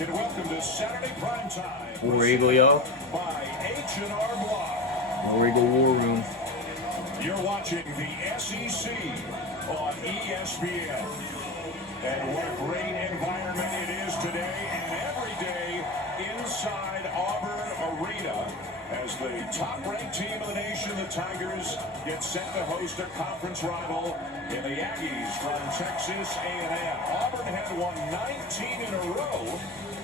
And welcome to Saturday Prime Time. War Eagle, y'all. By H&R Block. War Eagle War Room. You're watching the SEC on ESPN. And what a great environment it is today and every day inside Auburn Arena as the top-ranked team of the nation, the Tigers, get set to host a conference rival in the Aggies from Texas A&M. Auburn had won 19 in a row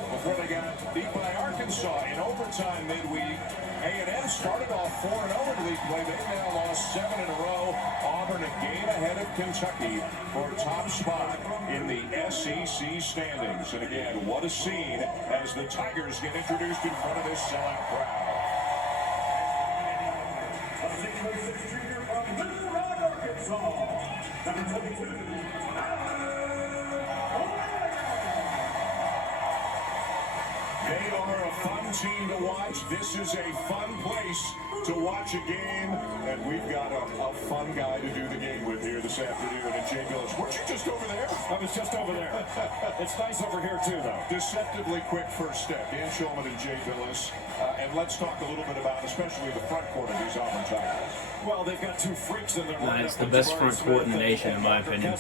before they got beat by Arkansas in overtime midweek. A&M started off 4-0 in league play. They've now lost 7 in a row. Auburn a game ahead of Kentucky for top spot in the SEC standings. And again, what a scene as the Tigers get introduced in front of this sellout crowd. They are a fun team to watch. This is a fun place to watch a game, and we've got a fun guy to do the game with here this afternoon. And Jay Billis, weren't you just over there? I was just over there. It's nice over here too, though. Deceptively quick first step. Dan Shulman and Jay Billis. And let's talk a little bit about, especially the front court of these Auburn Tigers. Well, they've got two freaks in their lineup. It's the best front court in the nation, in my opinion.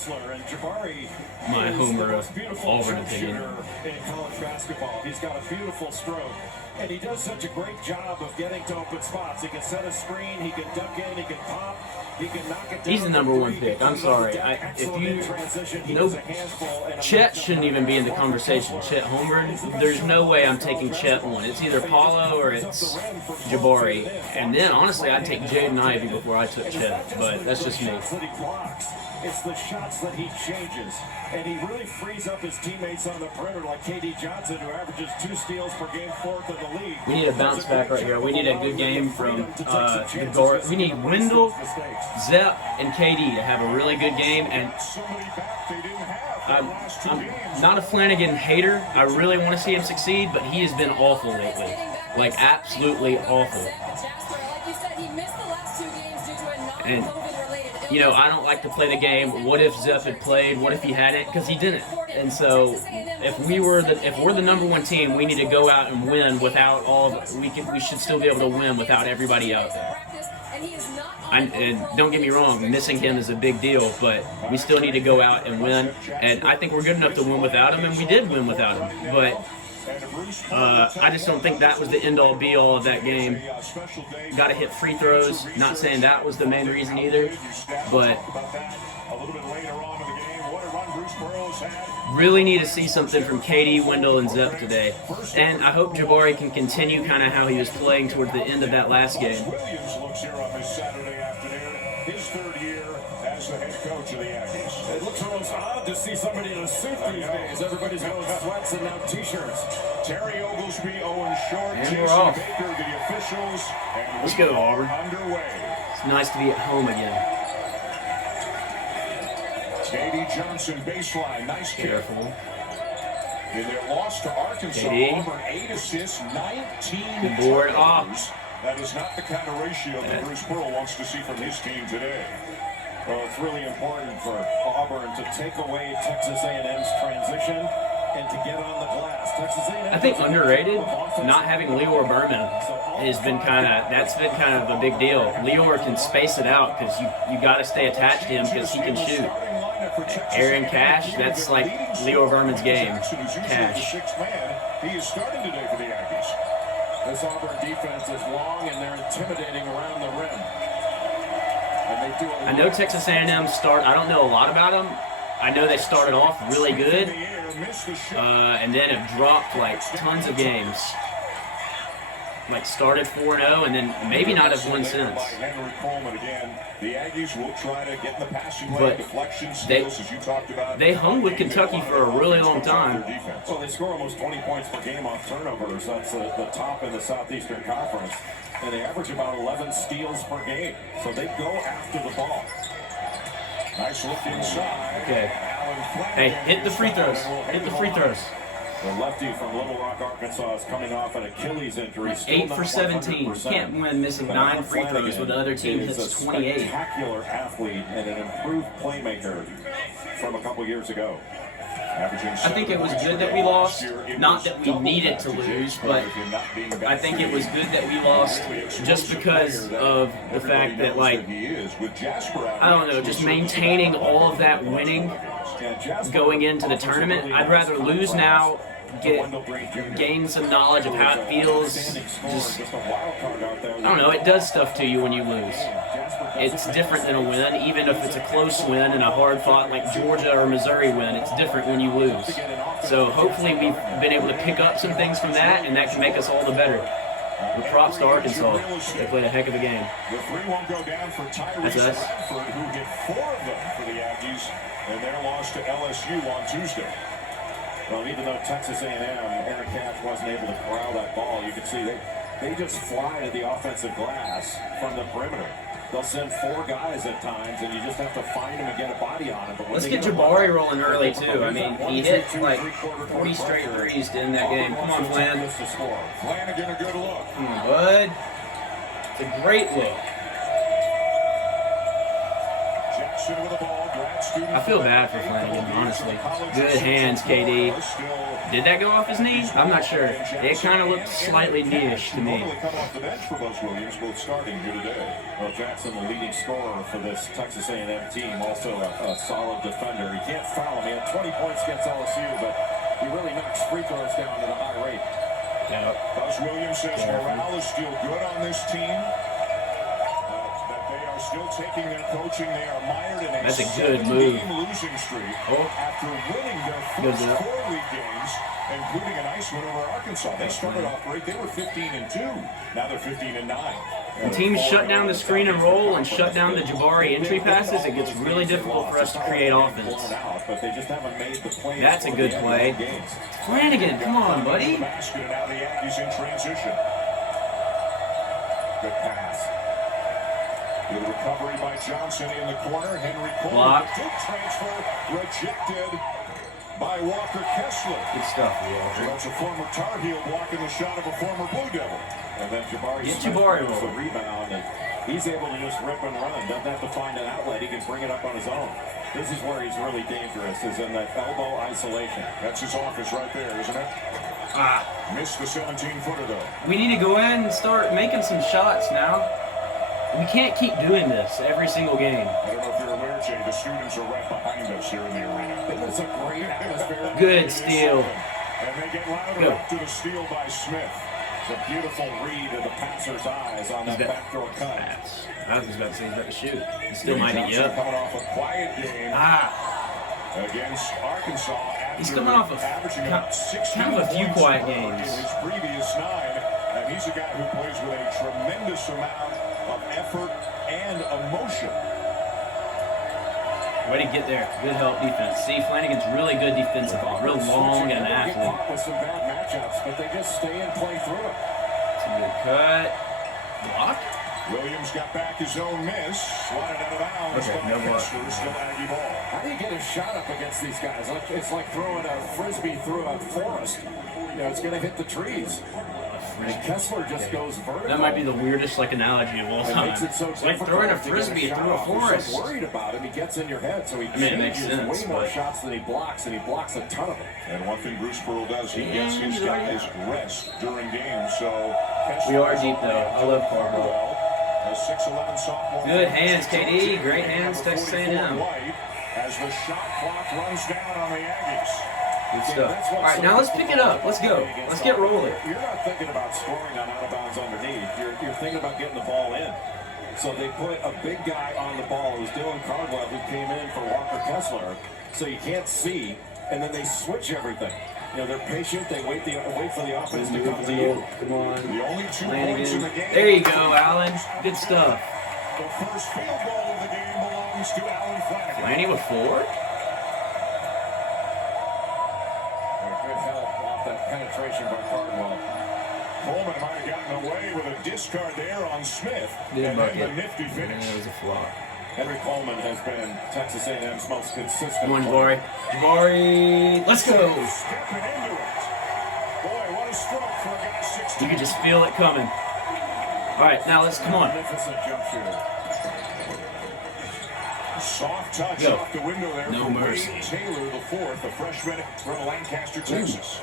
My homer of Auburn opinion. In college basketball, he's got a beautiful stroke, and he does such a great job of getting to open spots. He can set a screen, he can duck in, he can pop, he can knock it down. He's the #1 pick. I'm sorry. Chet shouldn't even be in the conversation. Chet Holmgren, there's no way I'm taking Chet one. It's either Paulo or it's Jabari. And then, honestly, I'd take Jaden Ivey before I took Chet, but that's just me. It's the shots that he changes, and he really frees up his teammates on the perimeter, like K.D. Johnson, who averages 2 steals per game, 4th in the league. We need a bounce back right here. We need a good game from the guard. We need Wendell, Zepp, and KD to have a really good game. And I'm not a Flanagan hater. I really want to see him succeed, but he has been awful lately. Like, absolutely awful. And you know, I don't like to play the game, what if Zepp had played, what if he hadn't, because he didn't. And so, if we're the #1 team, we need to go out and win without we should still be able to win without everybody out there. And don't get me wrong, missing him is a big deal, but we still need to go out and win. And I think we're good enough to win without him, and we did win without him. But I just don't think that was the end-all, be-all of that game. Got to hit free throws. Not saying that was the main reason either, but really need to see something from KD, Wendell, and Zepp today. And I hope Jabari can continue kind of how he was playing towards the end of that last game. Williams looks here on his Saturday afternoon, his 3rd year as the head coach of the Aggies. It looks almost odd to see somebody in a suit these days. Everybody's going sweats and now T-shirts. Terry Oglesby, Owen Short, and we're off. Baker, the officials, and let's go, Auburn. Underway. It's nice to be at home again. K.D. Johnson baseline, nice kick. Careful. In their loss to Arkansas, Auburn 8 assists, 19 good board. turnovers. That is not the kind of ratio that Bruce Pearl wants to see from his team today. Well, it's really important for Auburn to take away Texas A&M's transition and to get on the glass. Texas A&M, I think underrated. Not having WEWR Berman has been kind of a big deal. WEWR can space it out because you got to stay attached to him because he can shoot. Aaron Cash, that's like WEWR Berman's game. Cash. He is starting today for the Aggies. This Auburn defense is long and they're intimidating around the rim. I know Texas A&M I don't know a lot about them. I know they started off really good, and then have dropped like tons of games. Like started 4-0 and then maybe not have won since. The Aggies will try to get the passing lane, deflection skills, as you talked about. They hung with Kentucky for a really long time. Well, they score almost 20 points per game off turnovers. That's the top in the Southeastern Conference. And they average about 11 steals per game. So they go after the ball. Nice look inside. Okay. Hey, hit the free throws. Hit the free throws. The lefty from Little Rock, Arkansas is coming off an Achilles injury. 8 for 17. Can't win missing 9 free throws when the other team hits 28. A spectacular athlete and an improved playmaker from a couple years ago. I think it was good that we lost. Not that we needed to lose, but I think it was good that we lost just because of the fact that, like, I don't know, just maintaining all of that winning going into the tournament. I'd rather lose now, gain some knowledge of how it feels. Just, I don't know, it does stuff to you when you lose. It's different than a win, even if it's a close win and a hard-fought like Georgia or Missouri win. It's different when you lose. So hopefully we've been able to pick up some things from that, and that can make us all the better. With props to Arkansas. They played a heck of a game. The 3 won't go down for That's us. Radford, who hit 4 of them for the Aggies in their loss to LSU on Tuesday. Well, even though Texas A&M, Aaron Cash wasn't able to corral that ball, you can see they just fly to the offensive glass from the perimeter. They'll send 4 guys at times, and you just have to find them and get a body on them. But let's get Jabari rolling early, too. I mean, he hit like 3 straight threes to end that game. Come on, Flan. Flanagan, a good look. Come on, bud. It's a great look. Jackson with the ball. Grad student. I feel bad for Flanagan, honestly. Good hands, KD. Did that go off his knee? I'm not sure. It kind of looked slightly knee-ish to me. Normally come off the bench for Buzz Williams, both starting here today. Well, Jackson, the leading scorer for this Texas A&M team, also a solid defender. He can't foul him. He had 20 points against LSU, but he really knocks free throws down at a high rate. Yeah. Buzz Williams says morale is still good on this team. That they are still taking their coaching. They are mired in a 7-game losing streak after winning their first 4 league games, including a nice win over Arkansas. They started off great. They were 15-2. Now they're 15-9. When teams shut down the screen and roll and shut down the Jabari entry passes, it gets really difficult for us to create offense. That's a good play. Flanagan, come on, buddy. Basket and now the Aggies in transition. Good pass. Good recovery by Johnson in the corner. Henry Coleman. Block. Good transfer. Rejected by Walker Kessler. Good stuff, Walker. That's a former Tar Heel blocking the shot of a former Blue Devil. And then Jabari gets the rebound, and he's able to just rip and run. Doesn't have to find an outlet. He can bring it up on his own. This is where he's really dangerous, is in that elbow isolation. That's his office right there, isn't it? Missed the 17-footer, though. We need to go in and start making some shots now. We can't keep doing this every single game. I don't know if you're aware, Jay, the students are right behind us here in the arena. It's a great atmosphere. Good steal. And they get louder after the steal by Smith. It's a beautiful read of the passer's eyes on that backdoor cut. I was about to say he's about to shoot. He still might be up. Coming off a quiet game against Arkansas. He's coming off of kind of a few quiet games. In his previous 9, and he's a guy who plays with a tremendous amount of effort and emotion. Way to get there. Good help defense. See, Flanagan's really good defensively. Real long and an athlete. With some bad matchups, but they just stay and play through it. It's a good cut. Block. Williams got back his own miss. Slotted out of bounds. Okay, no block. Still Aggie ball. How do you get a shot up against these guys? It's like throwing a frisbee through a forest. You know, it's going to hit the trees. And Kessler just goes vertical. That might be the weirdest analogy of all time. It makes it so it's like throwing a frisbee through a forest. You're so worried about him, he gets in your head, so he changes way more shots than he blocks, and he blocks a ton of them. And one thing Bruce Pearl does, he gets his guys rest during games. So we are deep though. I love Cardwell. A 6'11" sophomore. Good hands, KD. Great hands, Texas A&M. As the shot clock runs down on the Aggies. Good stuff. All right, now let's pick it up. Let's go. Let's get rolling. You're not thinking about scoring on out of bounds underneath. You're thinking about getting the ball in. So they put a big guy on the ball, who's Dylan Cardwell, who came in for Walker Kessler, so you can't see, and then they switch everything. You know, they're patient. They wait for the offense to come to you. Come on. The only 2 points in the game. There you go, Allen. Good stuff. The first field goal of the game belongs to Allen Flanagan. Laney with 4? Good help off that penetration by Cardwell. Coleman might have gotten away with a discard there on Smith. Good bucket. And a nifty finish. That was a flop. Henry Coleman has been Texas A&M's most consistent. Come on, Jabari. Jabari, let's go. Stepping into it. Boy, what a stroke for a guy 6'2". You can just feel it coming. All right, now let's come on. Magnificent jump shooter. Soft touch Go. off the window there No from mercy. Wade Taylor, the fourth, a freshman from Lancaster, Texas.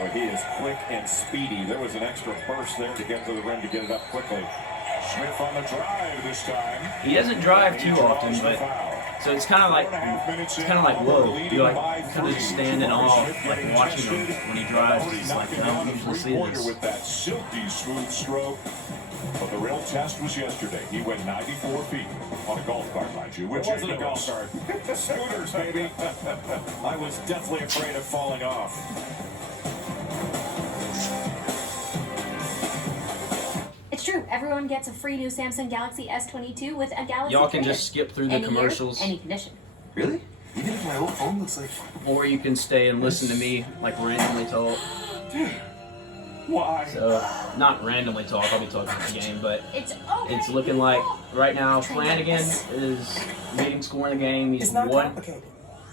Well, he is quick and speedy. There was an extra burst there to get to the rim to get it up quickly. Smith on the drive this time. He doesn't drive too often, but so it's kind of like whoa. You like kind of just stand in awe, like watching him when he drives. It's like I don't usually see this. With that silky smooth stroke. But the real test was yesterday. He went 94 feet on a golf cart, mind you. Which wasn't a golf cart. Scooters, baby. I was definitely afraid of falling off. It's true. Everyone gets a free new Samsung Galaxy S22 with a Galaxy Y'all can trade-in. just skip through the Any year, commercials, any condition. Really? Even if my old phone looks like... or you can stay and listen to me like randomly talk. Why? So not randomly talk. I'll be talking about the game, but It's okay. it's looking like right now Flanagan is leading score in the game. He's It's not one complicated.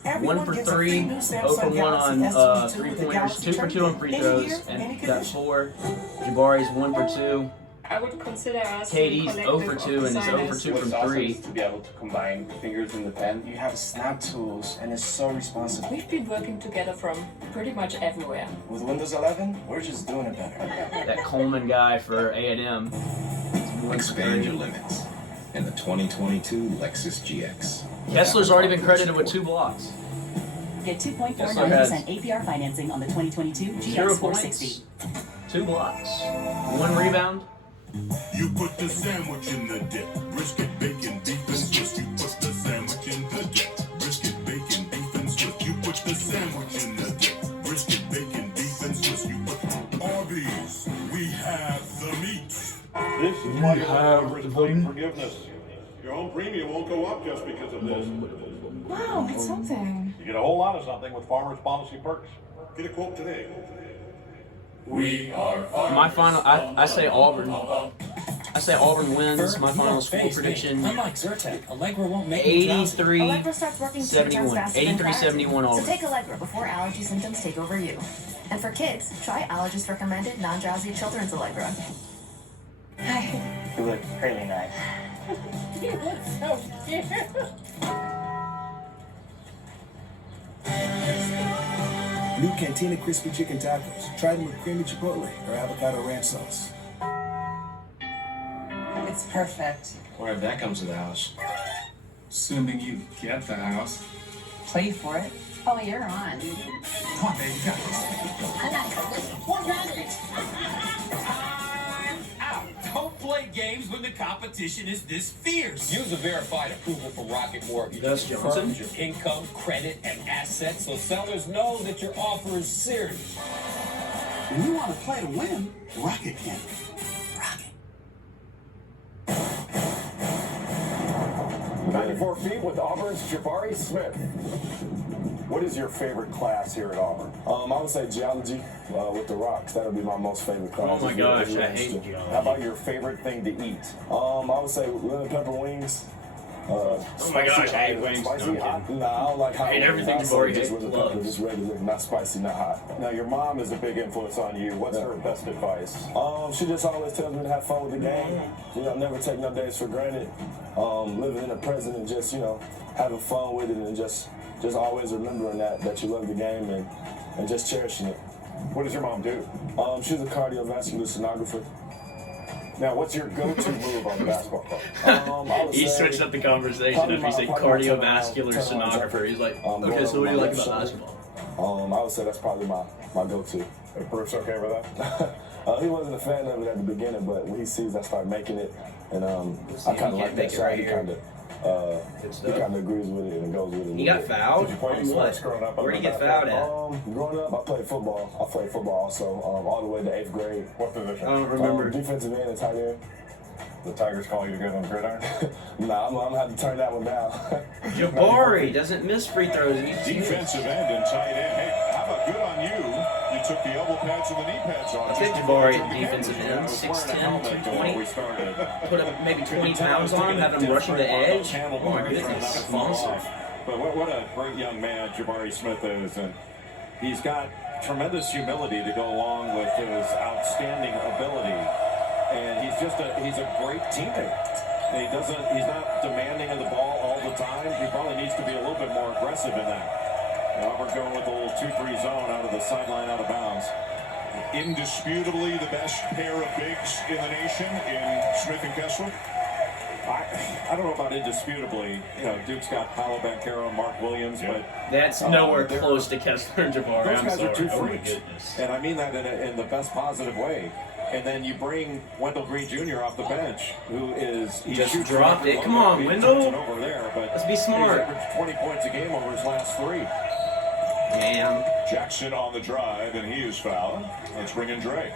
for Everyone gets a free 3, new 0 Samsung for 1 on Galaxy S22 3 with a pointers, Galaxy 2 for 2 on free trade-in. throws, Any year, any and got condition. 4. Jabari's 1 for 2. I would consider us KD's a 0 for 2 and is 0 for 2 What's from awesome 3. is to be able to combine fingers in the pen. You have snap tools, and it's so responsive. We've been working together from pretty much everywhere. With Windows 11, we're just doing it better. That Coleman guy for A&M. Expand your limits in the 2022 Lexus GX. Kessler's already been credited with 2 blocks. Get 2.49% Kessler has APR financing on the 2022 0 GX 460. points, 2 blocks, 1 rebound. You put the sandwich in the dip. Brisket, bacon, beef, and Swiss. You put the sandwich in the dip. Brisket, bacon, beef, and Swiss. You put the sandwich in the dip. Brisket, bacon, beef, and Swiss. You put Arby's. We have the meats. This is why you have voting forgiveness. Your home premium won't go up just because of this. Wow, it's something. You get a whole lot of something with Farmers Policy Perks. Get a quote today. We are My final, I say Auburn. I say Auburn wins. My final score prediction: Unlike Zyrtec, Allegra won't make you drowsy. 83, Allegra starts working 2 times 71. faster than 83, Claritin. 71 So Auburn. take Allegra before allergy symptoms take over you. And for kids, try allergist recommended non-drowsy children's Allegra. You look really nice. New Cantina Crispy Chicken Tacos. Try them with creamy chipotle or avocado ranch sauce. It's perfect. Whenever that comes to the house. Assuming you get the house. Play for it. Oh, you're on. Come on, baby, you got this. Don't play games when the competition is this fierce. Use a verified approval from Rocket Mortgage. Gus It Johnson. confirms your income, credit, and assets so sellers know that your offer is serious. When you want to play to win, Rocket can. Rocket. 94 feet with Auburn's Jabari Smith. What is your favorite class here at Auburn? I would say geology with the rocks. That would be my most favorite class. Oh my gosh, I hate geology. How about your favorite thing to eat? I would say lemon pepper wings. Oh my gosh, I hate wings. Spicy, No, I'm hot? kidding. Nah, I don't like hot I hate wings. everything I say Jabari just lemon pepper, loves. just regular, not spicy, not hot. Now, your mom is a big influence on you. What's Yeah. her best advice? She just always tells me to have fun with the game. You know, never take no days for granted. Living in the present and just, you know, having fun with it and just always remembering that you love the game and just cherishing it. What does your mom do? She's a cardiovascular sonographer. Now, what's your go-to move on the basketball court? I would He say switched up the conversation probably after he said probably my cardiovascular turnaround sonographer. jumper. He's like, Going okay, so over what do you my like left about shoulder. basketball? I would say that's probably my go-to. If Bruce okay with that? He wasn't a fan of it at the beginning, but when he sees I start making it, and See, I kind you of can't like make that it shot. right He here. kind of It's he kind of agrees with it and goes with it. a He little got bit. fouled? Did you play On any sports what? growing up? Where'd he get other than fouled basketball? at? Growing up, I played football. I played football also, all the way to 8th grade. What position? I don't remember. Defensive end and tight end. The Tigers call you to get on the gridiron? Nah, I'm gonna have to turn that one down. Jabari doesn't miss free throws. Defensive end and tight end. Hey, how about good on you? You took the elbow pads and the knee pads off. I think just Jabari before at you defensive began. end, I was wearing a 6'10", helmet when we 220. started. Put up maybe 20 pounds on him, have him rushing the edge. Oh my goodness, monster. But what a great young man Jabari Smith is, and he's got tremendous humility to go along with his outstanding ability, and he's a great teammate. And he's not demanding of the ball all the time. He probably needs to be a little bit more aggressive in that. And Auburn going with a little 2-3 zone out of the sideline, out of bounds. Indisputably the best pair of bigs in the nation in Smith and Kessler. I don't know about indisputably. You know, Duke's got Paolo Banchero and Mark Williams, but that's nowhere close to Kessler and Jabari. Those guys are two Oh my freaks, goodness. and I mean that in the best positive way. And then you bring Wendell Green Jr. off the bench, who is Just dropped it. Come on, Wendell. Over there, but Let's be smart. He's averaged 20 points a game over his last 3. Damn. Jackson on the drive, and he is fouled. Let's bring in Dre.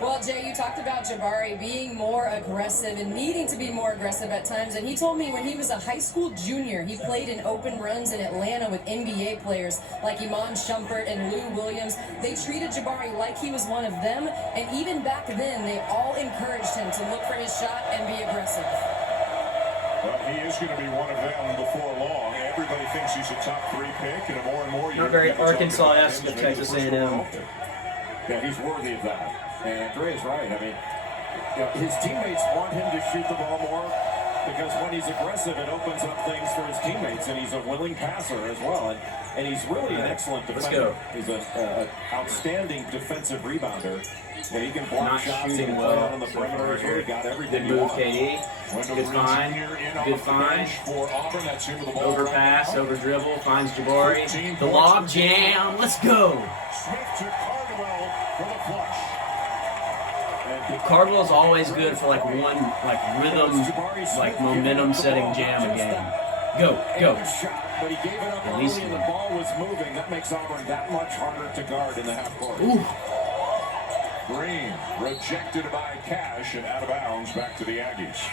Well, Jay, you talked about Jabari being more aggressive and needing to be more aggressive at times, and he told me when he was a high school junior, he played in open runs in Atlanta with NBA players like Iman Shumpert and Lou Williams. They treated Jabari like he was one of them, and even back then, they all encouraged him to look for his shot and be aggressive. Well, he is going to be one of them before long. Everybody thinks he's a top 3 pick, and more and more. Not very Arkansas-esque of Texas A&M. Yeah, he's worthy of that. And Dre is right. I mean, you know, his teammates want him to shoot the ball more because when he's aggressive, it opens up things for his teammates, and he's a willing passer as well. And he's really an excellent defender. He's an outstanding defensive rebounder. And he can block Not shots, he shooting can play well out on the perimeter. He's really got everything Good you move, want. KD. Good find. Good find. Overpass, over dribble, finds Jabari. The lob jam. Let's go. Smith to Cardwell for the flush. Cardwell's always good for like one, like rhythm, like momentum setting jam a game. Go, go. But he gave it up early and the ball was moving. That makes Auburn that much harder to guard in the half court. Ooh. Green rejected by Cash and out of bounds back to the Aggies.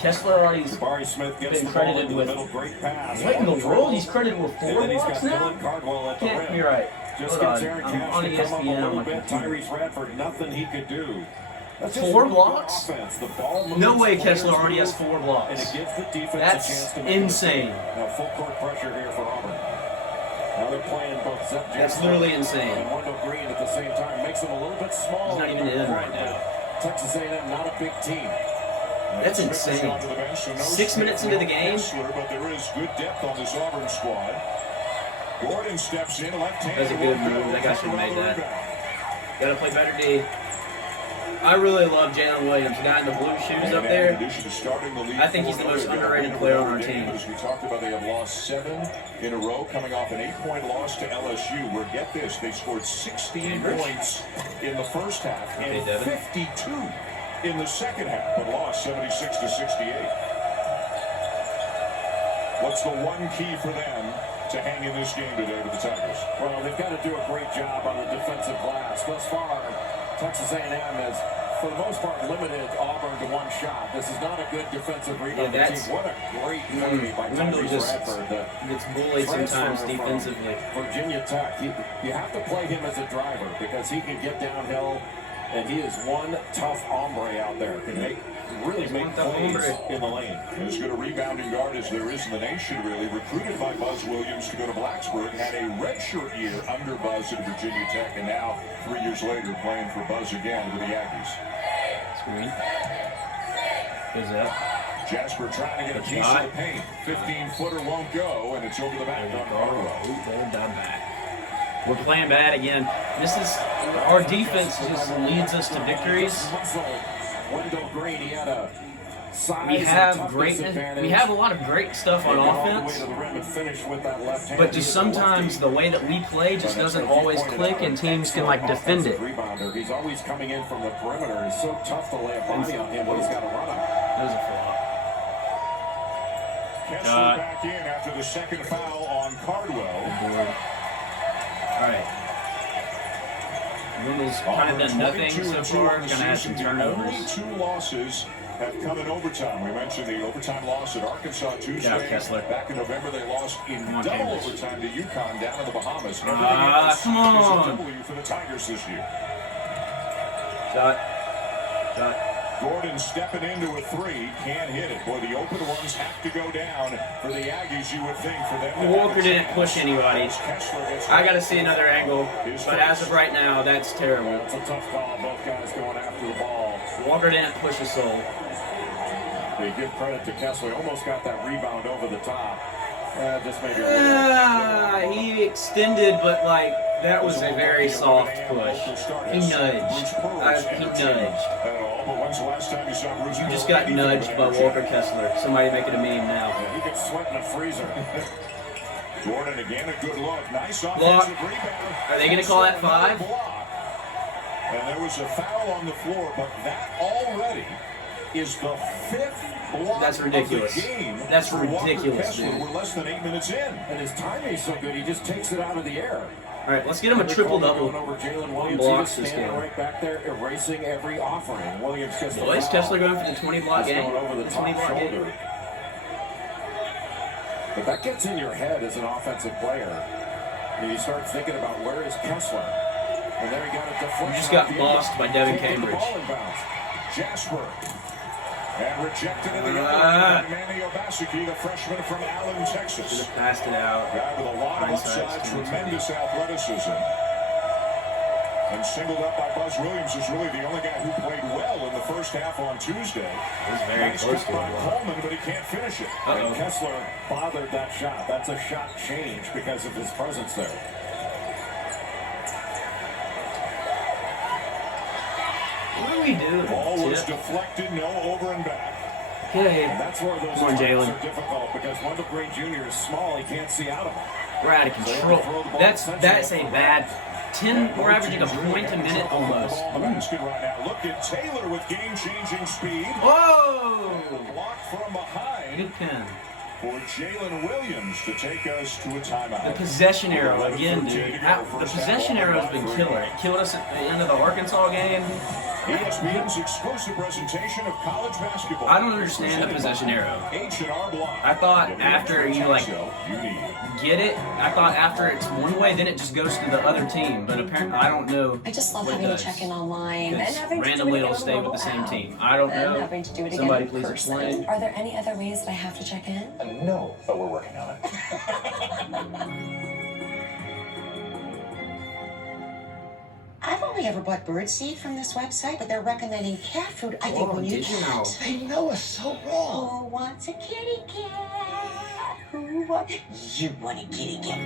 Kessler already Jabari Smith gets been the ball credited in the with. middle. Great pass. What in the world? He's credited with 4 And then he's blocks got now? Dylan Cardwell at the Can't rim. be right. Just Hold gets on. Aaron I'm Cash on to come up a ESPN little on my bit. computer. Tyrese Radford, nothing he could do. That's just 4 really good blocks? offense. The ball moves, No way the Kessler players already has move, 4 blocks. And it gives the defense That's a chance to make insane. Now full court pressure here for Auburn. Now they're playing both Zep That's Jackson literally insane. and Wendell Green at the same time. Makes them a little bit small. He's not even in right now. Texas A&M, not a big team. That's insane. 6 minutes into the game. But there is good depth on this Auburn squad. Gordon steps in, left hand. That's a good move. That guy should have made that. Gotta play better D. I really love Jalen Williams, the guy in the blue shoes up there. I think he's the most underrated player on our team. As we talked about, they have lost 7 in a row, coming off an 8-point loss to LSU. Where, get this, they scored 16 points in the first half and 52 in the second half, but lost 76-68. What's the one key for them to hang in this game today with the Tigers? Well, they've got to do a great job on the defensive glass. Thus far, Texas A&M has, for the most part, limited Auburn to 1 shot. This is not a good defensive rebound team. What a great play by Tyrese Radford. Gets bullied sometimes defensively. Virginia Tech. You have to play him as a driver because he can get downhill, and he is one tough hombre out there. Can really make plays in the lane. And as good a rebounding guard as there is in the nation, really. Recruited by Buzz Williams to go to Blacksburg. Had a redshirt year under Buzz at Virginia Tech, and now 3 years later playing for Buzz again with the Aggies. Screen. Goes up. Jasper trying to get a piece of the paint. 15-footer won't go, and it's over the back on Cardwell. We're playing bad again. This is our defense just leads us to victories. Wendell Green, he had a We have greatness. We have a lot of great stuff on offense, but just sometimes the way that we play just doesn't always click, and teams can like defend it. Rebounder. He's always coming in from the perimeter. It's so tough to lay a body on him when he's got to run him. There's a flop. Kessler back in after the second foul on Cardwell. All right. Wendell's kind of done nothing so far. Gonna have some turnovers. Only 2 losses have come in overtime. We mentioned the overtime loss at Arkansas Tuesday. Back in November, they lost in double overtime to UConn down in the Bahamas. Come on. W for the Tigers this year. Shot. Shot. Gordon stepping into a three, can't hit it. Boy, the open ones have to go down for the Aggies, you would think, for them. Walker didn't push anybody. I got to see another angle, but as of right now, that's terrible. It's a tough call. Both guys going after the ball. Walker didn't push a soul. They give credit to Kessler. Almost got that rebound over the top. Just maybe. He extended, but like that was a very soft push. He nudged. He nudged. You just got nudged by Walker Kessler. Somebody make it a meme now. Yeah, he could sweat in a freezer. Jordan again, a good look. Nice Block. offensive rebound. Are they going to call that 5? And there was a foul on the floor, but that already is the 5th block. That's ridiculous. Of the game. That's ridiculous, dude. We're less than 8 minutes in. And his timing is so good, he just takes it out of the air. All right, let's get him a triple-double. Over Jalen Williams, Blocks he this standing game. right back there, erasing every offering. Williams gets the Well, is foul. Kessler going for the 20-block game? Going over the top 20-block shoulder. game? But that gets in your head as an offensive player. And you start thinking about where is Kessler. And there he got a deflection. You just got bossed by Devin Cambridge. Jasper. And rejected in the other by Manny Obaseki, the freshman from Allen, Texas. Should have passed it out. Guy with a lot of upside, tremendous athleticism. And singled up by Buzz Williams is really the only guy who played well in the first half on Tuesday. It was very Nice close kick to by it. Coleman, but he can't finish it. And Kessler bothered that shot. That's a shot change because of his presence there. What do we do? Ball was deflected, no over and back. Okay. And that's where those Come on, runs Jalen. are difficult because Wendell Gray Jr. is small. He can't see out of it. We're out of control. That's a bad 10. We're averaging a point a minute almost. Ball in the basket right now. Look at Taylor with game-changing speed. Whoa! Block from behind Good pin. for Jalen Williams to take us to a timeout. The possession arrow again, dude. The possession arrow has been killer. It killed us at the end of the Arkansas game. ESPN's exclusive presentation of college basketball. I don't understand the possession arrow. H&R Block. I thought after you like get it, I thought after it's one way, then it just goes to the other team. But apparently, I don't know. I just love what having it to does. check in online and It's having to randomly do it it'll again stay on with the the same mobile team. I don't and know. having to do it Somebody again in please person. explain. Are there any other ways that I have to check in? No, but we're working on it. I've only ever bought birdseed from this website, but they're recommending cat food. I think when you did you know? they know us so wrong. Who wants a kitty cat? Who wants? You want a kitty cat?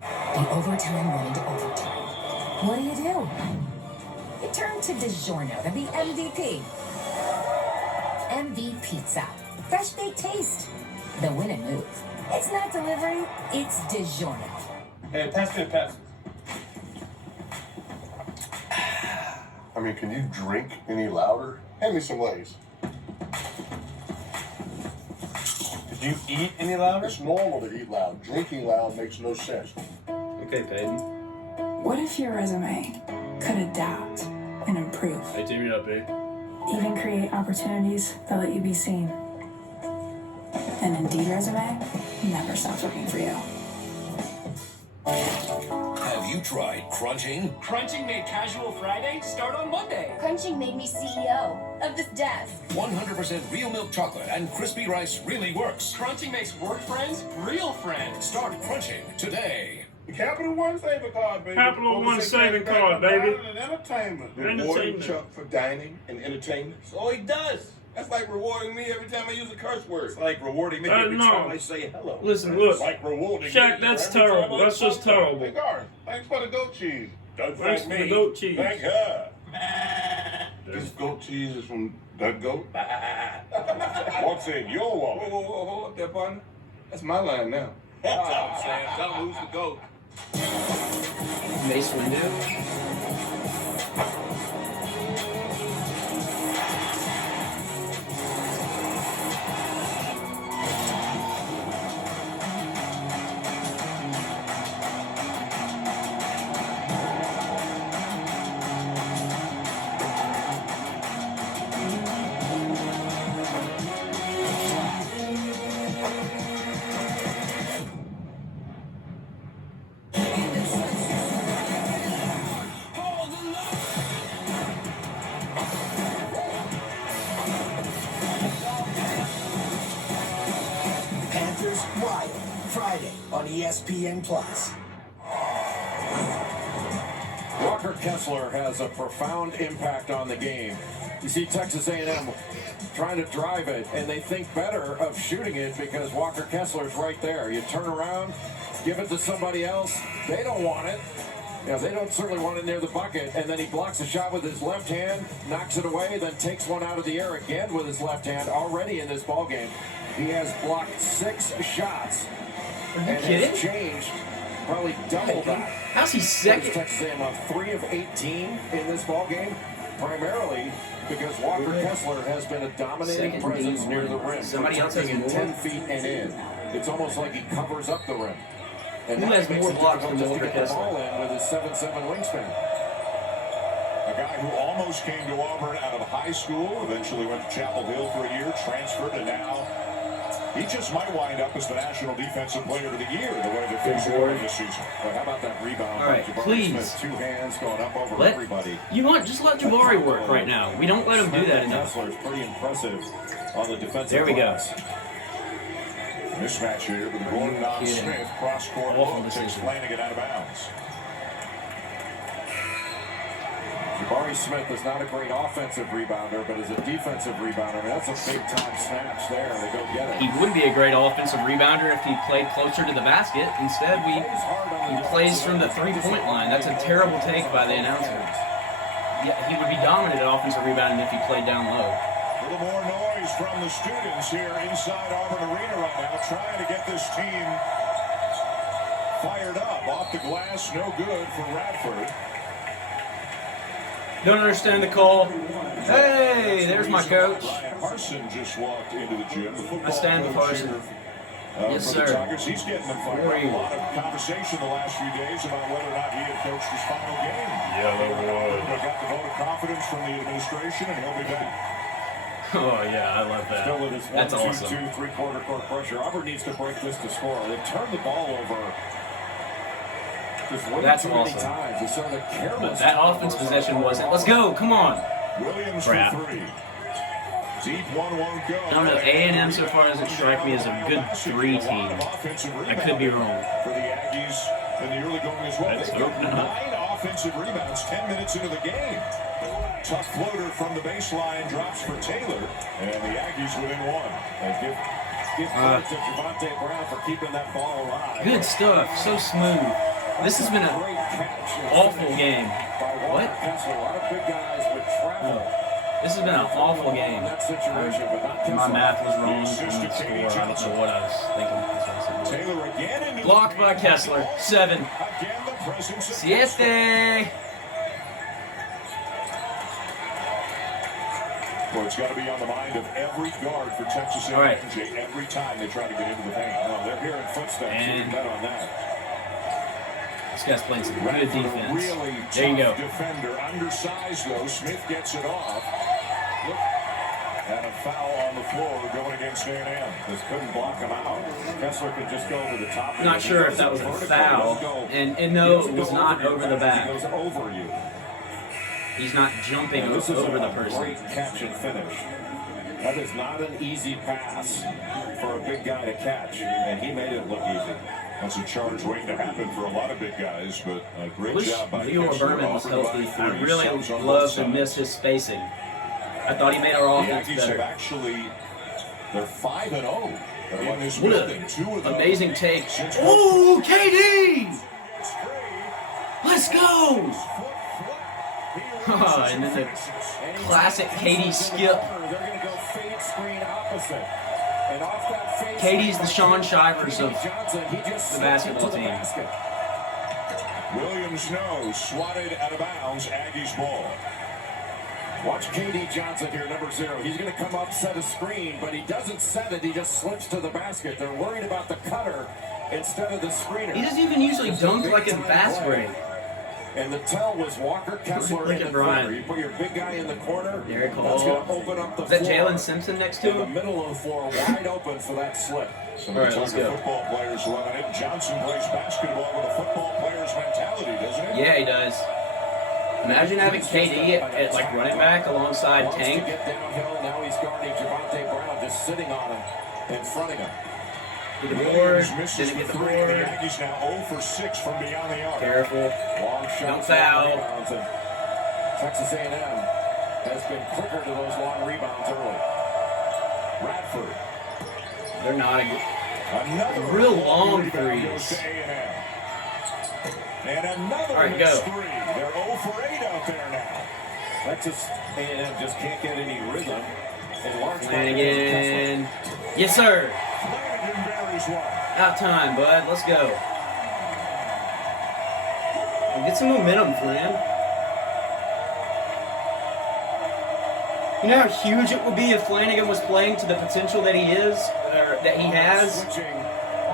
The overtime went to overtime. What do? You turn to DiGiorno to be MVP. MV Pizza. Fresh baked taste. The win and move. It's not delivery, it's DiGiorno. Hey, pass me a Pepsi. I mean, can you drink any louder? Hand me some Lay's. Did you eat any louder? It's normal to eat loud. Drinking loud makes no sense. Okay, Peyton. What if your resume could adapt and improve? Hey, team it up, babe. Even create opportunities that let you be seen. An Indeed resume never stops working for you. Have you tried crunching? Crunching made Casual Friday start on Monday. Crunching made me CEO of this desk. 100% real milk chocolate and crispy rice really works. Crunching makes work friends real friends. Start crunching today. The Capital One saving card, baby. Capital One saving card, baby. And entertainment. Rewarding Entertainment. Chuck for dining and entertainment. So he does. That's like rewarding me every time I use a curse word. It's like rewarding me every no. time I say hello. Listen, look. It's like rewarding Shaq, me that's every time terrible. I That's just talk. terrible. Hey, Garth, thanks for the goat cheese. Don't Thanks thank for me. the goat cheese. Thank her. This goat cheese is from that goat. What's in your wallet? Whoa, hold up there, partner. That's my line now. That's all I'm saying. Tell him who's the goat. Mace Windu. Live, Friday on ESPN+. Walker Kessler has a profound impact on the game. You see Texas A&M trying to drive it, and they think better of shooting it because Walker Kessler's right there. You turn around, give it to somebody else, they don't want it. They don't certainly want it near the bucket, and then he blocks a shot with his left hand, knocks it away, then takes one out of the air again with his left hand. Already in this ballgame, he has blocked 6 shots and has changed probably double that. How's he second? Texas A&M 3 of 18 in this ballgame, primarily because Walker Kessler has been a dominating presence near the rim. Somebody else has more? 10 feet and in. It's almost like he covers up the rim. And who has more blocks than Walker Kessler? Ball in with his 7'7" wingspan. A guy who almost came to Auburn out of high school, eventually went to Chapel Hill for a year, transferred, and now he just might wind up as the National Defensive Player of the Year, the way that things are going this season. But how about that rebound? All right, Jabari please. Smith, 2 hands going up over everybody. Just let Jabari work right now. We don't let him do that enough. Kessler is pretty impressive on the defensive There we go. glass. Mismatch here with Gordon on Smith. Cross-court look takes Flanagan out of bounds. Jabari Smith is not a great offensive rebounder, but as a defensive rebounder, that's a big-time snatch there. They go get it. He would be a great offensive rebounder if he played closer to the basket. Instead, he plays from the three-point line. That's a terrible take by the announcer. Yeah, he would be dominant at offensive rebounding if he played down low. A little more noise from the students here inside Auburn Arena right now, trying to get this team fired up. Off the glass, no good for Radford. Don't understand the call. Hey, there's my coach. Ryan Harsin just walked into the gym. I stand with Harsin. Yes, for the sir. Tigers. He's getting them fired up. A lot of conversation the last few days about whether or not he had coached his final game. Yeah, that was. He got the vote of confidence from the administration, and he'll be back. Oh, yeah, I love that. Still with his 1, That's 2, awesome. 2, 3/4 court pressure. Auburn needs to break this to score. They've turned the ball over just way too many times. It's sort of careless. But that offense possession wasn't. Let's go. Come on. Williams Crap. for 3. Deep 1 won't go. I don't know. A&M so far doesn't strike me as a good 3 team. I could be wrong. For the Aggies in the early going as well. Let's They've got open it up. 9 offensive rebounds 10 minutes into the game. Tough floater from the baseline drops for Taylor, and the Aggies within 1. They give credit to Javonte Brown for keeping that ball alive. Good stuff. So smooth. This has been an awful game. What? A lot of big guys would travel. This has been an awful game. My math was wrong on the score. I don't know what I was thinking. Taylor again. Blocked by Kessler. 7. 7. Well, it's got to be on the mind of every guard for Texas A&M. Right. Every time they try to get into the paint. No, they're hearing footsteps. And you can bet on that. This guy's playing some good Radford, defense. Really There you go. Defender, undersized though. Smith gets it off. Look, and a foul on the floor going against A&M. This couldn't block him out. Kessler could just go over the top. I'm not sure if that was a foul. And no, it was not over the back. He goes over you. He's not jumping over the person. Great catch and finish. That is not an easy pass for a big guy to catch, and he made it look easy. That's a charge waiting to happen for a lot of big guys, but a great job by WEWR Kessler. Berman was Auburn healthy. by I 3. really Subs on both love to sides. miss his spacing. I thought he made our The offense Aggies better. have actually, they're 5-0 in this What building. 2 of an them amazing take. since Oh, KD! Let's go! And then the classic KD skip. They're going to go fade screen opposite. And off that fade KD's the Sean Shivers of Johnson, he just the basketball team. basket. Williams knows, swatted out of bounds, Aggies ball. Watch KD Johnson here, number 0. He's going to come up, set a screen, but he doesn't set it. He just slips to the basket. They're worried about the cutter instead of the screener. He doesn't even usually dunk like in fast break. And the tell was Walker Kessler Look in at the Brian. corner. You put your big guy in the corner. Derek That's Hall. going to open up the Is that floor. Jalen Simpson next to In the him? middle of the floor, wide open for that slip. Some All of right, the let's Tiger go. football players love it. Johnson plays basketball with a football player's mentality, doesn't he? Yeah, he does. Imagine having KD at like running back alongside Wants Tank. to get downhill. Now he's guarding Javonte Brown, just sitting on him in front of him. Get the board. Misses Didn't the get the three, and the board. Yankees now 0 for 6 from beyond the arc. Careful. Long shots, Don't foul. long rebounds, and Texas A&M has been quicker to those long rebounds early. Radford. They're not a Another real long rebound goes threes. to A&M. And another All right, missed go. three. They're 0 for 8 out there now. Texas A&M just can't get any rhythm. In large part Flanagan. Yes, sir. Flanagan buries one. Out time, bud. Let's go. Get some momentum, Flan. You know how huge it would be if Flanagan was playing to the potential that he is, or that he has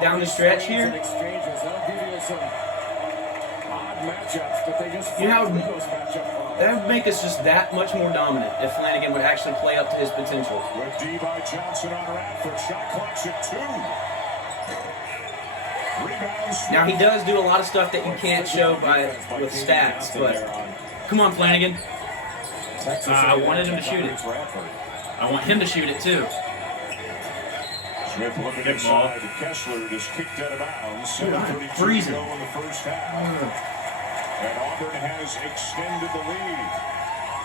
down the stretch here? Exchanges. They'll give you some odd matchups, but they just You know how those matchups. that would make us just that much more dominant if Flanagan would actually play up to his potential. With D by Johnson on Radford. Shot clock's at 2. Rebounds. Now he does do a lot of stuff that you can't show with stats, but come on, Flanagan. I wanted him to shoot it. I want him to shoot it too. Smith looking inside. Kessler just kicked out of bounds. Dude, I'm 7:32 to freezing. go in the first half. And Auburn has extended the lead.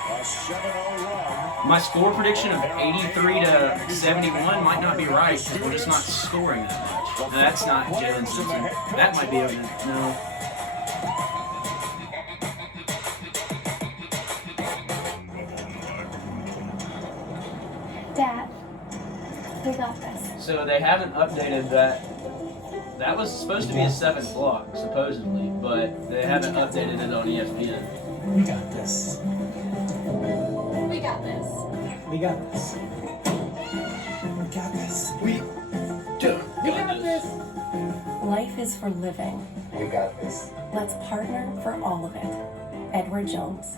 A 7-0 run. My score prediction of 83 to 71 might not be right because we're just not scoring that much. No, that's not Jalen Simpson. That might be a no. Dad, we got this. So they haven't updated that. That was supposed to be a 7th block, supposedly, but they haven't updated it on ESPN. We got this. We got this. We got this. We got this. We got this. Life is for living. We got this. Let's partner for all of it. Edward Jones.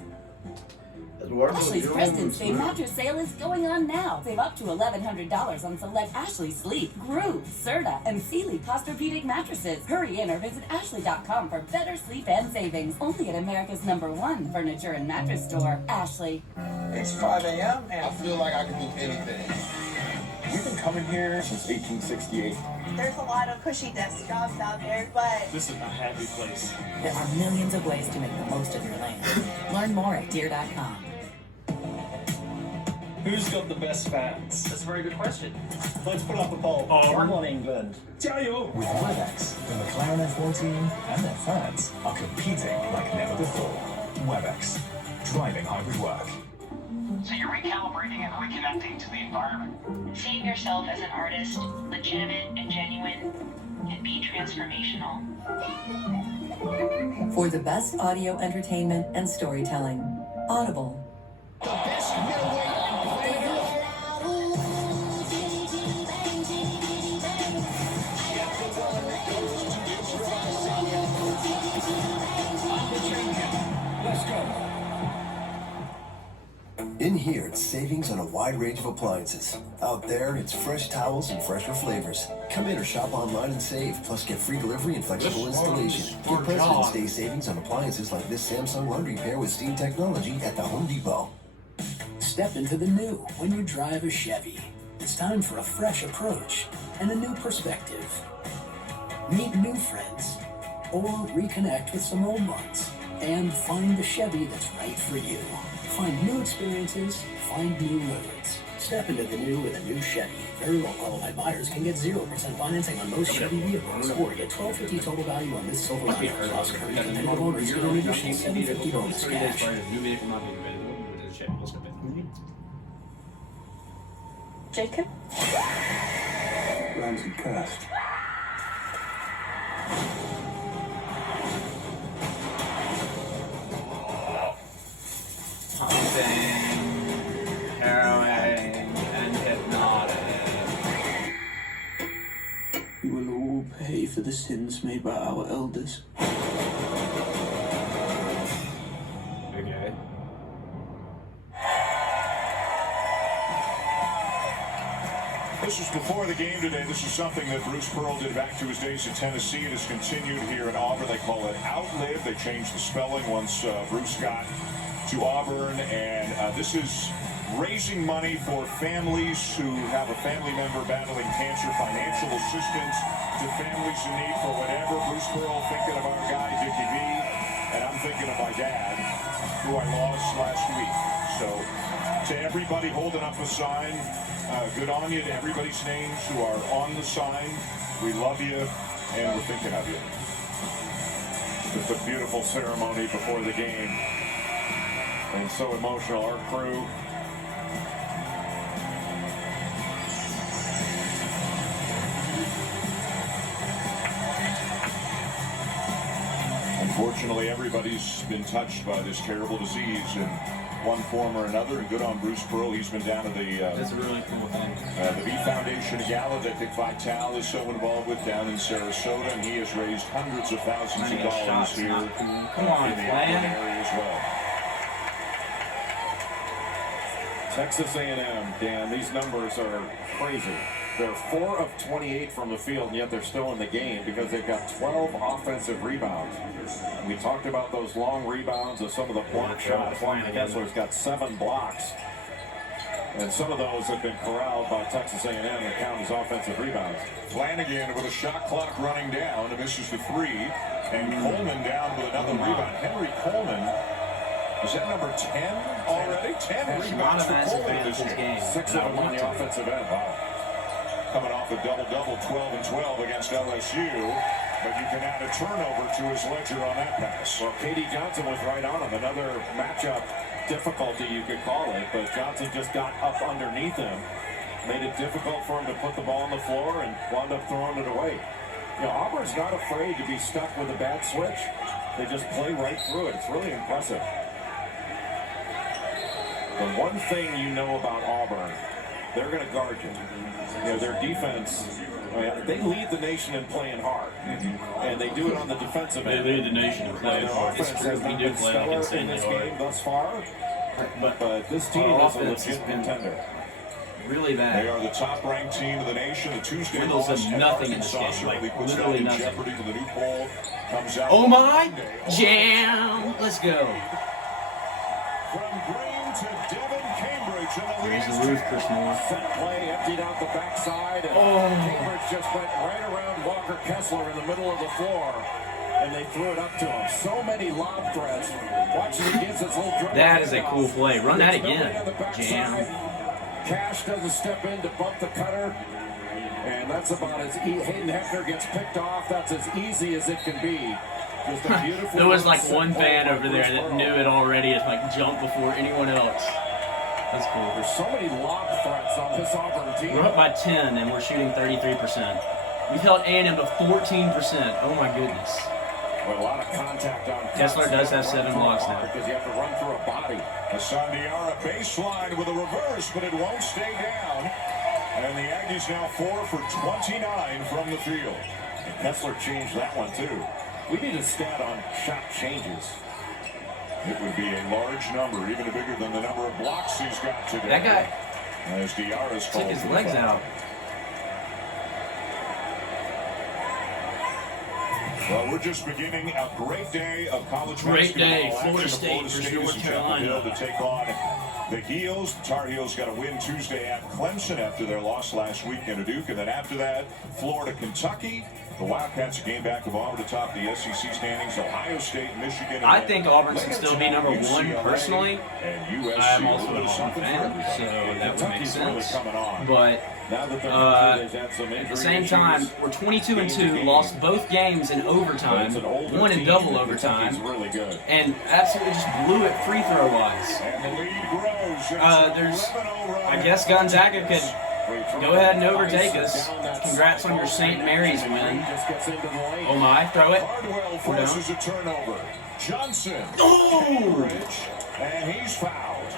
Ashley's President's Day mattress sale is going on now. Save up to $1,100 on select Ashley Sleep, Groove, Serta, and Sealy Posturepedic mattresses. Hurry in or visit Ashley.com for better sleep and savings. Only at America's #1 furniture and mattress store, Ashley. It's 5 a.m. and I feel like I can do anything. We've been coming here since 1868. There's a lot of cushy desk jobs out there, but This is a happy place. There are millions of ways to make the most of your land. Learn more at deer.com. Who's got the best fans? That's a very good question. Let's put up a poll. Auburn. Come on, England. Jayo! With WebEx, the McLaren F1 team and their fans are competing like never before. WebEx, driving hybrid work. So you're recalibrating and reconnecting to the environment. Seeing yourself as an artist, legitimate and genuine, and be transformational. For the best audio entertainment and storytelling, Audible. The best middleweight Let's go. In here, it's savings on a wide range of appliances. Out there, it's fresh towels and fresher flavors. Come in or shop online and save, plus get free delivery and flexible installation. Get President's Day savings on appliances like this Samsung laundry pair with steam technology at the Home Depot. Step into the new when you drive a Chevy. It's time for a fresh approach and a new perspective. Meet new friends or reconnect with some old ones and find the Chevy that's right for you. Find new experiences, find new limits. Step into the new with a new Chevy. Very well qualified buyers can get 0% financing on most Chevy vehicles or get $1,250 total value on this Silverado plus current competitive owners get an additional $750 bonus cash. Jacob? Ramsey cursed. Pumping, harrowing, and hypnotic. We will all pay for the sins made by our elders. Okay. This is before the game today. This is something that Bruce Pearl did back to his days in Tennessee. It has continued here in Auburn. They call it Outlive. They changed the spelling once Bruce got to Auburn. And this is raising money for families who have a family member battling cancer, financial assistance to families in need for whatever. Bruce Pearl thinking of our guy, Dickie V, and I'm thinking of my dad, who I lost last week. So to everybody holding up a sign, good on you. To everybody's names who are on the sign, we love you and we're thinking of you. Just a beautiful ceremony before the game. And so emotional. Our crew, unfortunately, everybody's been touched by this terrible disease in one form or another. And good on Bruce Pearl. He's been down to the That's a really cool thing. The V Foundation Gala that Dick Vitale is so involved with down in Sarasota, and he has raised hundreds of thousands of dollars here Come on, in the Auburn area as well. Texas A&M, Dan, these numbers are crazy. They're 4 of 28 from the field, and yet they're still in the game because they've got 12 offensive rebounds. We talked about those long rebounds of some of the block shots. Kessler's got 7 blocks, and some of those have been corralled by Texas A&M and count as offensive rebounds. Flanagan with a shot clock running down, and misses the 3, and Coleman down with another rebound. Henry Coleman, is that number 10 already? 10 rebounds for Coleman this game. 6 of them on the offensive end. Wow. Coming off a double-double, 12 and 12 against LSU, but you can add a turnover to his ledger on that pass. Well, K.D. Johnson was right on him. Another matchup difficulty, you could call it, but Johnson just got up underneath him, made it difficult for him to put the ball on the floor, and wound up throwing it away. You know, Auburn's not afraid to be stuck with a bad switch. They just play right through it. It's really impressive. The one thing you know about Auburn, they're going to guard you. You know, their defense, they lead the nation in playing hard. And they do it on the defensive end. They lead the nation in playing hard. Offense has not been stellar in this game thus far. But this team is a legit contender. Really bad. They are the top-ranked team of the nation. The Tuesday Riddles loss have nothing in this game. Like, literally nothing. Jeopardy to the new poll comes out. Oh my! Jam! Let's go. From Green to Devin Cambridge in the lead. Here's the roof, Chris Moore. Set play, emptied out the backside, and Cambridge just went right around Walker Kessler in the middle of the floor, and they threw it up to him. So many lob threats. Watch as he gets his little dribble. That is a cool play. Run that again. Jam. Cash doesn't step in to bump the cutter, and that's about as Hayden Hefner gets picked off. That's as easy as it can be. Just a beautiful There was like one fan over there that knew it already. It's like jump before anyone else. That's cool. There's so many lob threats on this Auburn team. We're up by 10 and we're shooting 33%. We've held A&M to 14%. Oh my goodness. Well, a lot of contact on Kessler does have 7 blocks now. Because you have to run through a body. Hassan Diarra baseline with a reverse, but it won't stay down. And the Aggies now 4 for 29 from the field. And Kessler changed that one too. We need a stat on shot changes. It would be a large number, even bigger than the number of blocks he's got today. That guy as Diarra's took his legs out. Well, we're just beginning a great day of college Great day. basketball. Florida State versus North Carolina. To take on the Heels. The Tar Heels got a win Tuesday at Clemson after their loss last weekend to Duke. And then after that, Florida, Kentucky. The Wildcats came back of Auburn atop the SEC standings. Ohio State, Michigan. I think Auburn should still be number 1 personally. I am also an Auburn fan, so that would make sense. But at the same time, we're 22-2, lost both games in overtime, one in double overtime, and absolutely just blew it free throw wise. I guess Gonzaga could go ahead and overtake us. Congrats on your St. Mary's win. Oh my, throw it. Hardwell forces a turnover. Johnson. Oh! And he's fouled.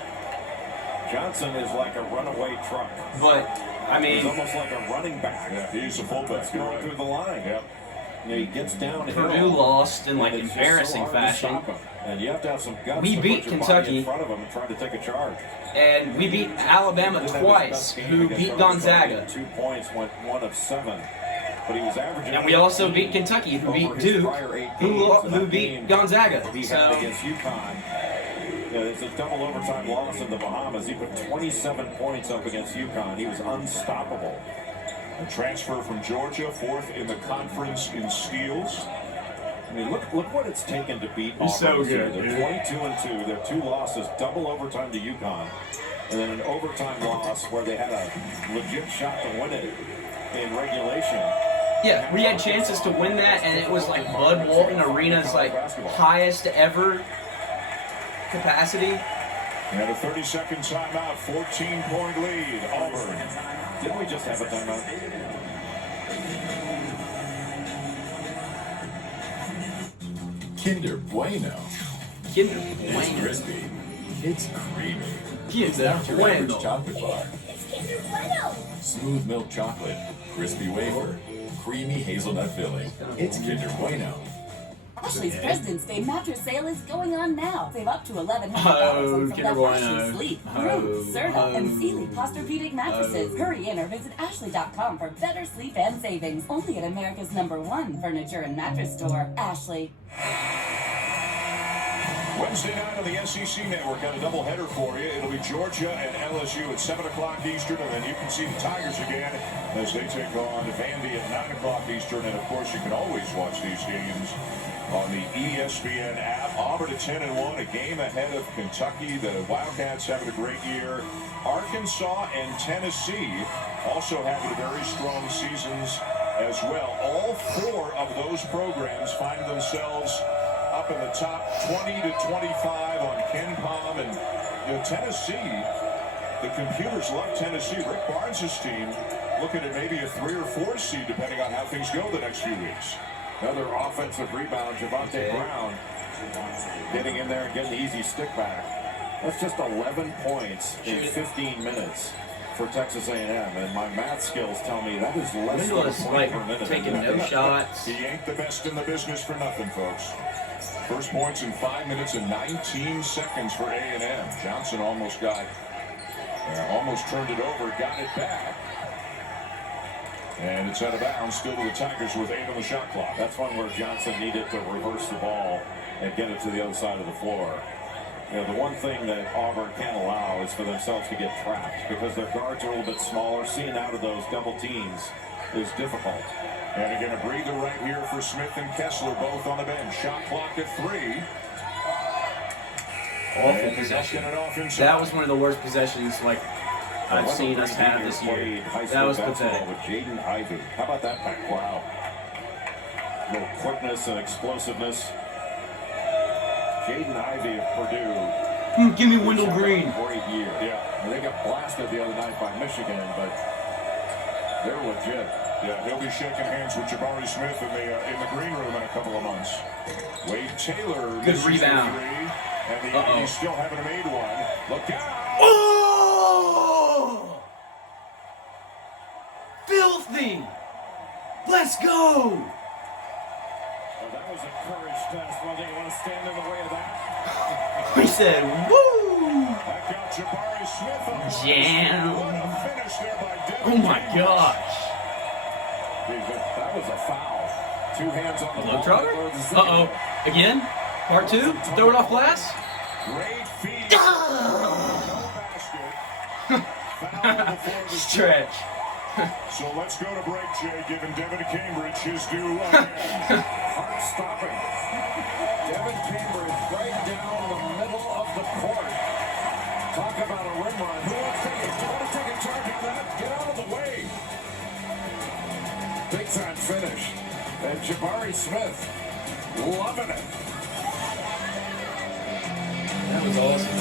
Johnson is like a runaway truck. But, I mean, he's almost like a running back. Yeah, he's a fullback. Going through the line. Yep. You know, he gets down. Purdue lost in like embarrassing fashion. And you have to have some guts We to beat put your Kentucky body in front of him and try to take a charge. And we beat Alabama twice, who beat Gonzaga. 2 points, went 1 of 7. But he was averaging. And we also beat Kentucky, who beat Duke, who beat Gonzaga. He so had against UConn. Yeah, it's a double overtime loss in the Bahamas. He put 27 points up against UConn. He was unstoppable. A transfer from Georgia, fourth in the conference in steals. I mean, look what it's taken to beat Auburn. He's so good, They're 22-2. Their 2 losses, double overtime to UConn, and then an overtime loss where they had a legit shot to win it in regulation. Yeah, we had chances to win that, and it was like Bud Walton Arena's like highest ever capacity. And a 30-second timeout, 14-point lead, Auburn. Didn't we just have a timeout? Kinder Bueno. Kinder It's Bueno. crispy. It's creamy. Kinder Dr. Bueno. Pepper's chocolate bar. Smooth milk chocolate, crispy wafer, creamy hazelnut filling. It's Kinder Bueno. Ashley's President's Day mattress sale is going on now. Save up to $1,100 Oh, on Kinder select Bueno. Ashley Sleep, Oh, Groove, Serta, and oh. Sealy Posturepedic mattresses. Oh. Hurry in or visit Ashley.com for better sleep and savings. Only at America's #1 furniture and mattress store, Ashley. Wednesday night on the SEC Network, got a doubleheader for you. It'll be Georgia and LSU at 7 o'clock Eastern, and then you can see the Tigers again as they take on Vandy at 9 o'clock Eastern. And, of course, you can always watch these games on the ESPN app. Auburn at 10-1, a game ahead of Kentucky. The Wildcats having a great year. Arkansas and Tennessee also having very strong seasons as well. All 4 of those programs find themselves up in the top 20 to 25 on Ken Palm. And Tennessee, the computers love Tennessee. Rick Barnes' team looking at maybe a 3 or 4 seed depending on how things go the next few weeks. Another offensive rebound, Javonte Brown getting in there and getting the easy stick back. That's just 11 points in 15 minutes for Texas A&M, and my math skills tell me that is less than a point per minute. Taking no shots. He ain't the best in the business for nothing, folks. First points in 5 minutes and 19 seconds for A&M. Johnson almost turned it over, got it back. And it's out of bounds, still to the Tigers with 8 on the shot clock. That's one where Johnson needed to reverse the ball and get it to the other side of the floor. The one thing that Auburn can't allow is for themselves to get trapped because their guards are a little bit smaller. Seeing out of those double teams is difficult. And again, a breather right here for Smith and Kessler, both on the bench. Shot clock at 3. Awful possession. That was one of the worst possessions I've seen us have this year. That was pathetic. With Jaden Ivey. How about that back? Wow. A little quickness and explosiveness. Jaden Ivey of Purdue. Give me Wendell Green. Great year. Yeah. And they got blasted the other night by Michigan, but they're legit. Yeah, he'll be shaking hands with Jabari Smith in the green room in a couple of months. Wade Taylor. Good rebound. And the still haven't made one. Look out. Oh! Filthy! Let's go! Well, that was a courage test. Well, do you want to stand in the way of that? He said, woo! That got Jabari Smith up. Jam. What a finish there by Devin. Oh my gosh. That was a foul. 2 hands on the Low ball. trigger? Uh-oh. Again? Part 2? Throw it off glass? Great feed. Stretch. So let's go to break, Jay, giving Devin Cambridge his due again. Heart stopping. Devin Cambridge right down the middle of the court. Talk about a rim run. Who wants to take a charge of that? Get out of the way. Big time finish. And Jabari Smith loving it. That was awesome.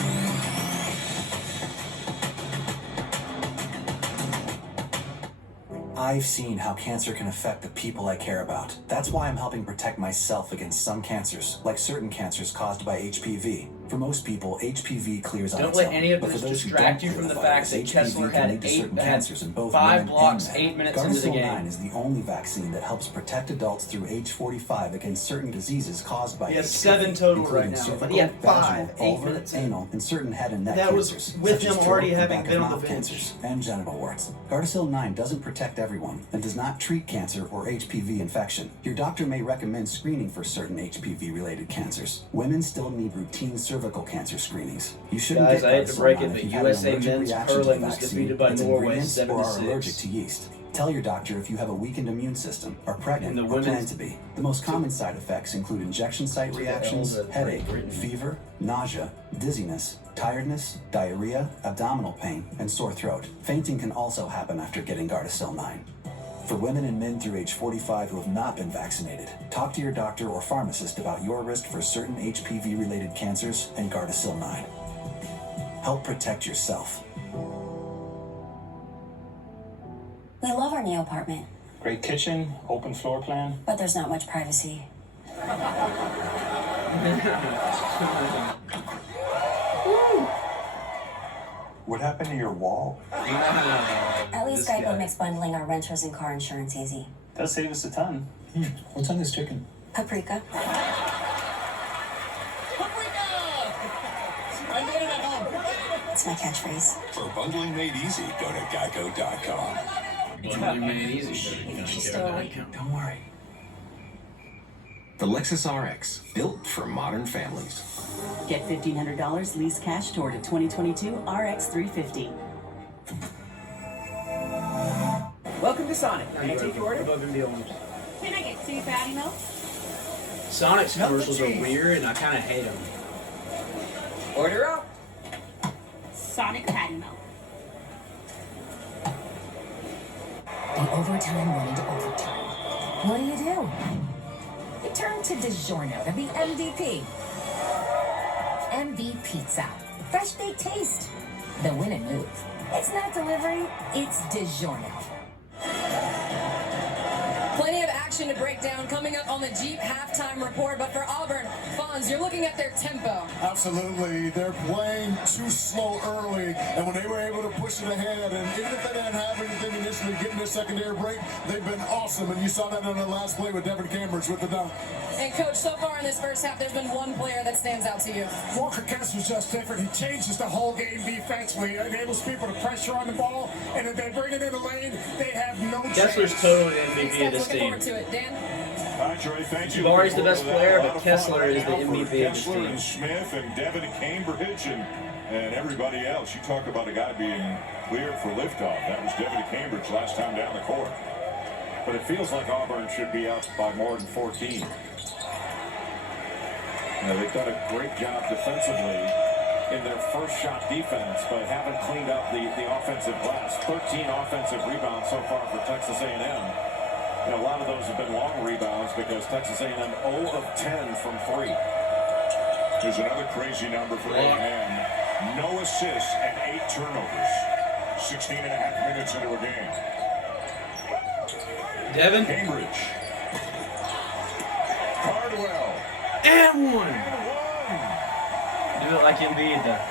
I've seen how cancer can affect the people I care about. That's why I'm helping protect myself against some cancers, like certain cancers caused by HPV. For most people, HPV clears on Don't its let own. any of But this for those who distract don't you from clear the virus, fact that HPV Kessler can had lead to certain cancers in both 5 women and blocks, men. 8 minutes into the Gardasil game. 9 is the only vaccine that helps protect adults through age 45 against certain diseases caused by He has HPV, 7 total right including now, cervical, but he had 5, vaginal, 8 vulvar, minutes in. anal, and certain head and neck That was cancers, with such as him already throat and having back been of on the mouth bench. cancers and genital warts. Gardasil 9 doesn't protect everyone and does not treat cancer or HPV infection. Your doctor may recommend screening for certain HPV-related cancers. Women still need routine cervical cervical cancer screenings. You shouldn't Guys, get I hate to Gardasil break it, 9 but if you've had an USA allergic men's reaction to hurling the was vaccine, defeated by its Norway ingredients, or are 7-6. allergic to yeast. Tell your doctor if you have a weakened immune system, are pregnant, And the or plan women's- to be. The most common side effects include injection site reactions, Elder headache, Britain. fever, nausea, dizziness, tiredness, diarrhea, abdominal pain, and sore throat. Fainting can also happen after getting Gardasil 9. For women and men through age 45 who have not been vaccinated, talk to your doctor or pharmacist about your risk for certain HPV-related cancers and Gardasil 9. Help protect yourself. We love our new apartment, Great kitchen, open floor plan. but there's not much privacy. What happened to your wall? At least This Geico guy. makes bundling our renters and car insurance easy. Does save us a ton. What's on this chicken? Paprika. It's my catchphrase. For bundling made easy, go to geico.com. Bundling made easy. Don't worry. The Lexus RX, built for modern families. Get $1,500 lease cash toward a 2022 RX 350. Welcome to Sonic. Can I take your order? Above and beyond. Can I get 2 patty milk? Sonic's commercials are weird, and I kind of hate them. Order up. Sonic patty milk. The overtime went into overtime. What do? You turn to DiGiorno to be MVP. MV Pizza. Fresh baked taste. The win and move. It's not delivery, it's DiGiorno. Plenty of action to break down coming up on the Jeep halftime report, but for Auburn, Fonz, you're looking at their tempo. Absolutely. They're playing too slow early, and when they were able to push it ahead, and even if they didn't have anything initially getting their secondary break, they've been awesome, and you saw that on the last play with Devin Cambridge with the dunk. And Coach, so far in this first half, there's been one player that stands out to you. Walker Kessler's just different. He changes the whole game defensively. He enables people to pressure on the ball, and if they bring it in the lane, they have no Kessler's chance. totally MVP of this Looking team. forward to it. Dan? All right, Trey, thank you. Jabari's the best Looking forward to that. player, A but lot of Kessler fun is the right now for MVP of this Kessler team. and Smith and Devin Cambridge and everybody else. You talk about a guy being cleared for liftoff. That was Devin Cambridge last time down the court. But it feels like Auburn should be up by more than 14. They've done a great job defensively in their first shot defense, but haven't cleaned up the offensive glass. 13 offensive rebounds so far for Texas A&M. And a lot of those have been long rebounds because Texas A&M 0 of 10 from 3. There's another crazy number for A&M. No assists and 8 turnovers. 16 and a half minutes into a game. Devin. Cambridge. Cardwell. And one. Do it like Embiid, though.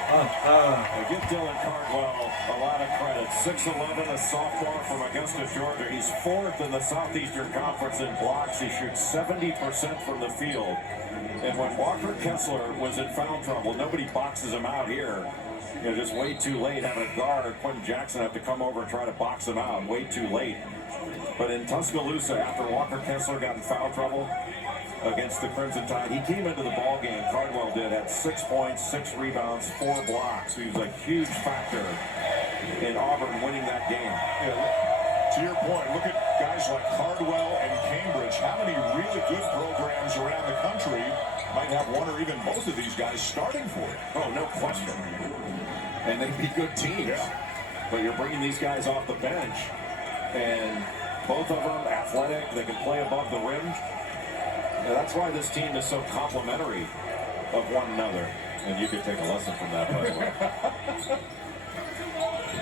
They give Dylan Cardwell a lot of credit. 6'11", a sophomore from Augusta, Georgia. He's 4th in the Southeastern Conference in blocks. He shoots 70% from the field. And when Walker Kessler was in foul trouble, nobody boxes him out here. You know, just way too late having a guard. Quentin Jackson have to come over and try to box him out. Way too late. But in Tuscaloosa, after Walker Kessler got in foul trouble against the Crimson Tide, he came into the ball game. Cardwell did, had 6 points, 6 rebounds, 4 blocks. He was a huge factor in Auburn winning that game. Yeah, to your point, look at guys like Cardwell and Cambridge. How many really good programs around the country might have one or even both of these guys starting for it? Oh, no question. And they'd be good teams. Yeah. But you're bringing these guys off the bench, and both of them athletic. They can play above the rim. And that's why this team is so complimentary of one another. And you could take a lesson from that, by the way.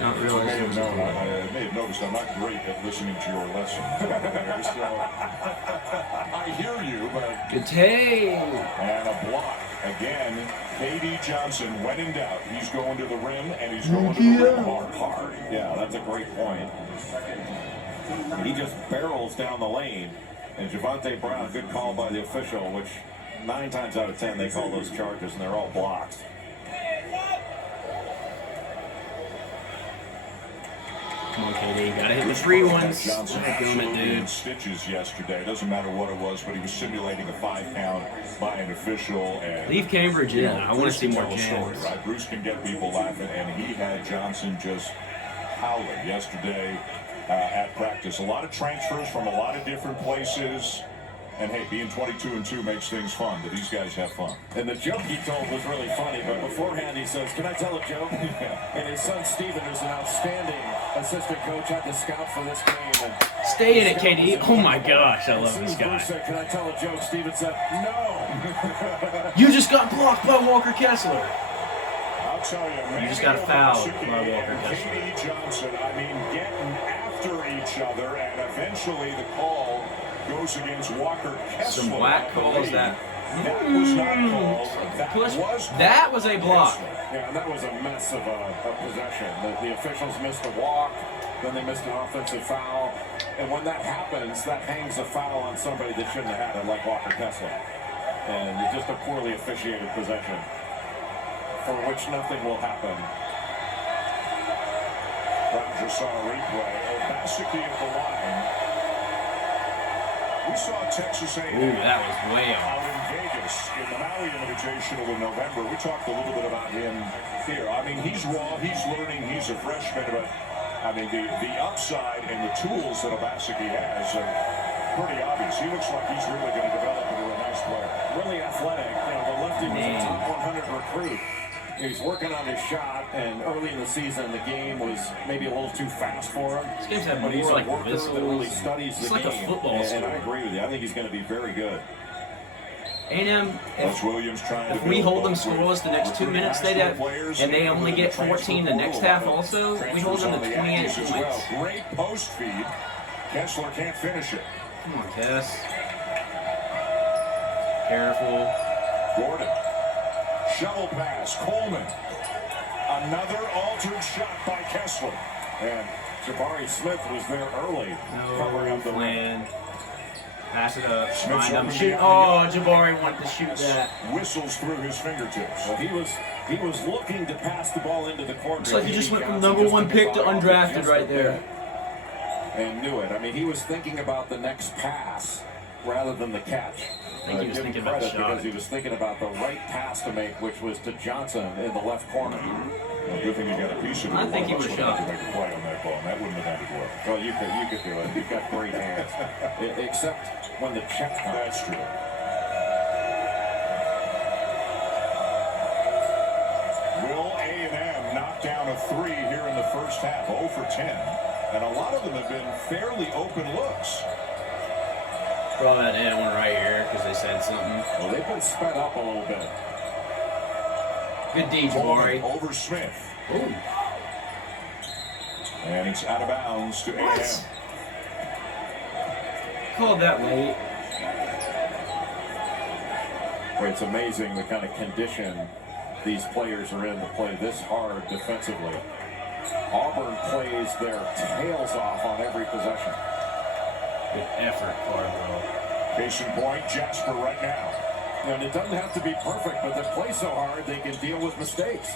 Not I really. may have noticed I'm not great at listening to your lessons. So I hear you, but... Good take. And a block. Again, K.D. Johnson, when in doubt, he's going to the rim, and he's going to the rim hard. Yeah, that's a great point. He just barrels down the lane. And Javonte Brown, good call by the official, which 9 times out of 10 they call those charges, and they're all blocks. Come on, KD. Gotta hit the free ones. Johnson Doing it, absolutely in dude. stitches yesterday. Doesn't matter what it was, but he was simulating a 5 count by an official. And Leave Cambridge in. I want to see more jams. jams. Right? Bruce can get people laughing, and he had Johnson just howling yesterday at practice. A lot of transfers from a lot of different places. And hey, being 22-2 makes things fun, but these guys have fun. And the joke he told was really funny, but beforehand he says, "Can I tell a joke?" And his son Steven, who's an outstanding assistant coach, had the scout for this game. And Stay in it, KD. Oh my gosh, I love this guy. Bruce said, "Can I tell a joke?" Steven said, "No." You just got blocked by Walker Kessler. I'll tell you, man. You just got fouled by Walker Kessler. KD Johnson, I mean, getting after each other, and eventually the call goes against Walker Kessler. Some black calls that. That was not called. That was a block. Yeah, and that was a mess of a possession. The officials missed a walk, then they missed an offensive foul. And when that happens, that hangs a foul on somebody that shouldn't have had it, like Walker Kessler. And it's just a poorly officiated possession, for which nothing will happen. Roger saw a replay. Obaseki at the line. We saw Texas A&M that was way off. out in Vegas in the Maui Invitational in November. We talked a little bit about him here. I mean, he's raw, he's learning, he's a freshman, but I mean, the upside and the tools that Obaseki has are pretty obvious. He looks like he's really going to develop into a nice player. Really athletic. You know, the lefty was a top 100 recruit. He's working on his shot, and early in the season, the game was maybe a little too fast for him. This game's had but he's more a like worker that really studies the it's like game. a football and score. I agree with you. I think he's going to be very good. A&M, Williams trying if we hold them scoreless the next 2 minutes, and they only get 14 the next half also, we hold them to 28 points. Great post feed. Kessler can't finish it. Come on, Kess. Careful. Gordon. Shovel pass. Coleman. Another altered shot by Kessler. And Jabari Smith was there early, covering up the plan. Pass it up. Find him. Shoot. Oh, Jabari wanted to shoot that. Whistles through his fingertips. Well, he was looking to pass the ball into the corner. Looks like he just went from #1 pick to undrafted right there. And knew it. I mean, he was thinking about the next pass rather than the catch. I think he was thinking about the shot. Because he was thinking about the right pass to make, which was to Johnson in the left corner. Well, good thing you got a piece of it. I think he would have shot. To make a play on that ball, and that wouldn't have had to work. Well, you could do it. You've got great hands. Except when the check comes. That's true. Will A&M knock down a 3 here in the first half? 0 for 10. And a lot of them have been fairly open looks. Throw that in one right here because they said something. Well, they've been sped up a little bit. Good D, Jabari. Over Smith. Ooh. And it's out of bounds to A&M. Called that late. Well, it's amazing the kind of condition these players are in to play this hard defensively. Auburn plays their tails off on every possession. Good effort, Cardwell. Case in point, Jasper right now. And it doesn't have to be perfect, but they play so hard they can deal with mistakes.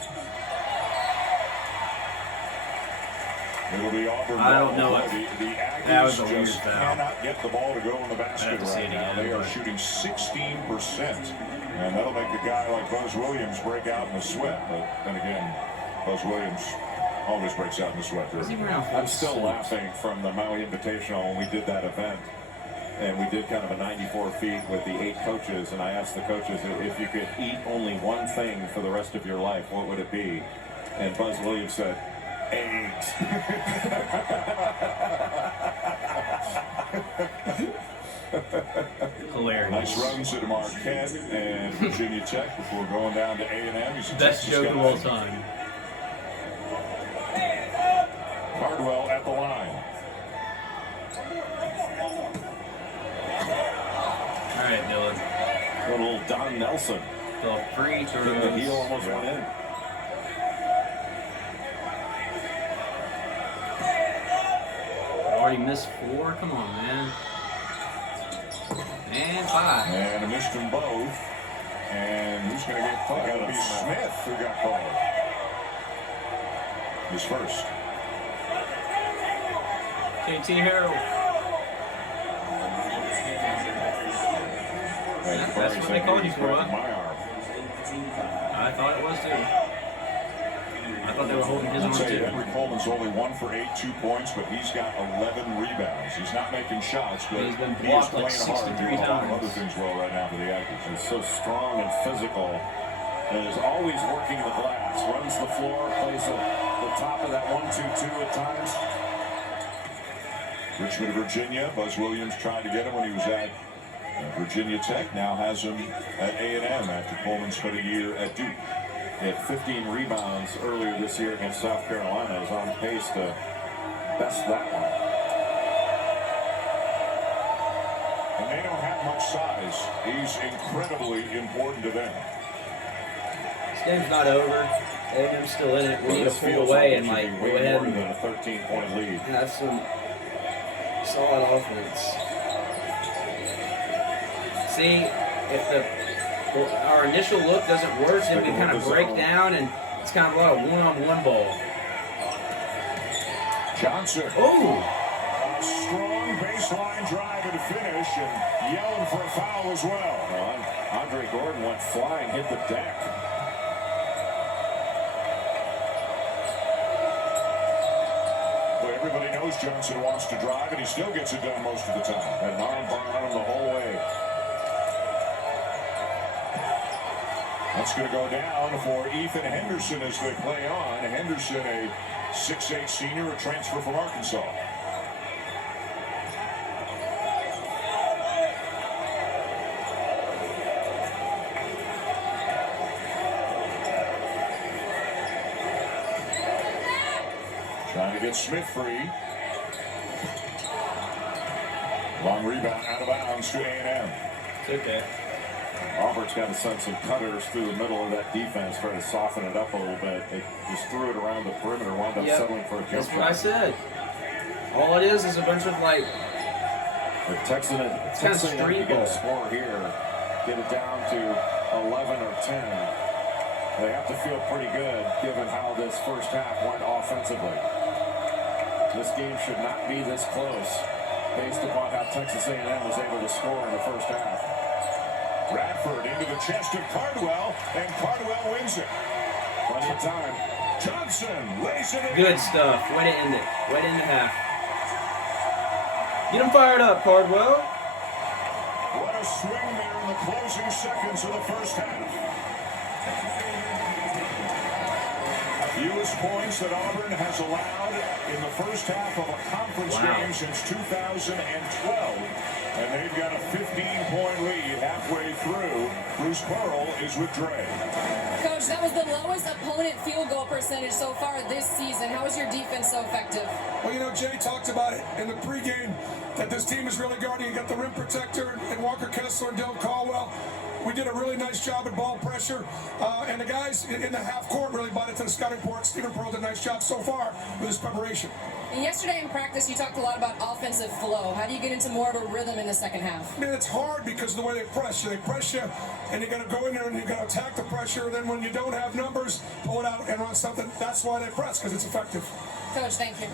It'll be Auburn. I don't know. The That was a Aggies weird just foul. cannot get the ball to go in the basket right now. They are shooting 16%. And that'll make a guy like Buzz Williams break out in the sweat. But then again, Buzz Williams always breaks out in the sweat. I'm still laughing from the Maui Invitational when we did that event. And we did kind of a 94 feet with the 8 coaches. And I asked the coaches, if you could eat only one thing for the rest of your life, what would it be? And Buzz Williams said, eggs. Hilarious. Nice runs at Marquette and Virginia Tech before going down to A&M. He's best joke of all time. Cardwell at the line. All right, Dylan. A little Don Nelson. The free throw. The heel almost went in. Already missed 4. Come on, man. And 5. And missed them both. And who's going to get called? Got to be Smith who got called. His first. KT Harold. That's what they called you for, huh? I thought it was too. I thought they were holding his arm too. Henry Coleman's only 1 for 8, 2 points, but he's got 11 rebounds. He's not making shots, but he's been he is blocked like playing hard. 63 Doing a lot of times. other things well right now for the Aggies. He's so strong and physical, and is always working the glass. Runs the floor, plays the top of that 1-2-2 at times. Richmond, Virginia. Buzz Williams tried to get him when he was at Virginia Tech. Now has him at A&M after Coleman spent a year at Duke. He had 15 rebounds earlier this year against South Carolina. Is on pace to best that one. And they don't have much size. He's incredibly important to them. This game's not over. A&M's still in it. We need to pull away and like go ahead and a 13-point lead. have some solid offense. See, if our initial look doesn't work, then we kind of break down, and it's kind of a lot of one-on-one ball. Johnson. Oh! A strong baseline drive and finish, and yelling for a foul as well. Andre Gordon went flying, hit the deck. Well, everybody knows Johnson wants to drive, and he still gets it done most of the time. An arm bar on him the whole way. That's going to go down for Ethan Henderson as they play on. Henderson, a 6'8" senior, a transfer from Arkansas. Trying to get Smith free. Long rebound out of bounds to A&M. It's okay. Auburn's got to send some cutters through the middle of that defense, try to soften it up a little bit. They just threw it around the perimeter, wound up settling for a jump shot. That's what I said. All it is a bunch of like. They're texting it. It's kind of street get ball. a score here, get it down to 11 or 10. They have to feel pretty good given how this first half went offensively. This game should not be this close based upon how Texas A&M was able to score in the first half. Radford into the chest of Cardwell, and Cardwell wins it. Plenty of time. Johnson lays it in. Good stuff. Way to end it. Way to end the half. Get him fired up, Cardwell. What a swing there in the closing seconds of the first half. Fewest points that Auburn has allowed in the first half of a conference game since 2012. And they've got a 15-point lead halfway through. Bruce Pearl is with Dre. Coach, that was the lowest opponent field goal percentage so far this season. How was your defense so effective? Well, you know, Jay talked about it in the pregame that this team is really guarding. You got the rim protector and Walker Kessler and Dylan Caldwell. We did a really nice job at ball pressure. And the guys in the half court really bought it to the scouting report. Stephen Pearl did a nice job so far with his preparation. And yesterday in practice, you talked a lot about offensive flow. How do you get into more of a rhythm in the second half? Man, it's hard because of the way they press you. They press you, and you got to go in there and you got to attack the pressure. And then when you don't have numbers, pull it out and run something. That's why they press, because it's effective. Coach, thank you.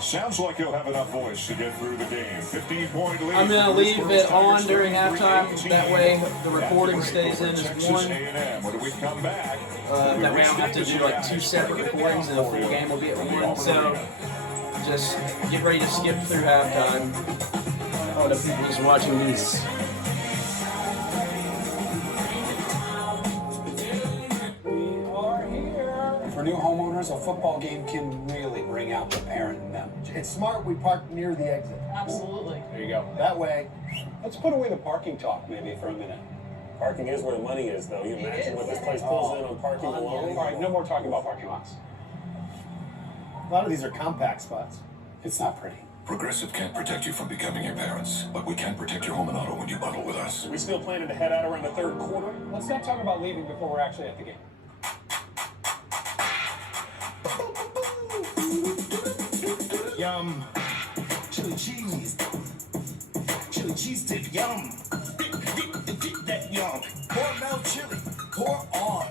Sounds like he'll have enough voice to get through the game. 15-point lead. I'm going to leave it on during halftime. That way the recording stays in as one. When we come back, that way I don't have to do like 2 separate recordings and the full game will be at one. So just get ready to skip through halftime. All the people just watching these. For new homeowners, a football game can really bring out the parent in them. It's smart we park near the exit. Absolutely. There you go. That way. Let's put away the parking talk maybe for a minute. Parking is where the money is, though. You imagine what this place pulls in on parking alone. All right, no more talking about parking lots. A lot of these are compact spots. It's not pretty. Progressive can't protect you from becoming your parents, but we can protect your home and auto when you bundle with us. We still planning to head out around the third quarter? Let's not talk about leaving before we're actually at the game. Yum. Chili cheese. Chili cheese dip. Yum. Dip that yum. Pour melt chili. Pour on.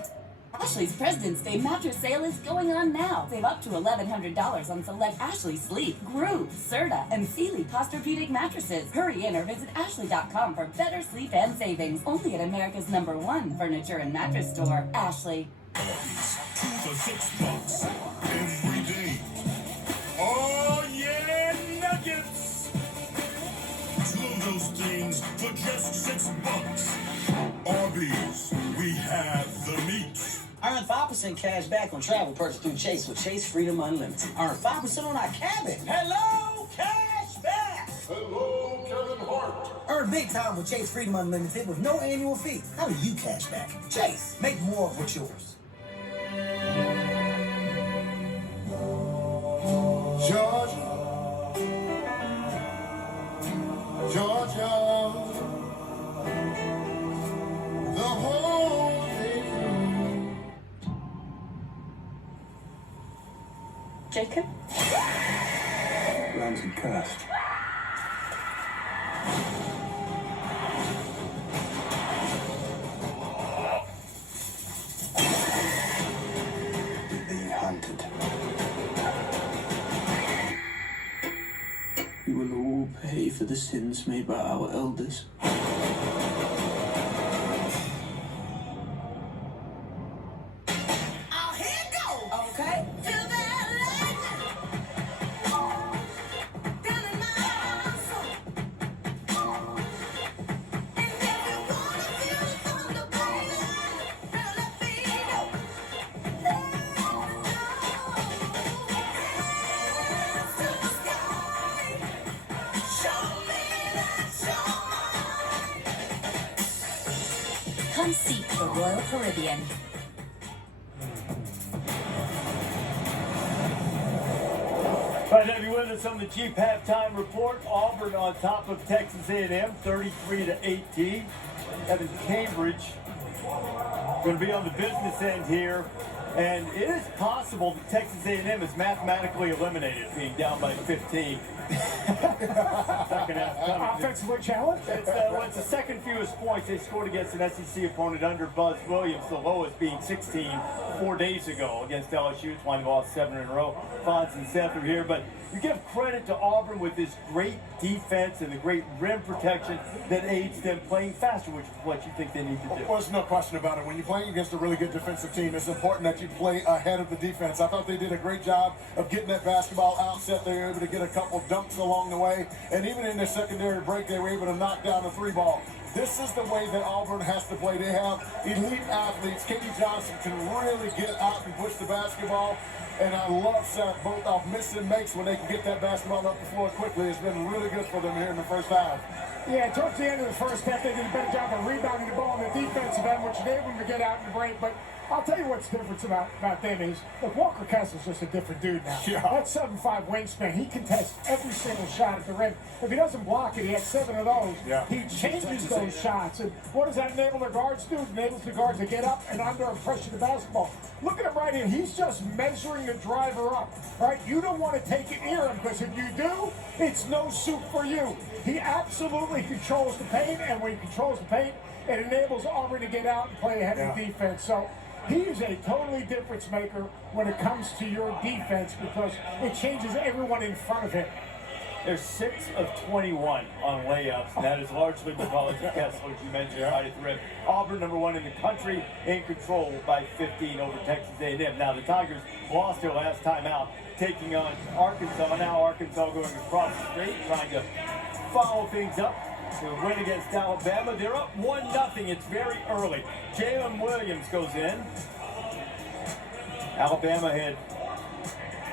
Ashley's President's Day mattress sale is going on now. Save up to $1,100 on select Ashley Sleep, Groove, Serta, and Sealy Posturepedic mattresses. Hurry in or visit Ashley.com for better sleep and savings. Only at America's #1 furniture and mattress store, Ashley. 2 for $6 every day. Oh yeah, nuggets! 2 of those things for just $6. Arby's, we have the meat. Earn 5% cash back on travel purchase through Chase with Chase Freedom Unlimited. Earn 5% on our cabin. Hello, cash back! Hello, Kevin Hart. Earn big time with Chase Freedom Unlimited with no annual fee. How do you cash back? Chase, make more of what's yours. Georgia, Georgia, the whole thing. Jacob? Ramsey cursed. Being hunted. We will all pay for the sins made by our elders. Oh, here it goes. Okay. Feel that lightning down in my soul. And if you wanna feel the thunder, baby, girl, let me know. Hands to the sky. Show me that you're mine. Come seek the Royal Caribbean. All right, have you with us on the Chief Halftime Report? Auburn on top of Texas A&M, 33-18. Evan Cambridge going to be on the business end here. And it is possible that Texas A&M is mathematically eliminated, being down by 15. Second half coming. Offensively challenged? It's the second fewest points they scored against an SEC opponent under Buzz Williams, the lowest being 16 4 days ago against LSU. It's why they lost 7 in a row. Fonz and Seth are here, but you give credit to Auburn with this great defense and the great rim protection that aids them playing faster, which is what you think they need to do. Well, there's no question about it. When you're playing against a really good defensive team, it's important that you play ahead of the defense. I thought they did a great job of getting that basketball outset. They were able to get a couple dunks along the way, and even in their secondary break, they were able to knock down the 3-ball. This is the way that Auburn has to play. They have elite athletes. Katie Johnson can really get out and push the basketball. And I love Seth, both off miss and makes when they can get that basketball up the floor quickly. It's been really good for them here in the first half. Yeah, towards the end of the first half, they did a better job of rebounding the ball on the defensive end, which enabled them to get out in the break. But I'll tell you what's different about them is, look, Walker Kessler's just a different dude now. Yeah. That 7'5" wingspan, he contests every single shot at the rim. If he doesn't block it, he had 7 of those. Yeah. He changes those shots. And what does that enable the guards to do? It enables the guards to get up and under and pressure the basketball. Look at him right here. He's just measuring the driver up, right? You don't want to take it near him, because if you do, it's no soup for you. He absolutely controls the paint, and when he controls the paint, it enables Auburn to get out and play ahead of the defense. So he is a totally difference maker when it comes to your defense, because it changes everyone in front of him. They're 6 of 21 on layups, and that is largely because of Kessler, as you mentioned, right at the rim. Auburn, #1 in the country, in control by 15 over Texas A&M. Now, the Tigers lost their last time out, taking on Arkansas. Now Arkansas going across the street, trying to follow things up to win against Alabama. They're up 1-0. It's very early. Jalen Williams goes in. Alabama had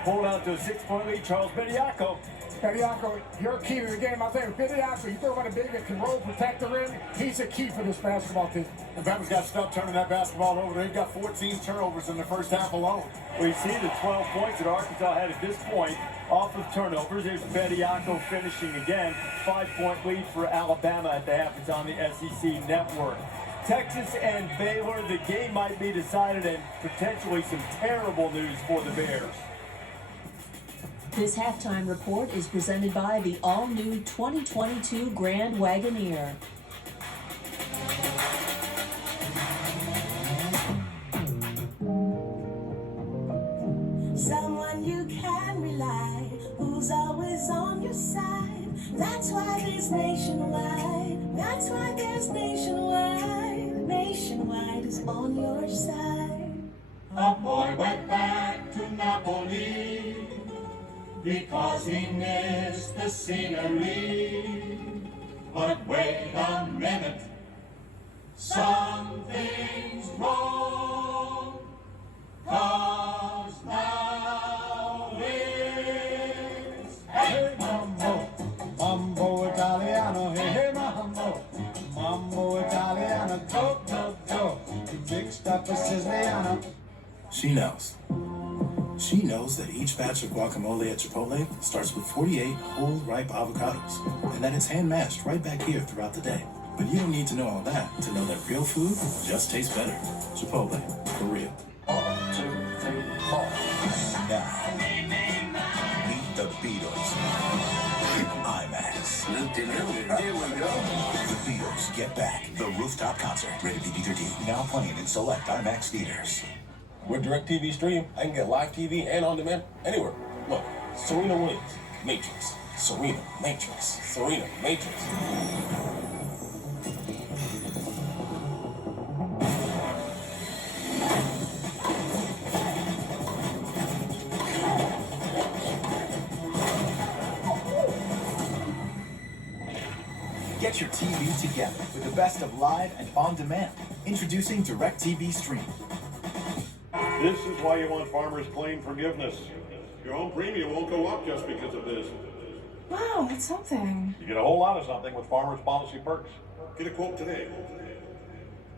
pulled out to a 6-point lead. Charles Bediako. Bediako, you're key to the game. I'll tell you, Bediako, you throw on a big that can roll, protect the rim. He's a key for this basketball team. Alabama's got to stop turning that basketball over. They've got 14 turnovers in the first half alone. We see the 12 points that Arkansas had at this point off of turnovers. There's Bediako finishing again. 5-point lead for Alabama at the half. It's on the SEC network. Texas and Baylor, the game might be decided, and potentially some terrible news for the Bears. This halftime report is presented by the all-new 2022 Grand Wagoneer. your side. A boy went back to Napoli because he missed the scenery. But wait a minute, something's wrong, 'cause now it's Hey mambo, mambo Italiano, hey hey mambo, mambo Italiano, go go go, big stuff for Siciliano. She knows. She knows that each batch of guacamole at Chipotle starts with 48 whole ripe avocados, and that it's hand mashed right back here throughout the day. But you don't need to know all that to know that real food just tastes better. Chipotle, for real. 1, 2, 3, 4. Now, meet the Beatles. IMAX. Here we go. The Beatles Get Back. The rooftop concert. Rated PG-13. Now playing in select IMAX theaters. With DirecTV Stream, I can get live TV and on demand anywhere. Look, Serena Williams, Matrix. Serena, Matrix. Serena, Matrix. Get your TV together with the best of live and on demand. Introducing DirecTV Stream. This is why you want Farmers Claim Forgiveness. Your home premium won't go up just because of this. Wow, that's something. You get a whole lot of something with Farmers Policy Perks. Get a quote today.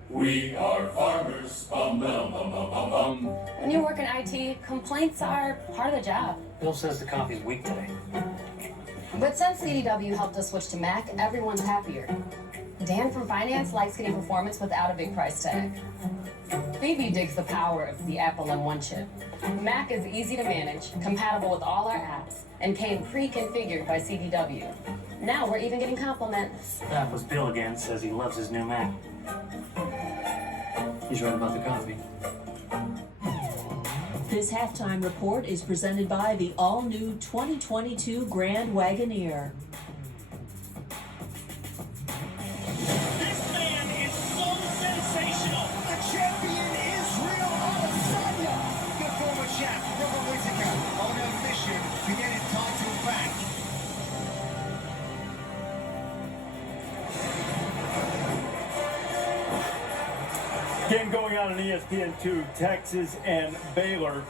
We are farmers. Bum, bum, bum, bum, bum, bum. When you work in IT, complaints are part of the job. Bill says the coffee's weak today. But since CDW helped us switch to Mac, everyone's happier. Dan from Finance likes getting performance without a big price tag. Phoebe digs the power of the Apple M1 chip. Mac is easy to manage, compatible with all our apps, and came pre-configured by CDW. Now we're even getting compliments. That was Bill again, says he loves his new Mac. He's right about the coffee. This halftime report is presented by the all-new 2022 Grand Wagoneer. This man is so sensational. The champion is Real Adesanya. The former champ, Robert Whittaker, on a mission to get his title back. Game going on ESPN2, Texas and Baylor.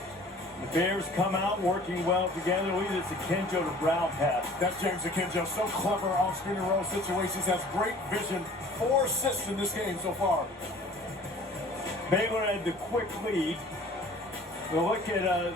The Bears come out working well together. Look at this Akinjo to Brown pass. That's James Akinjo, so clever off screen and roll situations, has great vision. 4 assists in this game so far. Baylor had the quick lead. We'll look at,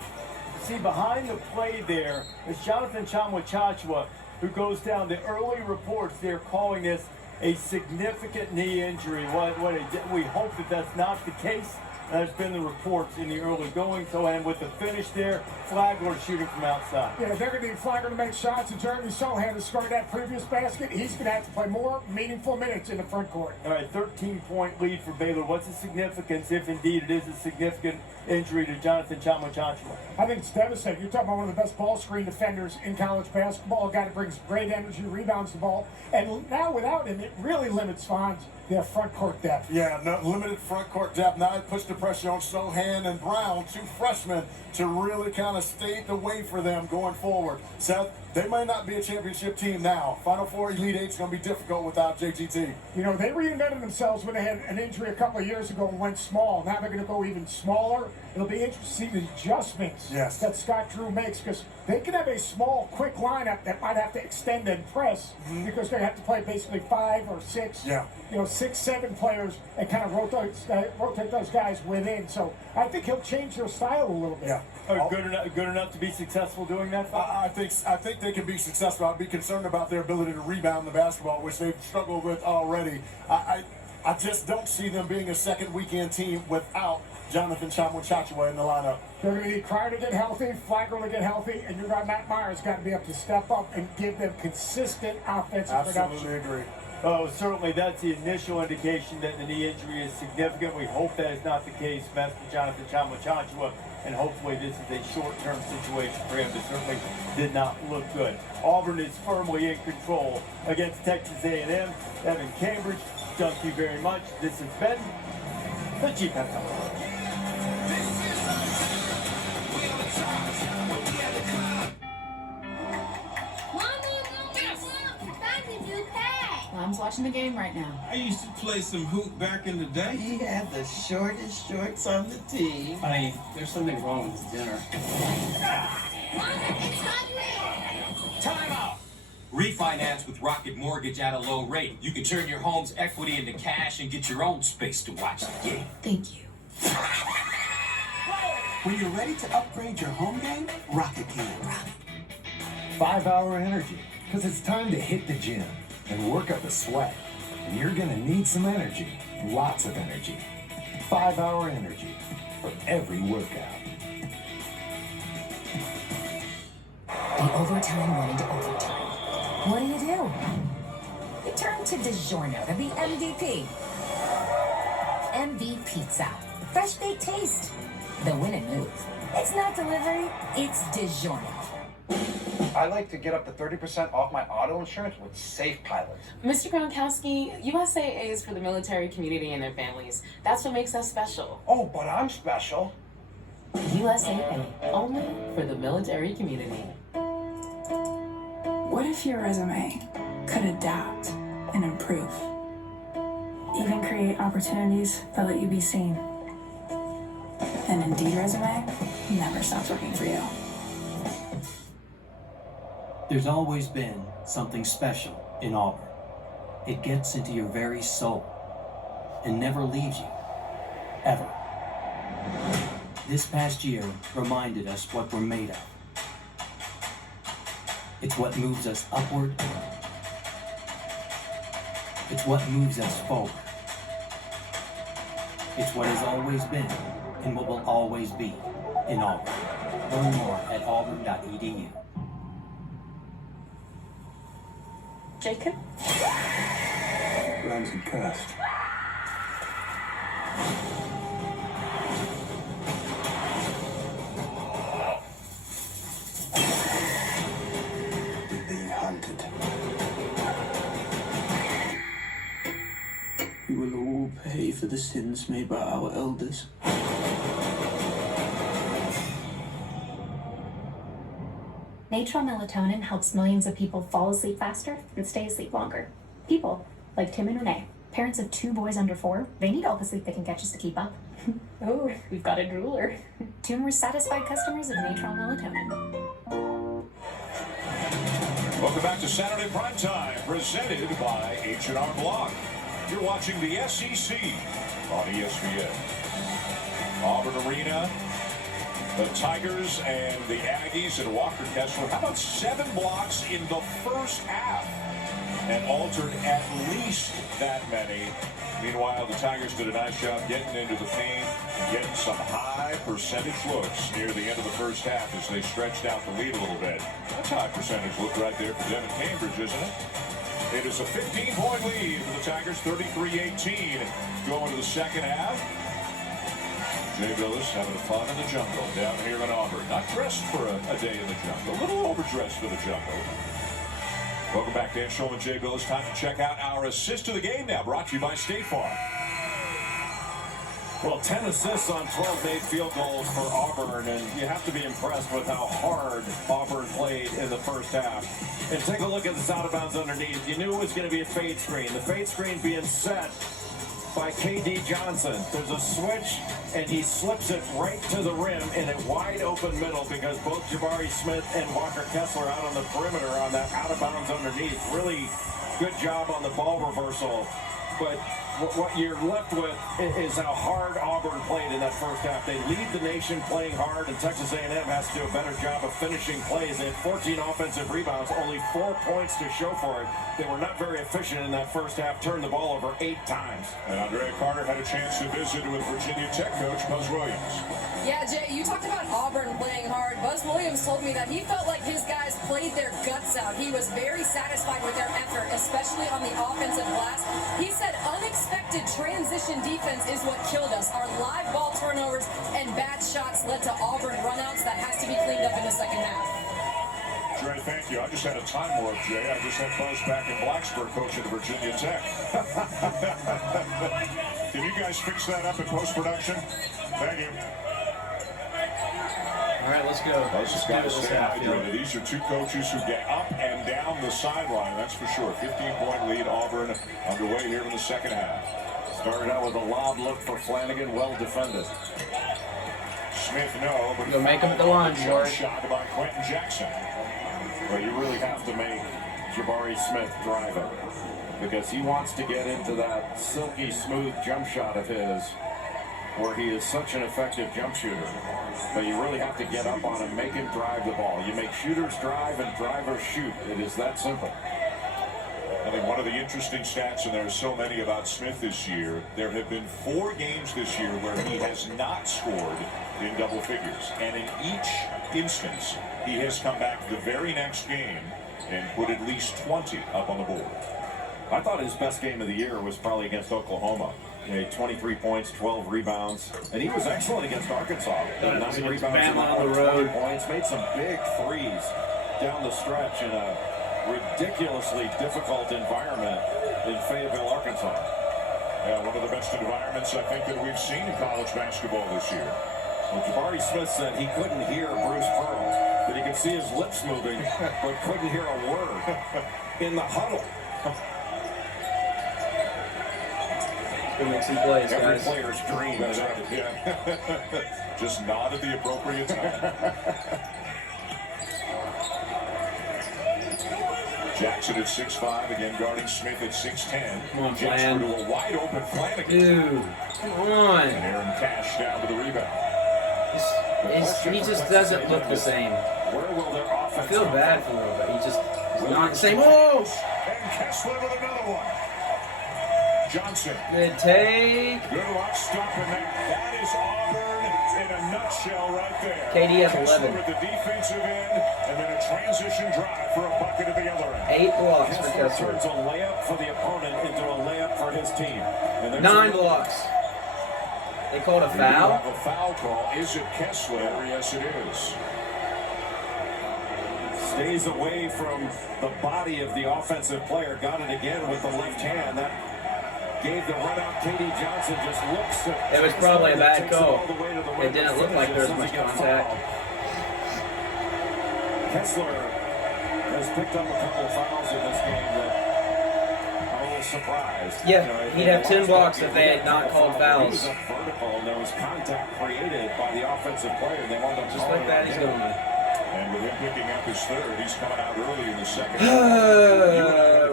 see behind the play there is Jonathan Chamwa-Chachua, who goes down. The early reports, they're calling this a significant knee injury. We hope that that's not the case. There's been the reports in the early going. So, and with the finish there, Flagler shooting from outside. Yeah, they're going to need Flagler to make shots, and Jeremy Sohan has scored that previous basket. He's going to have to play more meaningful minutes in the front court. All right, 13-point lead for Baylor. What's the significance, if indeed it is a significant injury to Jonathan Chamwa-Chachua? I think it's devastating. You're talking about one of the best ball screen defenders in college basketball, a guy that brings great energy, rebounds the ball, and now without him, it really limits their front court depth. Yeah, no, limited front court depth. Now it puts the pressure on Sohan and Brown, 2 freshmen, to really kind of stay the way for them going forward. Seth, they might not be a championship team now. Final Four, Elite Eight's going to be difficult without JGT. You know, they reinvented themselves when they had an injury a couple of years ago and went small. Now they're going to go even smaller. It'll be interesting to see the adjustments that Scott Drew makes, because they can have a small, quick lineup that might have to extend and press because they have to play basically 5 or 6, 6, 7 players and kind of rotate those guys within. So I think he'll change their style a little bit. Yeah. Good enough to be successful doing that? I think they can be successful. I'd be concerned about their ability to rebound the basketball, which they've struggled with already. I just don't see them being a second weekend team without Jonathan Chamwa-Chachua in the lineup. They're going to need Cryer to get healthy, Flagler to get healthy, and your guy Matt Myers got to be able to step up and give them consistent offensive production. Absolutely agree. Oh, certainly that's the initial indication that the knee injury is significant. We hope that is not the case, Master Jonathan Chamwa-Chachua, and hopefully this is a short-term situation for him. It certainly did not look good. Auburn is firmly in control against Texas A&M. Evan Cambridge, thank you very much. This has been The Jeep had come. Mom's watching the game right now. I used to play some hoop back in the day. He had the shortest shorts on the team. Honey, there's something wrong with dinner. Time out! Refinance with Rocket Mortgage at a low rate. You can turn your home's equity into cash and get your own space to watch the game. Thank you. When you're ready to upgrade your home game, Rocket can. 5-hour energy, because it's time to hit the gym and work up a sweat. And you're gonna need some energy, lots of energy. 5-hour energy for every workout. The overtime went into overtime. What do? You turn to DiGiorno to be MVP. MV Pizza. Fresh baked taste. The winning move. It's not delivery, it's DiGiorno. I like to get up to 30% off my auto insurance with Safe Pilot. Mr. Gronkowski, USAA is for the military community and their families. That's what makes us special. Oh, but I'm special. USAA, only for the military community. What if your resume could adapt and improve? Even create opportunities that let you be seen. An Indeed resume never stops working for you. There's always been something special in Auburn. It gets into your very soul and never leaves you, ever. This past year reminded us what we're made of. It's what moves us upward. It's what moves us forward. It's what has always been and what will always be in Auburn. Learn more at auburn.edu. Jacob? Ramsey cussed. Being hunted. We will all pay for the sins made by our elders. Natural melatonin helps millions of people fall asleep faster and stay asleep longer. People like Tim and Renee, parents of 2 boys under 4, they need all the sleep they can get just to keep up. Oh, we've got a drooler. 2 more satisfied customers of Natural melatonin. Welcome back to Saturday Primetime, presented by H&R Block. You're watching the SEC on ESPN. Auburn Arena, the Tigers and the Aggies and Walker Kessler. How about 7 blocks in the first half? And altered at least that many. Meanwhile, the Tigers did a nice job getting into the paint and getting some high percentage looks near the end of the first half as they stretched out the lead a little bit. That's a high percentage look right there for Devin Cambridge, isn't it? It is a 15-point lead for the Tigers, 33-18, going to the second half. Jay Billis having fun in the jungle down here in Auburn. Not dressed for a day in the jungle, a little overdressed for the jungle. Welcome back, Dan Shulman, Jay Billis. Time to check out our assist to the game now, brought to you by State Farm. Well, 10 assists on 12 made field goals for Auburn, and you have to be impressed with how hard Auburn played in the first half. And take a look at this out of bounds underneath. You knew it was going to be a fade screen. The fade screen being set by K.D. Johnson. There's a switch, and he slips it right to the rim in a wide open middle because both Jabari Smith and Walker Kessler out on the perimeter on that out of bounds underneath. Really good job on the ball reversal. But what you're left with is how hard Auburn played in that first half. They lead the nation playing hard, and Texas A&M has to do a better job of finishing plays. They had 14 offensive rebounds, only 4 points to show for it. They were not very efficient in that first half, turned the ball over 8 times. And Andrea Carter had a chance to visit with Virginia Tech coach Buzz Williams. Yeah, Jay, you talked about Auburn playing hard. Buzz Williams told me that he felt like his guys played their guts out. He was very satisfied with their effort, especially on the offensive glass. He said unexpected transition defense is what killed us. Our live ball turnovers and bad shots led to Auburn runouts that has to be cleaned up in the second half. Dre, thank you. I just had a time warp, Jay. I just had Buzz back in Blacksburg coaching at Virginia Tech. Can you guys fix that up in post-production? Thank you. All right, let's go. Let's just got to stay hydrated. These are two coaches who get up and down the sideline, that's for sure. 15-point lead, Auburn underway here in the second half. Started out with a lob look for Flanagan, well defended. Smith, no, but go make him at the line, Jabari. Shot by Quentin Jackson. But you really have to make Jabari Smith drive it, because he wants to get into that silky smooth jump shot of his, where he is such an effective jump shooter. But you really have to get up on him, make him drive the ball. You make shooters drive and drivers shoot. It is that simple. I think one of the interesting stats, and there are so many about Smith this year, there have been 4 games this year where he has not scored in double figures. And in each instance, he has come back the very next game and put at least 20 up on the board. I thought his best game of the year was probably against Oklahoma. He made 23 points, 12 rebounds, and he was excellent against Arkansas. 9 rebounds on the road. 20 points, made some big threes down the stretch in a ridiculously difficult environment in Fayetteville, Arkansas. Yeah, one of the best environments I think that we've seen in college basketball this year. Well, Jabari Smith said he couldn't hear Bruce Pearl, that he could see his lips moving, but couldn't hear a word in the huddle. Go make some plays, Every guys. player's dream. That's right, yeah. Just nod at the appropriate time. Jackson at 6'5", again guarding Smith at 6'10". Come on, Jackson Flan. to a wide open Flanagan. Dude, come on. And Aaron Cash down to the rebound. He just doesn't look the same. Where will their offense I feel bad for him, but he's not the same. Oh! And Kessler with another one. Johnson. Good take. Good luck stopping that. That is Auburn in a nutshell right there. KD has Kessler 11. at the defensive end, and then a transition drive for a bucket at the other end. 8 blocks for Kessler Kessler. turns a layup for the opponent into a layup for his team. And there's 9 blocks. They called a foul? A foul call. Is it Kessler? Yes, it is. Stays away from the body of the offensive player. Got it again with the left hand. That gave the run out. KD Johnson just looks at It was probably a bad call. It It didn't look like there was much contact. Kessler has picked up a couple of fouls in this game that I'm a little surprised. Yeah, he'd have 10 blocks if they had not called He fouls. was up vertical and there was contact created by the offensive player. They wound up Just like that, he's going. And with him picking up his third, he's coming out early in the second.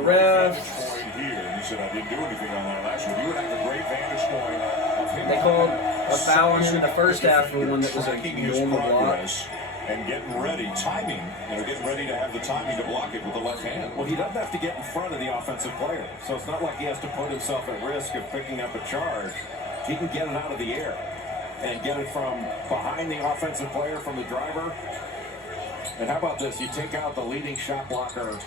Ref. Point here, and he said, I didn't do anything on that last one. You would have a great vantage point of him. They called a foul on him in the first half for one that was a Tracking his normal block. progress and getting ready, timing, getting ready to have the timing to block it with the left hand. Well, he doesn't have to get in front of the offensive player, so it's not like he has to put himself at risk of picking up a charge. He can get it out of the air and get it from behind the offensive player, from the driver. And how about this? You take out the leading shot blocker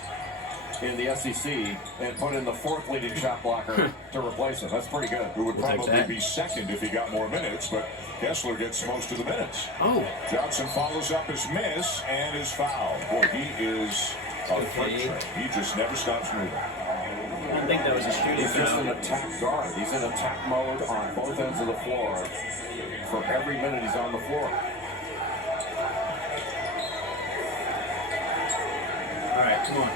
in the SEC and put in the 4th leading shot blocker to replace him. That's pretty good. Who would probably be second if he got more minutes, but Kessler gets most of the minutes. Oh. Johnson follows up his miss and his foul. Boy, he is a freight train. He just never stops moving. I don't think that was a shooting He's just foul. an attack guard. He's in attack mode on both ends of the floor for every minute he's on the floor. All right, come on.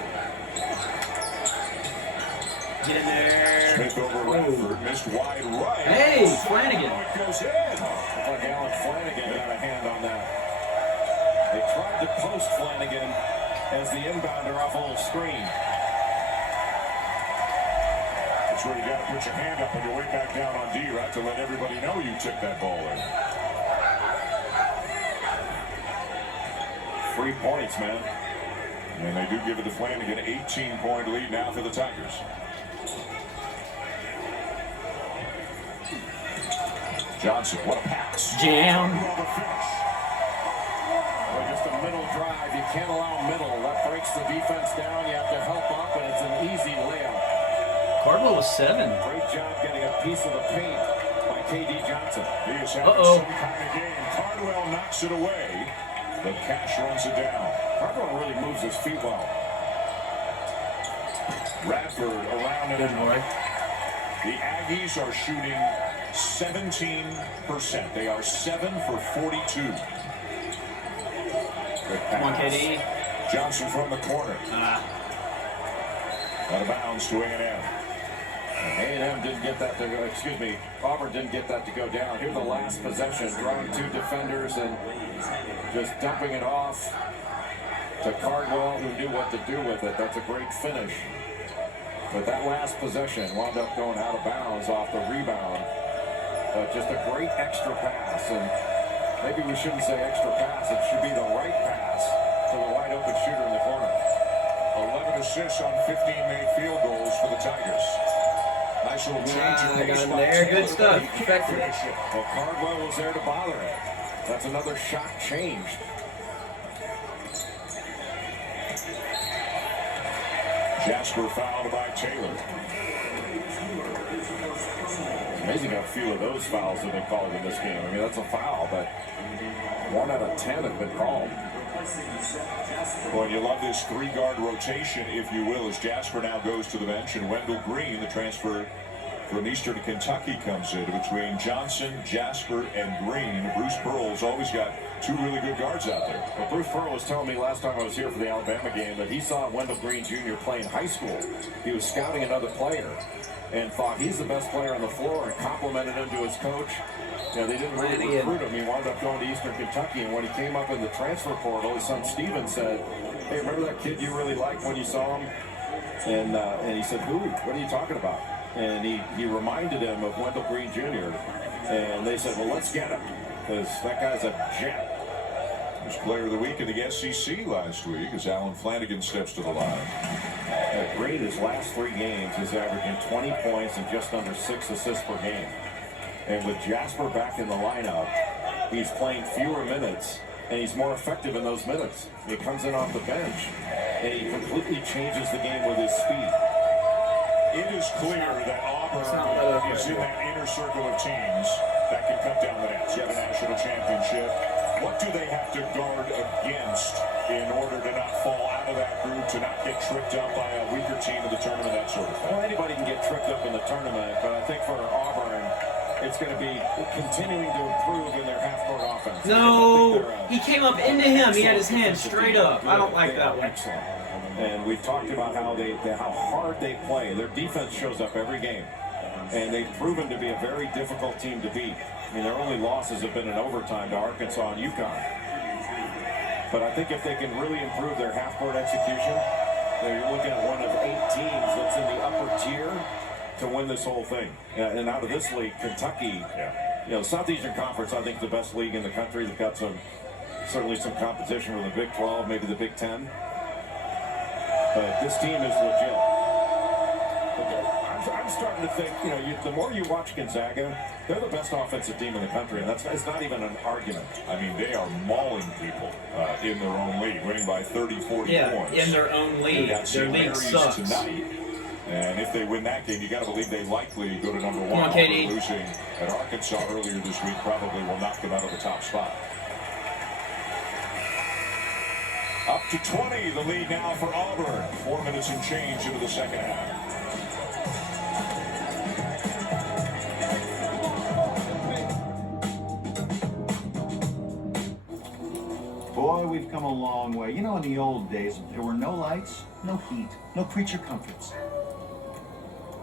Get in there. Smith over Radford, missed wide right. Hey, Flanagan. It goes in. Like Alan Flanagan got a hand on that. They tried to post Flanagan as the inbounder off a little screen. That's where you got to put your hand up on your way back down on D, right, to let everybody know you took that ball in. 3 points, man. And they do give it to Flanagan, 18-point lead now for the Tigers. Johnson, what a pass. Jam. Well, just a middle drive. You can't allow middle. That breaks the defense down. You have to help up, and it's an easy layup. Cardwell was 7. Great job getting a piece of the paint by KD Johnson. He is having some kind of game. Cardwell knocks it away, but Cash runs it down. Cardwell really moves his feet well. Radford around it. Good boy. The Aggies are shooting 17%. They are 7 for 42. Come on, KD. Johnson from the corner. Out of bounds to A&M. A&M didn't get that to go, Auburn didn't get that to go down. Here's the last possession, drawing 2 defenders and just dumping it off to Cardwell, who knew what to do with it. That's a great finish. But that last possession wound up going out of bounds off the rebound. But just a great extra pass, and maybe we shouldn't say extra pass, it should be the right pass to the wide open shooter in the corner. 11 assists on 15 made field goals for the Tigers. Nice little change of pace by there. Taylor, Good stuff. but he can't finish it. Well, Cardwell was there to bother him. That's another shot changed. Jasper fouled by Taylor. It's amazing how few of those fouls have been called in this game. I mean, that's a foul, but 1 out of 10 have been called. Well, you love this 3-guard rotation, if you will, as Jasper now goes to the bench, and Wendell Green, the transfer from Eastern Kentucky, comes in. Between Johnson, Jasper, and Green, Bruce Pearl's always got 2 really good guards out there. Well, Bruce Pearl was telling me last time I was here for the Alabama game that he saw Wendell Green Jr. play in high school. He was scouting another player and thought he's the best player on the floor and complimented him to his coach. You know, they didn't really recruit him. He wound up going to Eastern Kentucky, and when he came up in the transfer portal, his son Steven said, "Hey, remember that kid you really liked when you saw him?" And he said, "Who? What are you talking about?" And he reminded him of Wendell Green Jr. And they said, "Well, let's get him, because that guy's a jet." He was player of the week in the SEC last week as Alan Flanagan steps to the line. Green, his last 3 games, is averaging 20 points and just under 6 assists per game. And with Jasper back in the lineup, he's playing fewer minutes, and he's more effective in those minutes. He comes in off the bench, and he completely changes the game with his speed. It is clear that Auburn is in that inner circle of teams that can cut down the nets. You have a national championship. What do they have to guard against in order to not fall out of that group, to not get tricked up by a weaker team in the tournament, that sort of thing? Well, anybody can get tricked up in the tournament, but I think for Auburn, it's going to be continuing to improve in their half-court offense. No, he came up into him. He had his hand straight up. I don't like that one. Excellent. And we've talked about how hard they play. Their defense shows up every game, and they've proven to be a very difficult team to beat. I mean, their only losses have been in overtime to Arkansas and UConn. But I think if they can really improve their half-court execution, you're looking at one of 8 teams that's in the upper tier to win this whole thing. And out of this league, Kentucky, you know, Southeastern Conference, I think, is the best league in the country. They've got certainly some competition with the Big 12, maybe the Big 10. But this team is legit. I'm starting to think, you know, the more you watch Gonzaga, they're the best offensive team in the country, and it's not even an argument. I mean, they are mauling people in their own league, winning by 30, 40 points. In their own league. Their league sucks. Tonight. And if they win that game, you got to believe they likely go to number 1. Come on, KD. Losing at Arkansas earlier this week probably will knock them out of the top spot. Up to 20, the lead now for Auburn. 4 minutes and change into the second half. Boy, we've come a long way. You know, in the old days, there were no lights, no heat, no creature comforts.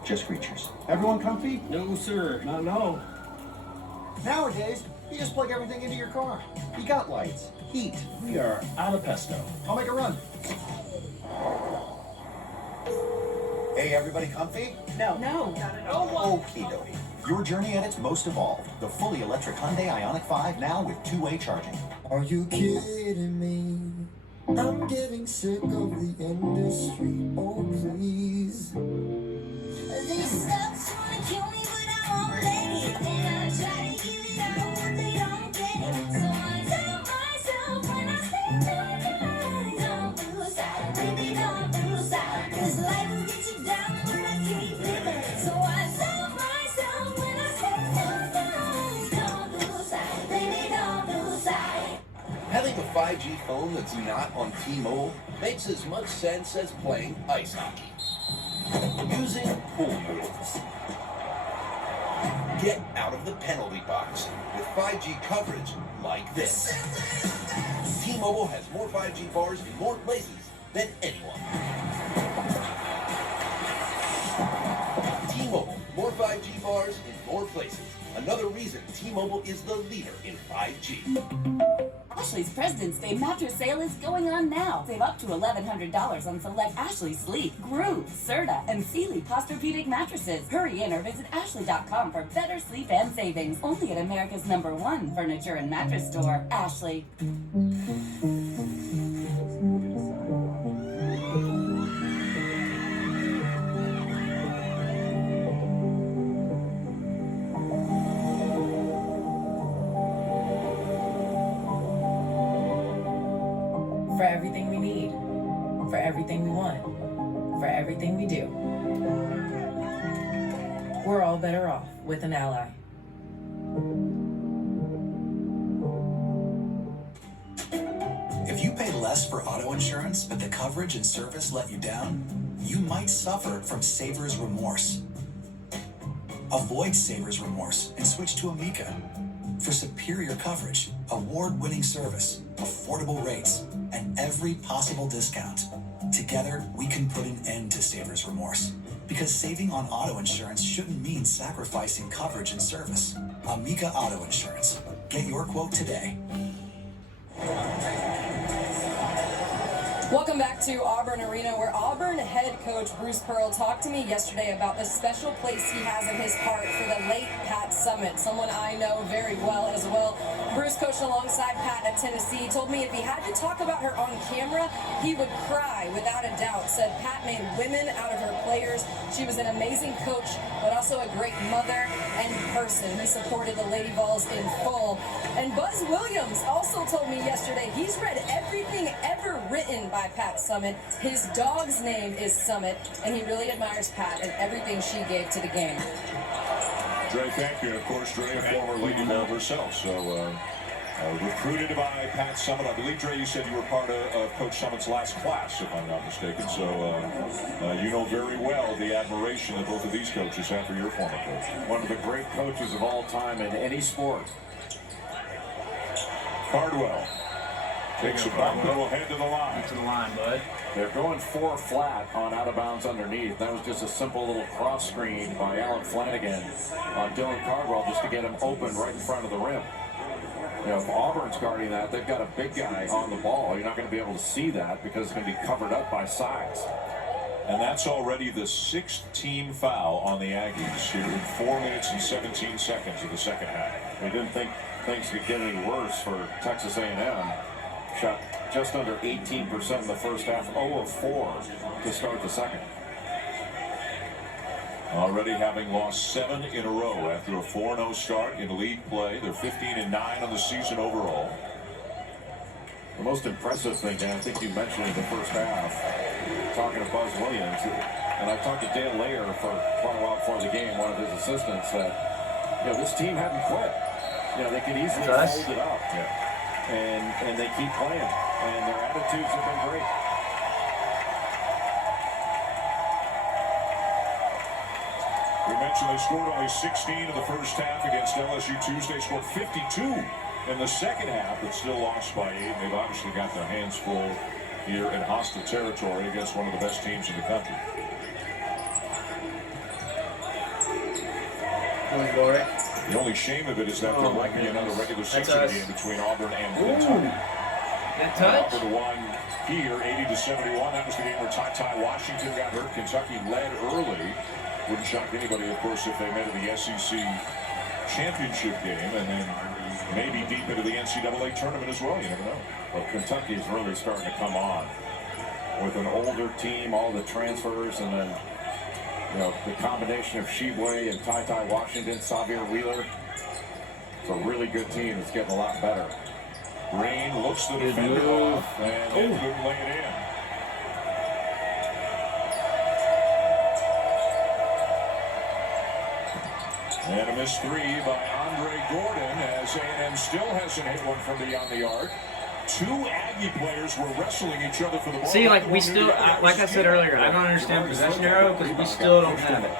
Just creatures. Everyone comfy? No, sir. No. Nowadays, you just plug everything into your car. You got lights, heat. We are out of pesto. I'll make a run. Hey, everybody comfy? No. Okie dokie. Your journey at its most evolved. The fully electric Hyundai Ioniq 5 now with 2-way charging. Are you kidding me? I'm getting sick of the industry. Oh, please. These stuffs wanna kill me, but I won't let it. And I try to give it all, but they don't get it. So I tell myself when I say don't lose out, baby, don't lose out. 'Cause life will get you down when I keep living. So I tell myself when I say don't lose out, baby, don't lose out. Having a 5G phone that's not on T-Mobile makes as much sense as playing ice hockey. Using pool noodles. Get out of the penalty box with 5G coverage like this. T-Mobile has more 5G bars in more places than anyone. T-Mobile, more 5G bars in more places. Another reason T-Mobile is the leader in 5G. Ashley's President's Day mattress sale is going on now. Save up to $1,100 on select Ashley Sleep, Groove, Serta, and Sealy Posturepedic mattresses. Hurry in or visit ashley.com for better sleep and savings. Only at America's #1 furniture and mattress store, Ashley. For everything we need, for everything we want, for everything we do. We're all better off with an ally. If you pay less for auto insurance, but the coverage and service let you down, you might suffer from savor's remorse. Avoid savor's remorse and switch to Amica. For superior coverage, award-winning service, affordable rates, and every possible discount. Together, we can put an end to savor's remorse. Because saving on auto insurance shouldn't mean sacrificing coverage and service. Amica Auto Insurance. Get your quote today. Welcome back to Auburn Arena, where Auburn head coach Bruce Pearl talked to me yesterday about the special place he has in his heart for the late Pat Summitt, someone I know very well as well. Bruce coached alongside Pat at Tennessee. He told me if he had to talk about her on camera, he would cry without a doubt. Said Pat made women out of her players. She was an amazing coach, but also a great mother and person. He supported the Lady Vols in full. And Buzz Williams also told me yesterday he's read everything ever written by Pat Summitt. His dog's name is Summitt, and he really admires Pat and everything she gave to the game. Dre, thank you. And of course, Dre, a former Lady Vol herself. So, recruited by Pat Summitt. I believe, Dre, you said you were part of Coach Summitt's last class, if I'm not mistaken. So, you know very well the admiration that both of these coaches have for your former coach. One of the great coaches of all time in any sport. Cardwell takes a bump, little head to the line. To the line, bud. They're going 4 flat on out of bounds underneath. That was just a simple little cross screen by Alan Flanagan on Dylan Cardwell just to get him open right in front of the rim. You know, if Auburn's guarding that, they've got a big guy on the ball. You're not going to be able to see that because it's going to be covered up by size. And that's already the 6th team foul on the Aggies here in 4 minutes and 17 seconds of the second half. We didn't think things could get any worse for Texas A&M. Shot just under 18% in the first half, 0 of 4 to start the second. Already having lost 7 in a row after a 4-0 start in league play. They're 15-9 on the season overall. The most impressive thing, and I think you mentioned in the first half, talking to Buzz Williams, and I talked to Dale Layer for quite a while before the game, one of his assistants, that, you know, this team hadn't quit. You know, they could easily hold it up. Yeah. And they keep playing, and their attitudes have been great. We mentioned they scored only 16 in the first half against LSU Tuesday. Scored 52 in the second half, but still lost by 8. They've obviously got their hands full here in hostile territory against one of the best teams in the country. The only shame of it is that there might be another regular season game between Auburn and Kentucky. That touch? Auburn won here, 80-71. That was the game where Ty Washington got hurt. Kentucky led early. Wouldn't shock anybody, of course, if they made it the SEC championship game and then maybe deep into the NCAA tournament as well. You never know. Well, Kentucky is really starting to come on with an older team, all the transfers, and then, you know, the combination of Sheboy and Ty Washington, Xavier Wheeler. It's a really good team. It's getting a lot better. Rain looks the defender off and then couldn't lay it in. And a missed 3 by Andre Gordon as A&M still hasn't hit one from beyond the arc. 2 Aggie players were wrestling each other for the ball. See, like we still, like I said earlier, I don't understand possession arrow because we still don't have it.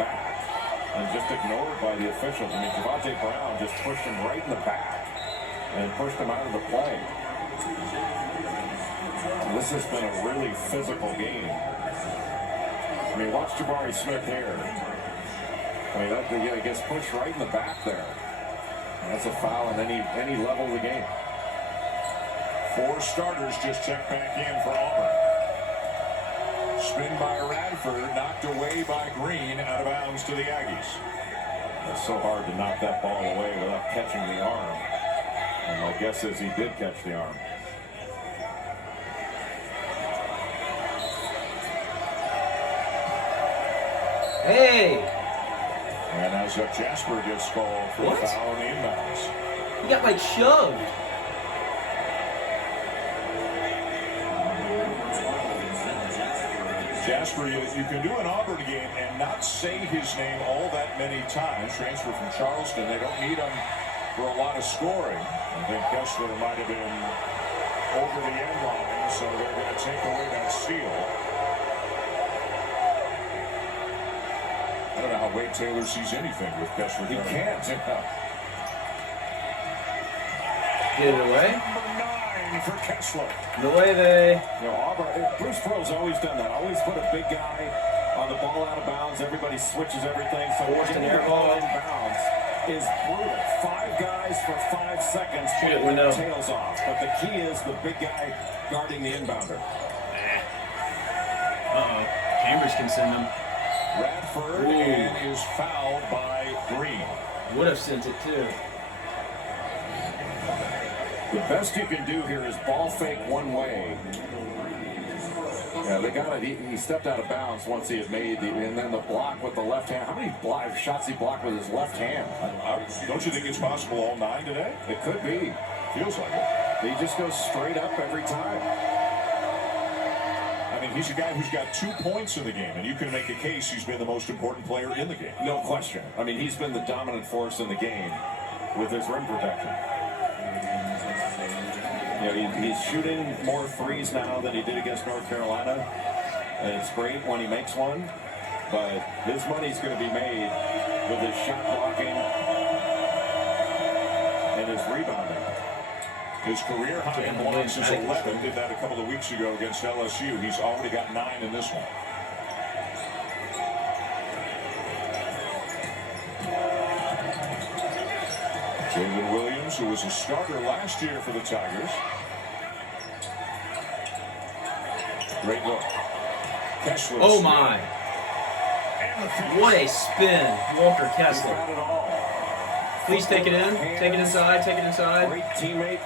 and just ignored by the officials. I mean, Javonte Brown just pushed him right in the back and pushed him out of the play. This has been a really physical game. I mean, watch Jabari Smith here. I mean, that he gets pushed right in the back there. And that's a foul in any level of the game. 4 starters just checked back in for Auburn. Spin by Radford, knocked away by Green, out of bounds to the Aggies. It's so hard to knock that ball away without catching the arm. And my guess is he did catch the arm. Hey! And as Jasper gets called for a foul on the inbounds. He got like shoved. Jasper, you can do an Auburn game and not say his name all that many times. Transfer from Charleston. They don't need him for a lot of scoring. I think Kessler might have been over the end line, so they're going to take away that steal. I don't know how Wade Taylor sees anything with Kessler. He can't. Get it away. Number 9 for Kessler. No way they. You know, Auburn, Bruce Pearl's always done that. Always put a big guy on the ball out of bounds. Everybody switches everything. So Forced an air ball in bounds is brutal. 5 guys for 5 seconds. Shoot it, window. Tails off. But the key is the big guy guarding the inbounder. Uh-oh. Cambridge can send them. Radford and is fouled by Green. Would have sent it too. The best you can do here is ball fake one way. Yeah, they got it. He stepped out of bounds once he had made and then the block with the left hand. How many shots he blocked with his left hand? Don't you think it's possible all 9 today? It could be. Feels like it. He just goes straight up every time. I mean, he's a guy who's got 2 points in the game, and you can make a case he's been the most important player in the game. No question. I mean, he's been the dominant force in the game with his rim protection. You know, he's shooting more threes now than he did against North Carolina, and it's great when he makes one, but his money's going to be made with his shot blocking and his rebounding. His career high in blocks is 11. Did that a couple of weeks ago against LSU. He's already got 9 in this one. Jalen Williams, who was a starter last year for the Tigers. Great look. Kessler. Oh my. What a spin. Walker Kessler. Please take it in. Take it inside. Take it inside. Great teammate.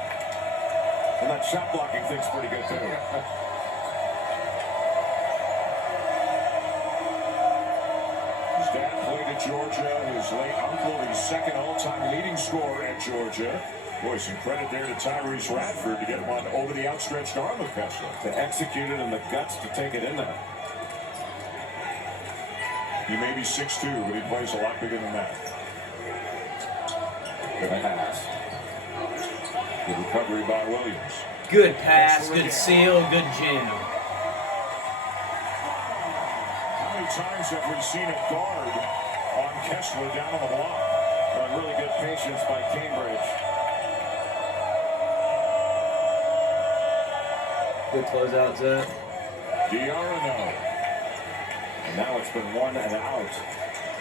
And that shot blocking thing's pretty good too. His dad played at Georgia. His late uncle, his second all-time leading scorer at Georgia. Boy, some credit there to Tyrese Radford to get one over the outstretched arm of Kessler. To execute it and the guts to take it in there. He may be 6'2", but he plays a lot bigger than that. Good pass. Good recovery by Williams. Good pass, good seal, good jam. How many times have we seen a guard on Kessler down on the block? Really good patience by Cambridge. Good closeout, Zach. Diarno. And now it's been 1 and out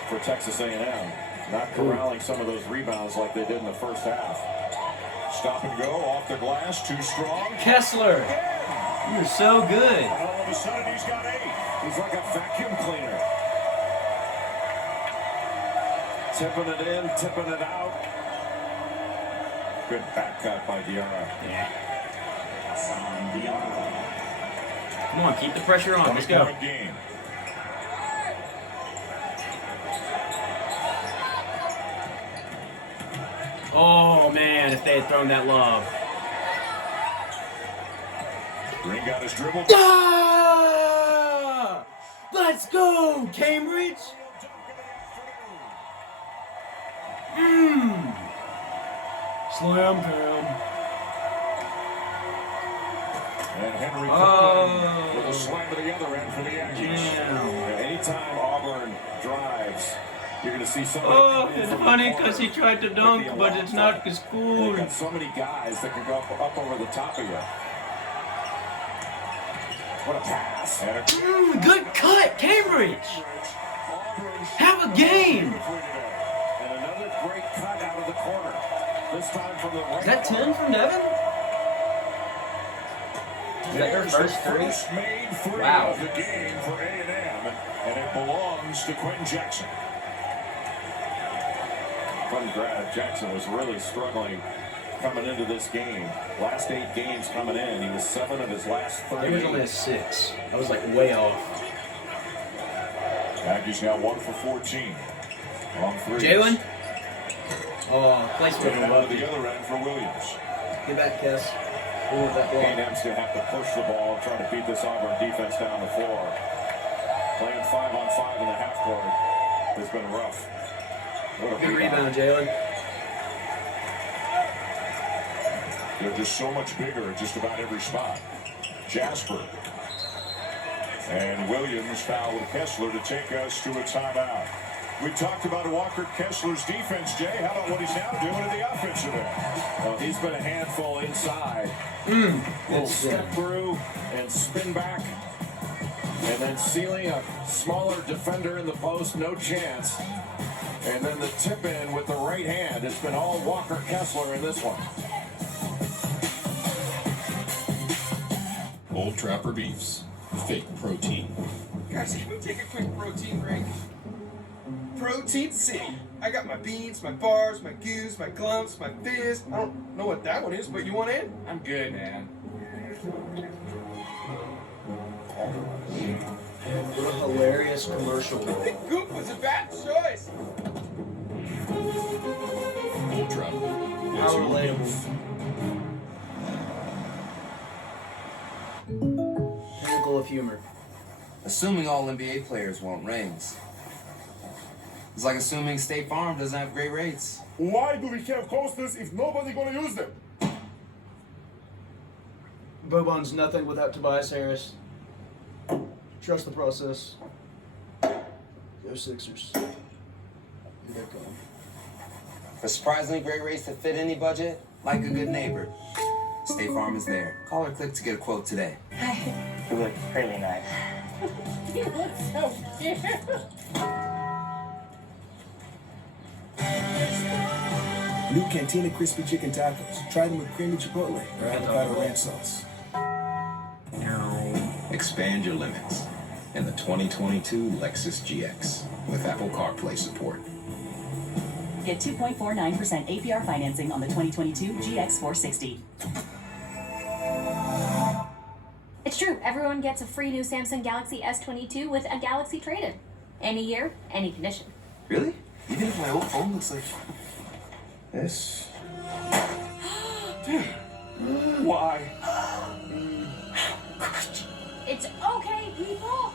for Texas A&M. Not corralling some of those rebounds like they did in the first half. Stop and go off the glass, too strong. Kessler, you're so good. All of a sudden, he's got 8. He's like a vacuum cleaner. Tipping it in, tipping it out. Good back cut by Diarra. Yeah. Come on, keep the pressure on. Let's go. Game. Oh, man, if they had thrown that lob. Green got his dribble. Ah! Let's go, Cambridge. Slam Cam. And Henry with a slam to the other end for the Aggies. Anytime Auburn drives, You're going to see somebody. Oh, it's funny because he tried to dunk, but it's not as cool. They've got so many guys that can go up over the top of you. What a pass. Good cut, Cambridge. Have a game. And another great cut out of the corner. This time from the right. Is that 10 from Devin? Is that their first three? Made three Wow. of the game for A&M, and it belongs to Quentin Jackson. Quentin Jackson was really struggling coming into this game. Last 8 games coming in, he was 7 of his last 30. It was only a 6. I was like way off. Aggies now 1 for 14. On 3. Jalen? Oh, placement And from out of Bucky. the other end for Williams. Get back, Kes. Oh, that ball. A&M's going to have to push the ball and try to beat this Auburn defense down the floor. Playing 5-on-5 in the half court has been rough. What a Good rebound, Jalen. They're just so much bigger at just about every spot. Jasper. And Williams fouled with Kessler to take us to a timeout. We talked about Walker Kessler's defense, Jay. How about what he's now doing in the offensive end? Well, he's been a handful inside. Little step through and spin back. And then sealing a smaller defender in the post, no chance. And then the tip in with the right hand. It's been all Walker Kessler in this one. Old Trapper Beefs. Fake protein. Guys, can we take a quick protein break? Protein City. I got my beans, my bars, my goos, my glumps, my fizz. I don't know what that one is, but you want in? I'm good, man. What a hilarious commercial. Goop was a bad choice. Old Trapper. How relatable. Pinnacle of humor. Assuming all NBA players want rings. It's like assuming State Farm doesn't have great rates. Why do we have coasters if nobody gonna use them? Bobon's nothing without Tobias Harris. Trust the process. Go Sixers. Here they come. For surprisingly great rates that fit any budget, like a good neighbor, State Farm is there. Call or click to get a quote today. You look really nice. You look so cute. New Cantina Crispy Chicken Tacos. Try them with creamy chipotle or avocado ranch sauce. Expand your limits in the 2022 Lexus GX with Apple CarPlay support. Get 2.49% APR financing on the 2022 GX 460. It's true. Everyone gets a free new Samsung Galaxy S22 with a Galaxy trade-in. Any year, any condition. Really? Even if my old phone looks like this? Why? It's okay, people.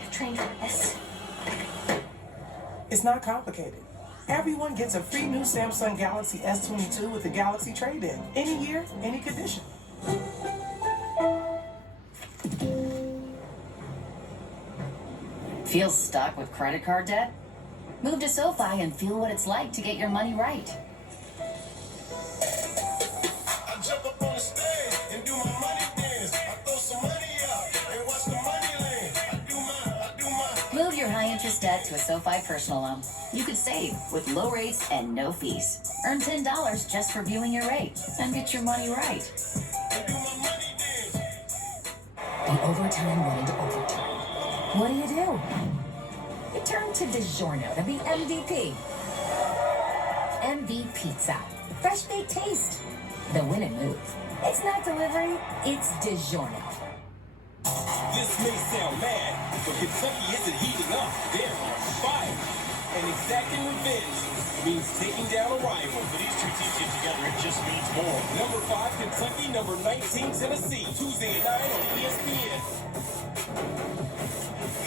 I've trained for this. It's not complicated. Everyone gets a free new Samsung Galaxy S22 with a Galaxy trade-in. Any year, any condition. Feel stuck with credit card debt? Move to SoFi and feel what it's like to get your money right. I jump up on the stage and do my money dance. I throw some money up and watch the money land. I do mine. Move your high-interest debt to a SoFi personal loan. You could save with low rates and no fees. Earn $10 just for viewing your rate and get your money right. The overtime went into overtime. What do? You turn to DiGiorno to be MVP. MV Pizza. Fresh baked taste. The win and move. It's not delivery, it's DiGiorno. This may sound mad, but Kentucky isn't heating up. They're on fire. And exacting revenge means taking down a rival. For these two teams get together, it just means more. Number 5, Kentucky. Number 19, Tennessee. Tuesday at 9 on ESPN.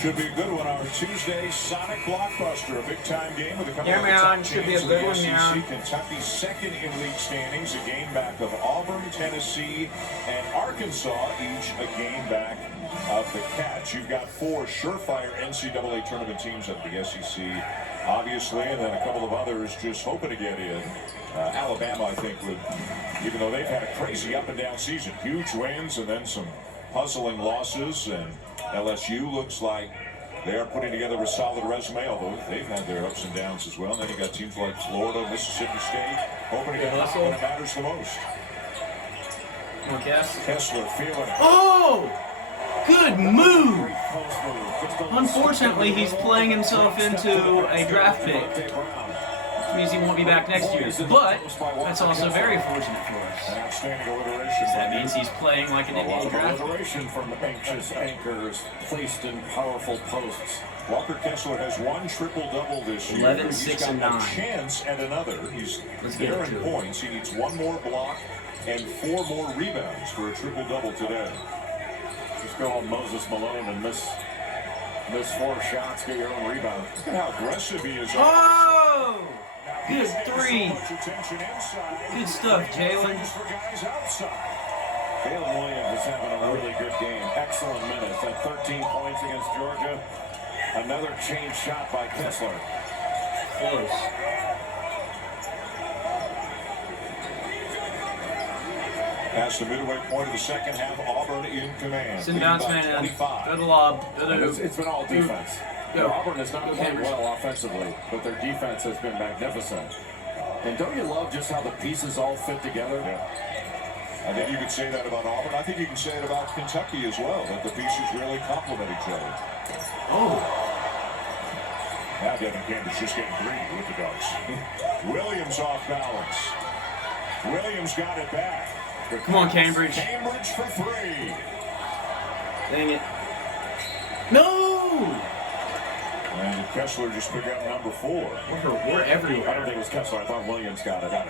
Should be a good one. Our Tuesday Sonic Blockbuster, a big-time game with a couple Yeah, of man, top should be a teams in good the one, SEC. man. Kentucky second in league standings, a game back of Auburn, Tennessee, and Arkansas, each a game back of the Cats. You've got 4 surefire NCAA tournament teams at the SEC obviously, and then a couple of others just hoping to get in. Alabama, I think, would, even though they've had a crazy up-and-down season, huge wins and then some puzzling losses, and LSU looks like they are putting together a solid resume, although they've had their ups and downs as well. And then you got teams like Florida, Mississippi State, hoping to get up when it matters the most. Come on, Cass. Kessler feeling it. Oh! Good move! Unfortunately, he's playing himself into a draft pick. Which means he won't be back next year. But that's also very fortunate for us. An outstanding alliteration. That means he's playing like an NBA draft pick. Alliteration from anxious anchors placed in powerful posts. Walker Kessler has one triple-double this year. 11, 6, and 9. He's got a chance at another. He's there in points. He needs one more block and 4 more rebounds for a triple-double today. Just go on Moses Malone and miss 4 shots, get your own rebound. Look at how aggressive he is. Oh! Good 3. Good stuff, Jalen. Jalen Williams is having a really good game. Excellent minutes. At 13 points against Georgia. Another change shot by Kessler. Close. Past the midway point of the second half, Auburn in command. Send bounce man. Go to lob. It's been all defense. Auburn has not played well offensively, but their defense has been magnificent. And don't you love just how the pieces all fit together? Yeah. I think you could say that about Auburn. I think you can say it about Kentucky as well, that the pieces really complement each other. Oh. Now Devin Cambridge just getting greedy with the dunks. Williams off balance. Williams got it back. Come on, Cambridge. Cambridge for 3. Dang it. No! And Kessler just picked up number 4. We're everywhere. I don't think it was Kessler. I thought Williams got it. Okay.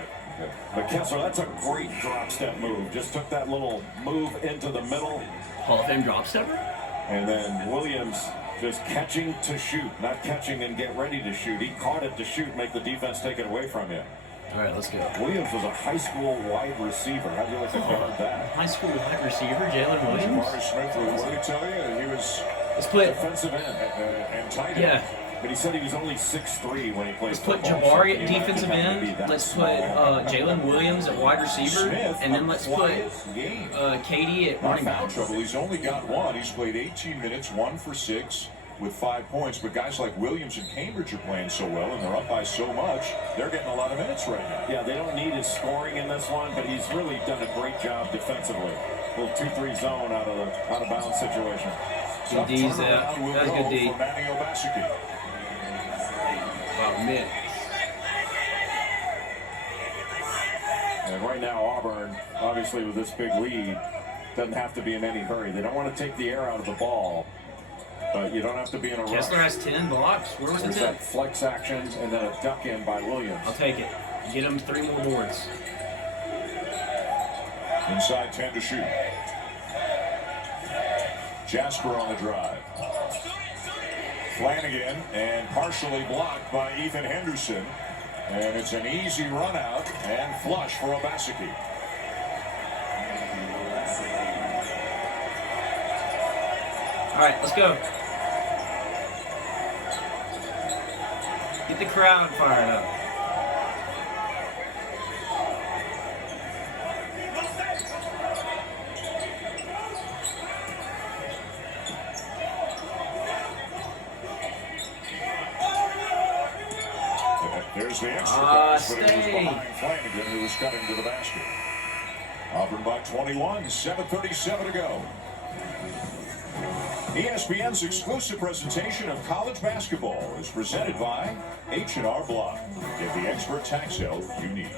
But Kessler, that's a great drop step move. Just took that little move into the middle. Hall of Fame drop stepper? And then Williams just catching to shoot, not catching and get ready to shoot. He caught it to shoot, make the defense take it away from you. All right, let's go. Williams was a high school wide receiver. How'd you like to guard that? High school wide receiver, Jalen Williams? Jabari Smith, what did he tell you? He was defensive end and tight end. Yeah. But he said he was only 6'3" when he played. Let's put football, Jabari so at defensive end. Let's put Jalen Williams at wide receiver. Smith, and then let's put Katie at running back. Foul trouble. He's only got 1. He's played 18 minutes, 1 for 6 with 5 points. But guys like Williams and Cambridge are playing so well, and they're up by so much, they're getting a lot of minutes right now. Yeah, they don't need his scoring in this one, but he's really done a great job defensively. Little 2-3 zone out of bounds situation. Good D's that. That was good D. Wow, mid. And right now, Auburn, obviously with this big lead, doesn't have to be in any hurry. They don't want to take the air out of the ball, but you don't have to be in a rush. Kessler has 10 blocks. Where was There's it? that flex action and then a duck in by Williams. I'll take it. Get him 3 more boards. Inside 10 to shoot. Jasper on the drive. Flanagan, and partially blocked by Ethan Henderson. And it's an easy run out and flush for Obaseki. All right, let's go. Get the crowd fired up. There's the extra pass, but it was stay. behind Flanagan, who was cutting to the basket. Auburn by 21, 7:37 to go. ESPN's exclusive presentation of college basketball is presented by H&R Block. Get the expert tax help you need.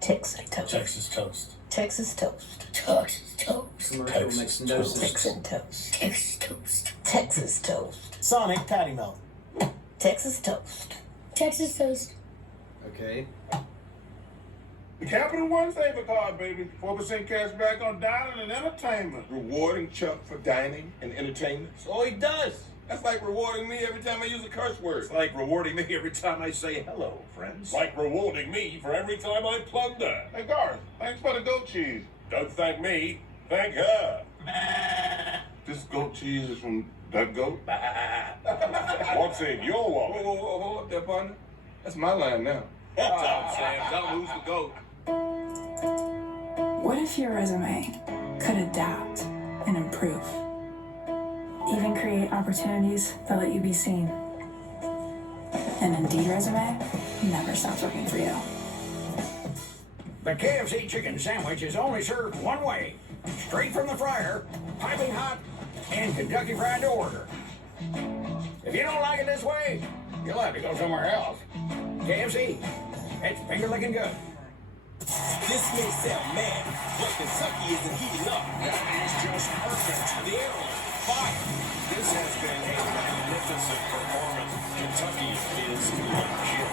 Texas toast. Texas toast. Texas toast. Texas toast. Commercial makes no sense. Texas toast. Texas toast. Texas toast. Sonic Patty Melt. Texas toast. Texas toast. Okay. The Capital One Favor Card, baby. 4% cash back on dining and entertainment. Rewarding Chuck for dining and entertainment. That's all he does. That's like rewarding me every time I use a curse word. It's like rewarding me every time I say hello, friends. Like rewarding me for every time I plunder. Hey, Garth, thanks for the goat cheese. Don't thank me, thank her. This goat cheese is from that goat? What's in your wallet? Whoa, hold up there, partner. That's my line now. Tom Sam, tell him who's the goat. What if your resume could adapt and improve? Even create opportunities that let you be seen. An Indeed resume never stops working for you. The KFC chicken sandwich is only served one way. Straight from the fryer, piping hot, and Kentucky Fried to order. If you don't like it this way, you'll have to go somewhere else. KFC, it's finger licking good. This may sound mad, but Kentucky isn't heating up. That is just perfect. They're on fire. This has been a magnificent performance. Kentucky is legit.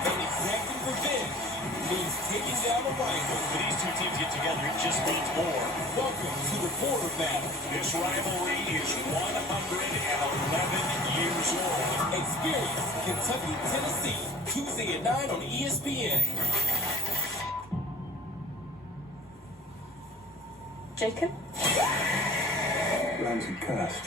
And exacting revenge means taking down a rival. When these two teams get together, it just means more. Welcome to the border battle. This rivalry is 111 years old. Experience Kentucky, Tennessee, Tuesday at 9 on ESPN. Jacob? Ramsey cursed.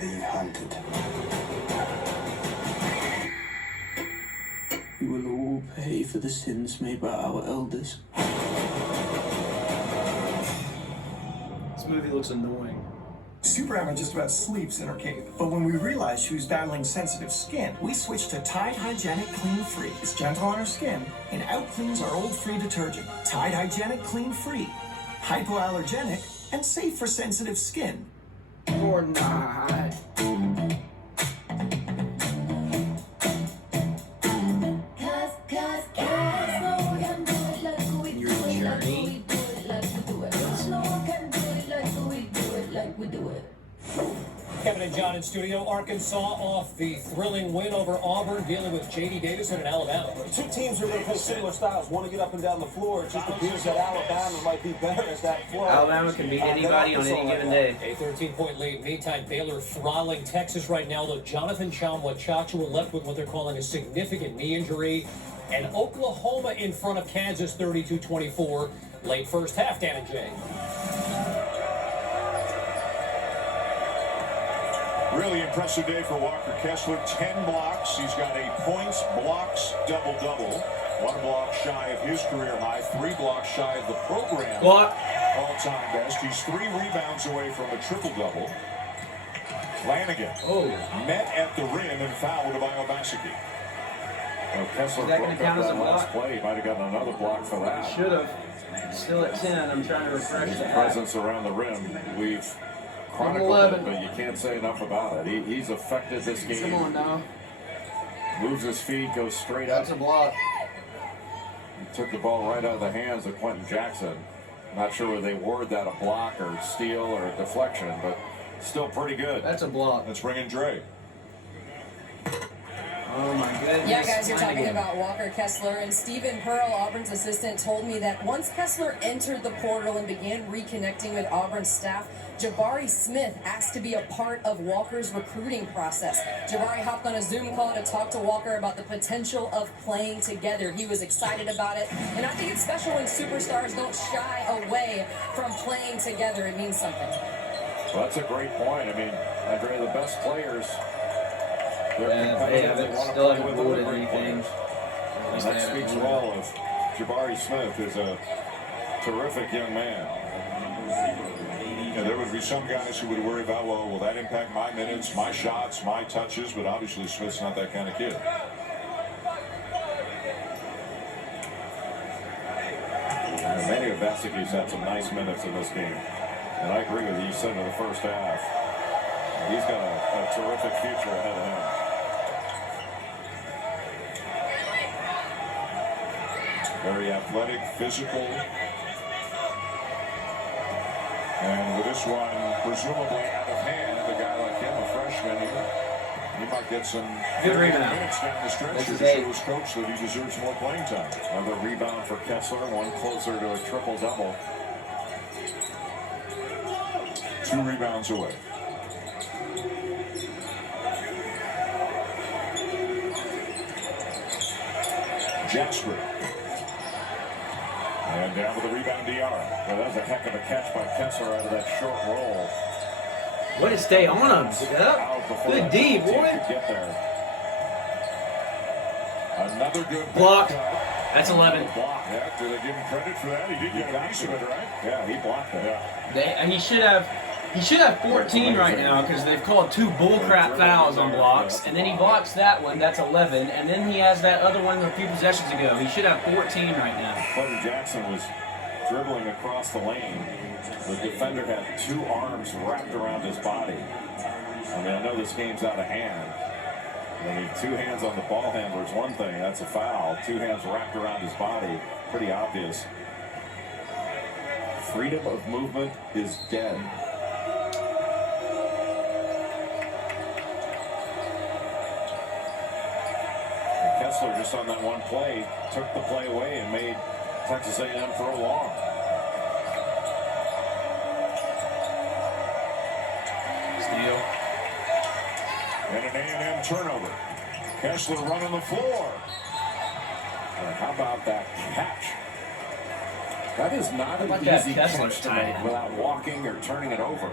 Being hunted. We will all pay for the sins made by our elders. This movie looks annoying. Super Emma just about sleeps in her cape, but when we realized she was battling sensitive skin, we switched to Tide Hygienic Clean Free. It's gentle on her skin and out-cleans our old free detergent. Tide Hygienic Clean Free, hypoallergenic and safe for sensitive skin. Or not. Kevin and John in studio. Arkansas off the thrilling win over Auburn, dealing with J.D. Davidson in Alabama. Two teams are going to play similar styles. Want to get up and down the floor. It just appears that Alabama might be better at that flow. Alabama can beat anybody on any given day. A 13-point lead. Meantime, Baylor throttling Texas right now, though. Jonathan Chachua left with what they're calling a significant knee injury. And Oklahoma in front of Kansas 32-24. Late first half, Dan and Jay. Really impressive day for Walker Kessler. 10 blocks. He's got a points, blocks, double-double. 1 block shy of his career high. 3 blocks shy of the program all-time best. He's 3 rebounds away from a triple-double. Flanagan met at the rim and fouled by Obaseki. Well, Kessler Is that gonna broke count up as a that last block? play. He might have gotten another block for that. Should have. Still at 10. I'm trying to refresh His the app. presence around the rim, we've chronicled 11. it, but you can't say enough about it. He's affected this game. Come on now. Moves his feet, goes straight up. That's a block. He took the ball right out of the hands of Quentin Jackson. Not sure whether they award that a block or steal or a deflection, but still pretty good. That's a block. Let's bring in Dre. Oh my goodness. Yeah, guys, you're talking Flanagan. about Walker Kessler, and Stephen Pearl, Auburn's assistant, told me that once Kessler entered the portal and began reconnecting with Auburn's staff, Jabari Smith asked to be a part of Walker's recruiting process. Jabari hopped on a Zoom call to talk to Walker about the potential of playing together. He was excited about it, and I think it's special when superstars don't shy away from playing together. It means something. Well, that's a great point. I mean, Andre, the best players, they're They competitive. They haven't, want to still play haven't with other voted great anything. players. And that speaks well of Jabari Smith, who's a terrific young man. Yeah, there would be some guys who would worry about, well, will that impact my minutes, my shots, my touches? But obviously Smith's not that kind of kid. And many of Vassicky's had some nice minutes in this game. And I agree with you. You said in the first half, he's got a terrific future ahead of him. Very athletic, physical. And with this one, presumably out of hand, a guy like him, a freshman, he might get some Good rebound. minutes down the stretch This to is show 8. his coach that he deserves more playing time. Another rebound for Kessler, one closer to a triple-double. 2 rebounds away. Jasper. And down with the rebound, DR. Well, that was a heck of a catch by Kessler out of that short roll. Way to stay on him, Steph. Good D, boy. Get there. Another good block. That's 11. Block. Yeah, do they give him credit for that? He did get a piece of it, right? Yeah, he blocked it. Yeah. He should have 14 right now because they've called 2 bullcrap fouls on blocks, and then he blocks that one. That's 11, and then he has that other one a few possessions ago. He should have 14 right now. Butler Jackson was dribbling across the lane. The defender had 2 arms wrapped around his body. I mean, I know this game's out of hand. I mean, 2 hands on the ball handler is one thing. That's a foul. 2 hands wrapped around his body. Pretty obvious. Freedom of movement is dead. And Kessler, just on that one play, took the play away and made Texas A&M throw long. Steal. And an A&M turnover. Kessler running the floor. And how about that catch? That is not an that easy Kessler catch to tight make end? without walking or turning it over.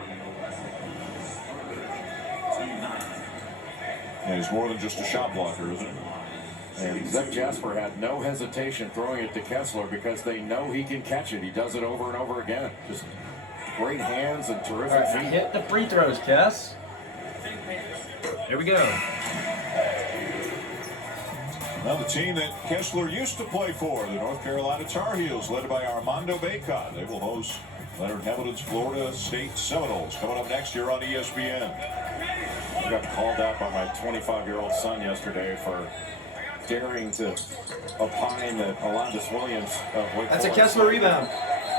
And he's more than just a shot blocker, isn't he? And Zach Jasper had no hesitation throwing it to Kessler because they know he can catch it. He does it over and over again. Just great hands and terrific feet. Hit the free throws, Kess. Here we go. Now the team that Kessler used to play for, the North Carolina Tar Heels, led by Armando Bacot. They will host Leonard Hamilton's Florida State Seminoles coming up next year on ESPN. I got called out by my 25-year-old son yesterday for daring to opine that Alondis Williams of Wake That's a Forest Kessler rebound.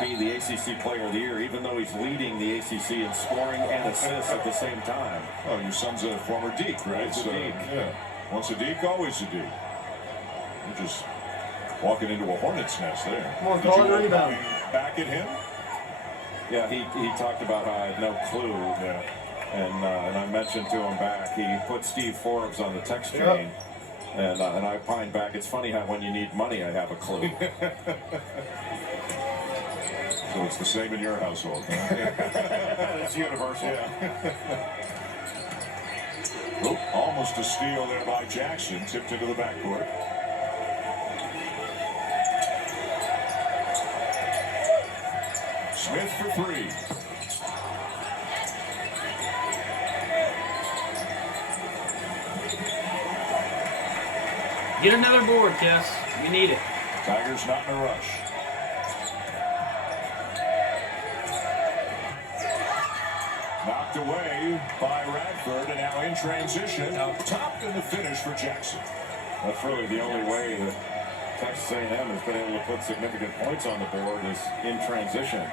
Be the ACC Player of the Year, even though he's leading the ACC in scoring and assists at the same time. Oh, your son's a former Deke, right? He's a Deke. Yeah. Once a Deke, always a Deke. You're just walking into a hornet's nest there. Come on, call it a rebound. Back at him? Yeah, he talked about how I had no clue. Yeah. And I mentioned to him back, he put Steve Forbes on the text chain. And I pined back, it's funny how when you need money, I have a clue. So it's the same in your household, huh? It's universal. Yeah. Oh, almost a steal there by Jackson, tipped into the backcourt. Smith for 3. Get another board, Kess. We need it. Tigers not in a rush. Knocked away by Radford, and now in transition, up top in the finish for Jackson. That's really the only way that Texas A&M has been able to put significant points on the board is in transition.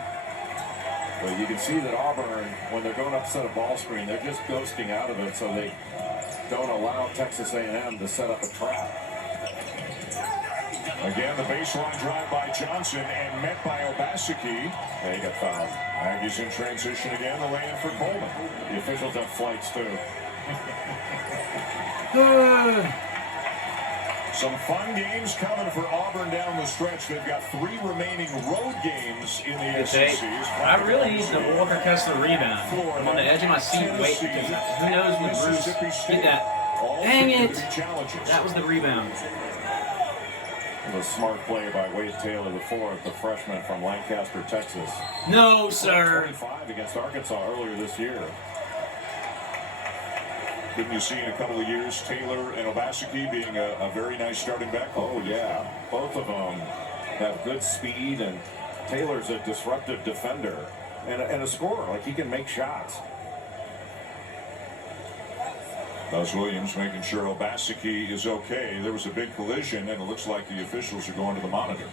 But you can see that Auburn, when they're going up to set a ball screen, they're just ghosting out of it so they don't allow Texas A&M to set up a trap. Again, the baseline drive by Johnson and met by Obaseki. Yeah, he got fouled. Aggies in transition again, the lay-in for Coleman. The officials have flights too. Some fun games coming for Auburn down the stretch. They've got 3 remaining road games in the SEC. I really need the Walker Kessler rebound. I'm on the edge of my seat waiting because who knows when Bruce get that. Dang it! That was the rebound. It was a smart play by Wade Taylor IV, the freshman from Lancaster, Texas. No, sir. 25 against Arkansas earlier this year. Didn't you see in a couple of years Taylor and Obaseki being a very nice starting backcourt? Oh, yeah. Both of them have good speed, and Taylor's a disruptive defender and a scorer. Like, he can make shots. Buzz Williams making sure Obaseki is okay. There was a big collision, and it looks like the officials are going to the monitor.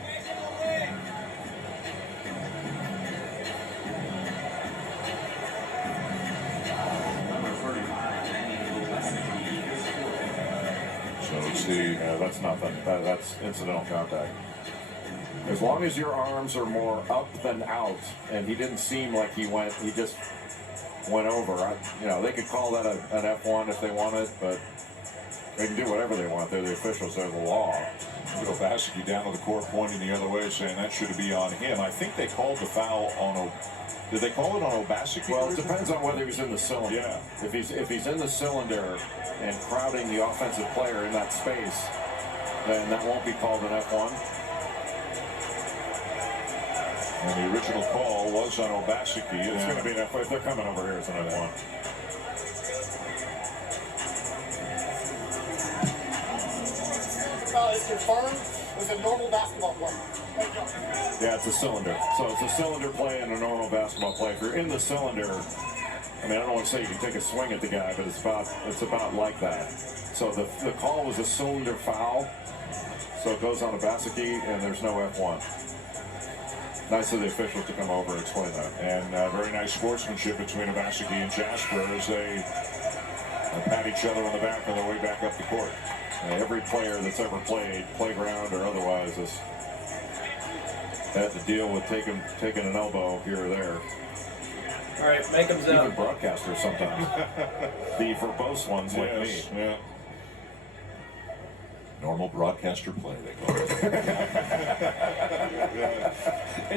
So it's the... that's nothing. That's incidental contact. As long as your arms are more up than out, and he didn't seem like he just went over. They could call that an F1 if they wanted, but they can do whatever they want. They're the officials. They're the law. Obaseki down to the court, pointing the other way, saying that should be on him. I think they called the foul on. Did they call it on Obaseki? Well, it depends on whether he's in the cylinder. Yeah. If he's in the cylinder and crowding the offensive player in that space, then that won't be called an F1. And the original call was on Obaseki. It's going to be an F1. If they're coming over here, it's an F1. It's confirmed. It was a normal basketball play. Yeah, it's a cylinder. So it's a cylinder play and a normal basketball play. If you're in the cylinder, I mean, I don't want to say you can take a swing at the guy, but it's about like that. So the call was a cylinder foul. So it goes on Obaseki, and there's no F1. Nice of the officials to come over and explain that. And very nice sportsmanship between Obaseki and Jasper as they pat each other on the back on their way back up the court. Every player that's ever played, playground or otherwise, has had to deal with taking an elbow here or there. All right, make them Even broadcasters sometimes. The verbose ones like me. Yeah. Normal broadcaster play, they call it.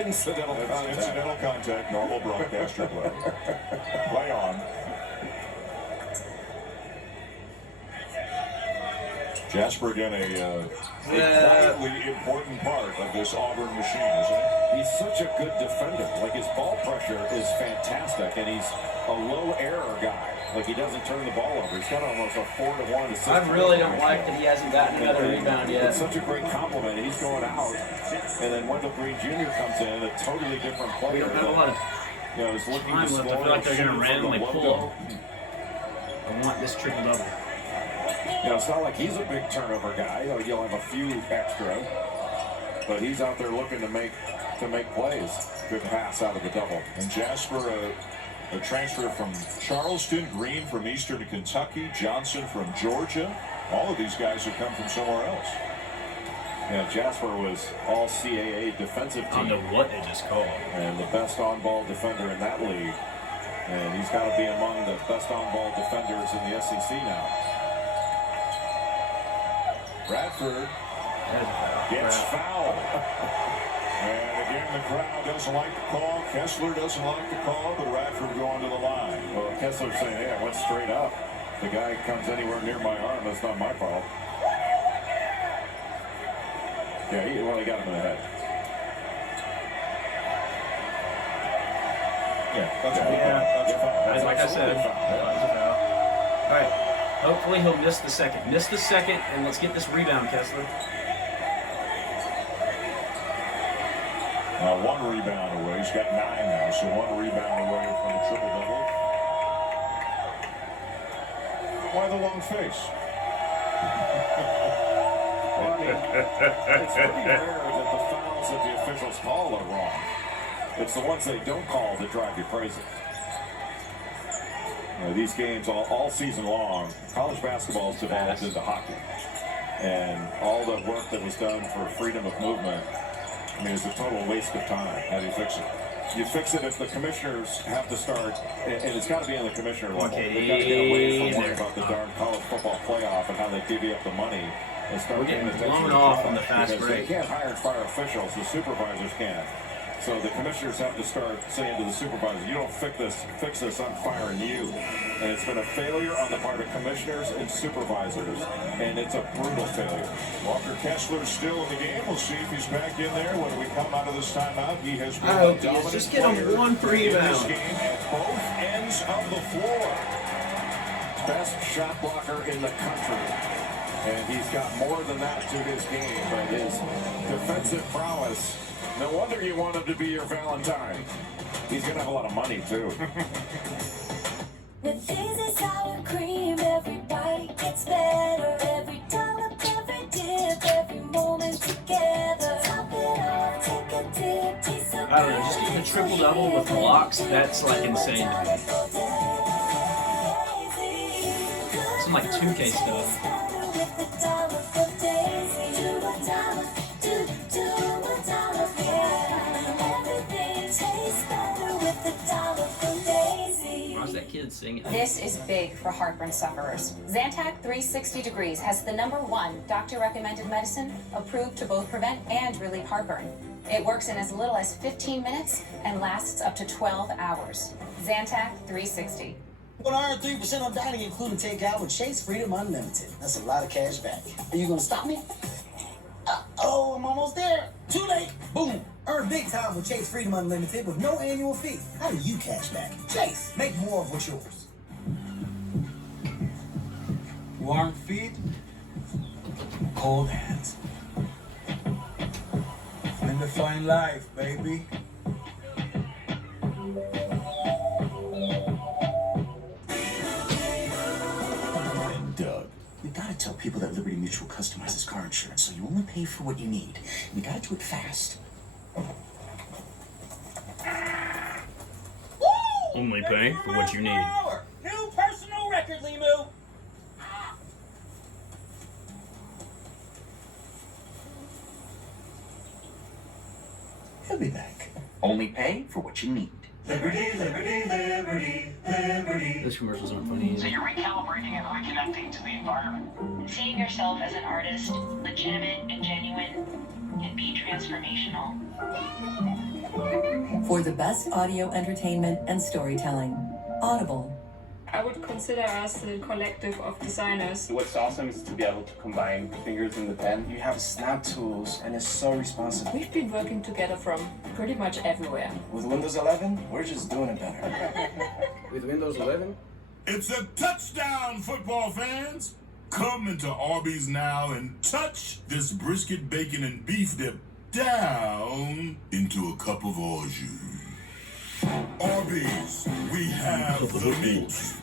Incidental contact. Incidental contact, normal broadcaster play. Play on. Jasper, again, a quietly important part of this Auburn machine, isn't he? He's such a good defender. Like, his ball pressure is fantastic, and he's a low error guy. Like, he doesn't turn the ball over. He's got almost a 4-to-1 assist. I really don't like that he hasn't gotten another rebound yet. It's such a great compliment. He's going out, and then Wendell Green Jr. comes in, a totally different player. We don't have a lot of he's looking time to left. I score. feel like they're going to randomly from the pull logo. him. I want this triple double. It's not like he's a big turnover guy. You'll have a few extra, but he's out there looking to make plays. Good pass out of the double. And Jasper, a transfer from Charleston, Green from Eastern Kentucky, Johnson from Georgia. All of these guys have come from somewhere else. Yeah, Jasper was all CAA defensive team. I don't know what they just called. And the best on-ball defender in that league. And he's got to be among the best on-ball defenders in the SEC now. Bradford gets fouled. And again, the crowd doesn't like the call. Kessler doesn't like the call, but Radford going to the line. Well, Kessler's saying, hey, I went straight up. If the guy comes anywhere near my arm, that's not my fault. Yeah, he got him in the head. Yeah, that's a foul. Yeah. That's a foul. That's Like I said, absolutely a foul. All right. Hopefully he'll miss the second. Miss the second, and let's get this rebound, Kessler. Now one rebound away. He's got 9 now, so one rebound away from the triple-double. Why the long face? Well, I mean, it's pretty rare that the fouls that the officials call are wrong. It's the ones they don't call that drive you crazy. These games all season long, college basketball has developed into hockey. And all the work that was done for freedom of movement, I mean, it's a total waste of time. How do you fix it? You fix it if the commissioners have to start, and it's got to be on the commissioner level. They've got to get away from worrying about the darn college football playoff and how they divvy up the money and start paying attention blown to off college, on the fast because break. they can't hire and fire officials. The supervisors can. So the commissioners have to start saying to the supervisors, you don't fix this, I'm firing you. And it's been a failure on the part of commissioners and supervisors, and it's a brutal failure. Walker Kessler's still in the game. We'll see if he's back in there when we come out of this timeout. He has been I hope a he is. dominant Just get him player one in this rebound. game at both ends of the floor. Best shot blocker in the country. And he's got more than that to his game, but his defensive prowess, no wonder you want him to be your Valentine. He's going to have a lot of money, too. With easy sour cream, every bite gets better. Every dollop, every dip, every moment together. Top it off, take a dip, taste so I don't know, just getting a triple double with blocks, that's like insane to me. Some like 2K stuff. Why is that kid singing. This is big for heartburn sufferers. Zantac 360 Degrees has the #1 doctor-recommended medicine approved to both prevent and relieve heartburn. It works in as little as 15 minutes and lasts up to 12 hours. Zantac 360. Well, I earn 3% on dining, including takeout with Chase Freedom Unlimited. That's a lot of cash back. Are you gonna stop me? Oh, I'm almost there. Too late. Boom. Earn big time with Chase Freedom Unlimited with no annual fee. How do you cash back? Chase, make more of what's yours. Warm feet, cold hands. Living the fine life, baby. And Doug, you gotta tell people that Liberty Mutual customizes car insurance, so you only pay for what you need. You gotta do it fast. Only pay for what you need. New personal record, Limu. He'll be back. Only pay for what you need. Liberty, liberty, liberty, liberty. Those commercials aren't funny either. So you're recalibrating and reconnecting to the environment. Seeing yourself as an artist, legitimate and genuine, can be transformational. For the best audio entertainment and storytelling, Audible. I would consider us a collective of designers. What's awesome is to be able to combine fingers in the pen. You have snap tools, and it's so responsive. We've been working together from pretty much everywhere. With Windows 11, we're just doing it better. With Windows 11? It's a touchdown, football fans! Come into Arby's now and touch this brisket, bacon, and beef dip down into a cup of au jus. Arby's, we have the meat.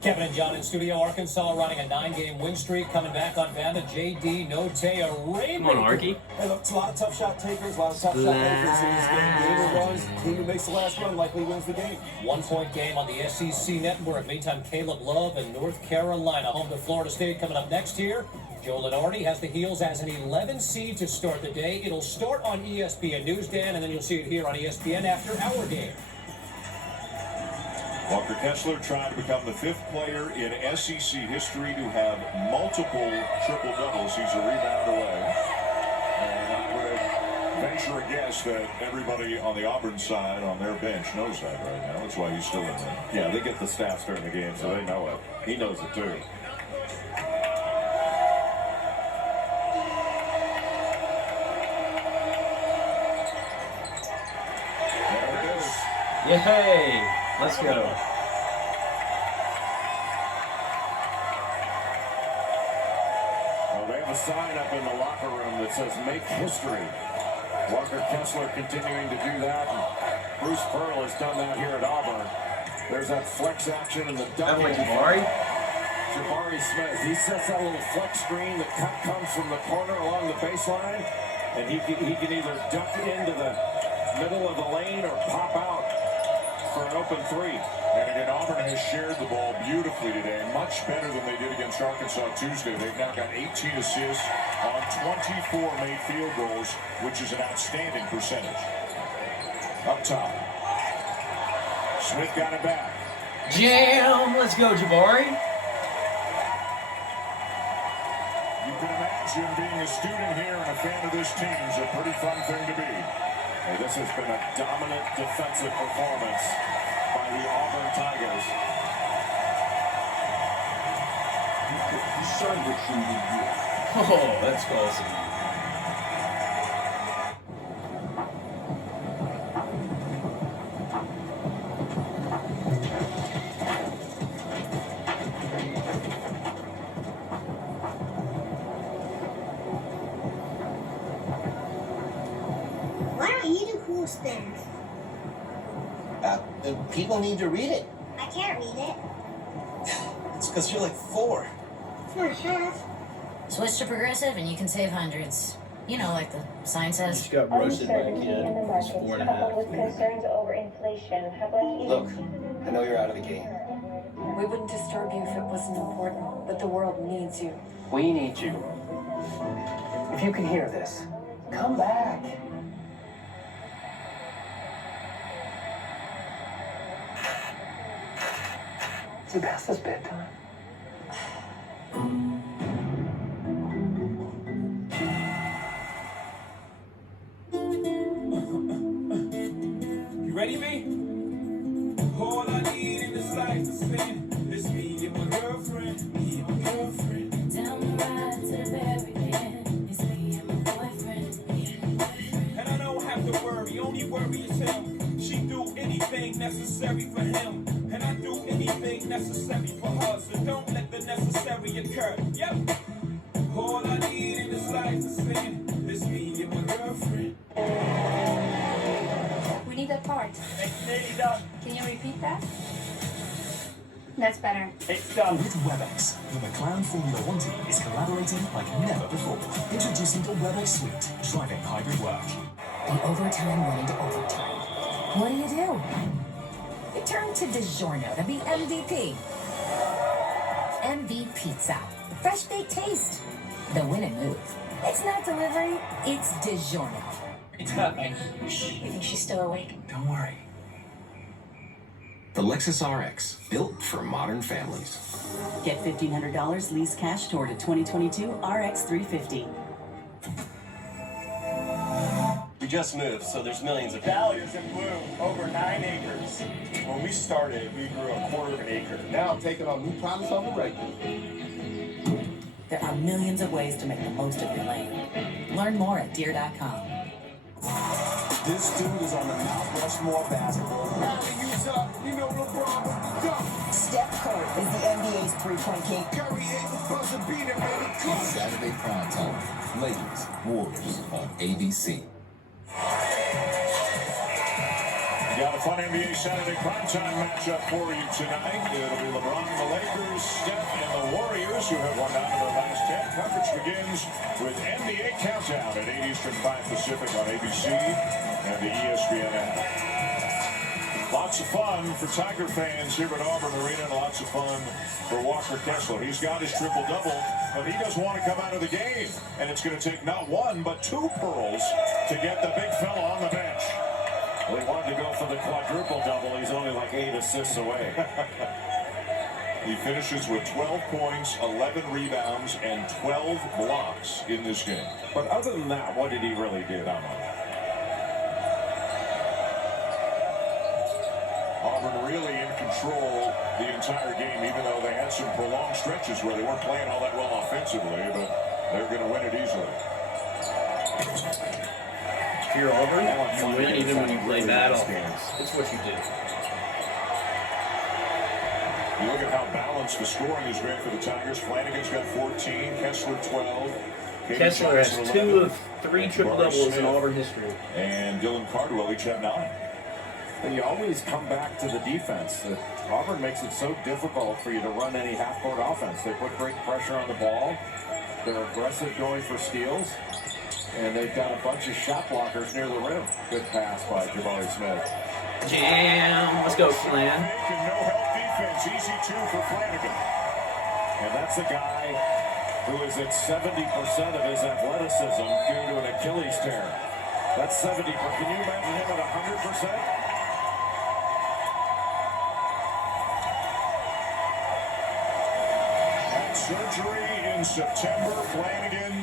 Kevin and John in studio. Arkansas riding a 9-game win streak, coming back on Bama. JD Note, a rainmaker. Come on, Arky. Hey, look, it's a lot of tough shot takers, a lot of tough shot makers in this game. Whoever runs, team who makes the last run likely wins the game. 1-point game on the SEC Network. Meantime, Caleb Love in North Carolina, home to Florida State, coming up next year. Joe Lenardi has the Heels as an 11 seed to start the day. It'll start on ESPN Newsdan, and then you'll see it here on ESPN after our game. Walker Kessler trying to become the 5th player in SEC history to have multiple triple-doubles. He's a rebound away. And I would venture a guess that everybody on the Auburn side on their bench knows that right now. That's why he's still in there. Yeah, they get the stats during the game, so they know it. He knows it too. Yay! Let's go. Well, they have a sign up in the locker room that says "Make History." Walker Kessler continuing to do that. And Bruce Pearl has done that here at Auburn. There's that flex action in the duck. Jabari? Jabari Smith. He sets that little flex screen. The cut comes from the corner along the baseline, and he can either duck it into the middle of the lane or pop out for an open 3. And again, Auburn has shared the ball beautifully today, much better than they did against Arkansas Tuesday. They've now got 18 assists on 24 made field goals, which is an outstanding percentage. Up top. Smith got it back. Jam! Let's go, Jabari. You can imagine being a student here and a fan of this team is a pretty fun thing to be. Hey, this has been a dominant defensive performance by the Auburn Tigers. Oh, that's awesome. Why don't you do cool things? People need to read it. I can't read it. It's because you're like 4. It's not half. Switch to progressive and you can save hundreds. You know, like the sign says. Just got roasted by a kid. He's 4.5. With concerns over inflation, how about you? Look, I know you're out of the game. We wouldn't disturb you if it wasn't important, but the world needs you. We need you. If you can hear this, come back. Is it past his bedtime? You ready, B? All I need in this life is sin. It's me and my girlfriend. Me and my girlfriend. Down the ride to the very end. It's me and my boyfriend. Me and my boyfriend. And I don't have to worry, only worry is him. She do anything necessary for him. And I do anything necessary for her. So don't let the necessary occur. Yep. All I need in this life is sin. It's me and my girlfriend. We need that part. It's nearly done. Can you repeat that? That's better. It's done. With WebEx, the McLaren Formula One team is collaborating like never before. Introducing the WebEx Suite, driving hybrid work. The overtime went into overtime. What do? It turned to DiGiorno to be MVP. MV Pizza. Fresh baked taste. The win and move. It's not delivery, it's DiGiorno. It's happening. Shh, you think she's still awake? Don't worry. The Lexus RX, built for modern families. Get $1,500 lease cash toward a 2022 RX 350. We just moved, so there's millions of Valley is in bloom, over 9 acres. When we started, we grew a quarter of an acre. Now I'm taking on new problems on the regular. There are millions of ways to make the most of your land. Learn more at deer.com. This dude is on the Mount Rushmore basketball. You know LeBron was the dunk. Steph Curry is the NBA's three-point king. Curry hit the buzzer beater, made it close. Saturday primetime, Lakers, Warriors on ABC. We got a fun NBA Saturday primetime matchup for you tonight. It'll be LeBron and the Lakers, Steph and the Warriors, who have won 9 of their last 10. Coverage begins with NBA Countdown at 8 Eastern, 5 Pacific on ABC and the ESPN app. Lots of fun for Tiger fans here at Auburn Arena, and lots of fun for Walker Kessler. He's got his triple-double, but he doesn't want to come out of the game. And it's going to take not 1, but 2 pearls to get the big fella on the bench. Well, he wanted to go for the quadruple-double. He's only like 8 assists away. He finishes with 12 points, 11 rebounds, and 12 blocks in this game. But other than that, what did he really do, Dominic? Auburn really in control the entire game, even though they had some prolonged stretches where they weren't playing all that well offensively, but they're going to win it easily. If you're Auburn, you win even when you play bad offense. It's what you do. You look at how balanced the scoring has been for the Tigers. Flanagan's got 14, Kessler 12. Kessler has 2 of 3 triple-doubles in Auburn history. And Dylan Cardwell each have 9. And you always come back to the defense. Auburn makes it so difficult for you to run any half-court offense. They put great pressure on the ball. They're aggressive going for steals. And they've got a bunch of shot blockers near the rim. Good pass by Jabari Smith. Jam! Let's go, Flan. No help defense. Easy 2 for Flanagan. And that's a guy who is at 70% of his athleticism due to an Achilles tear. That's 70%. Can you imagine him at 100%? Surgery in September. Flanagan,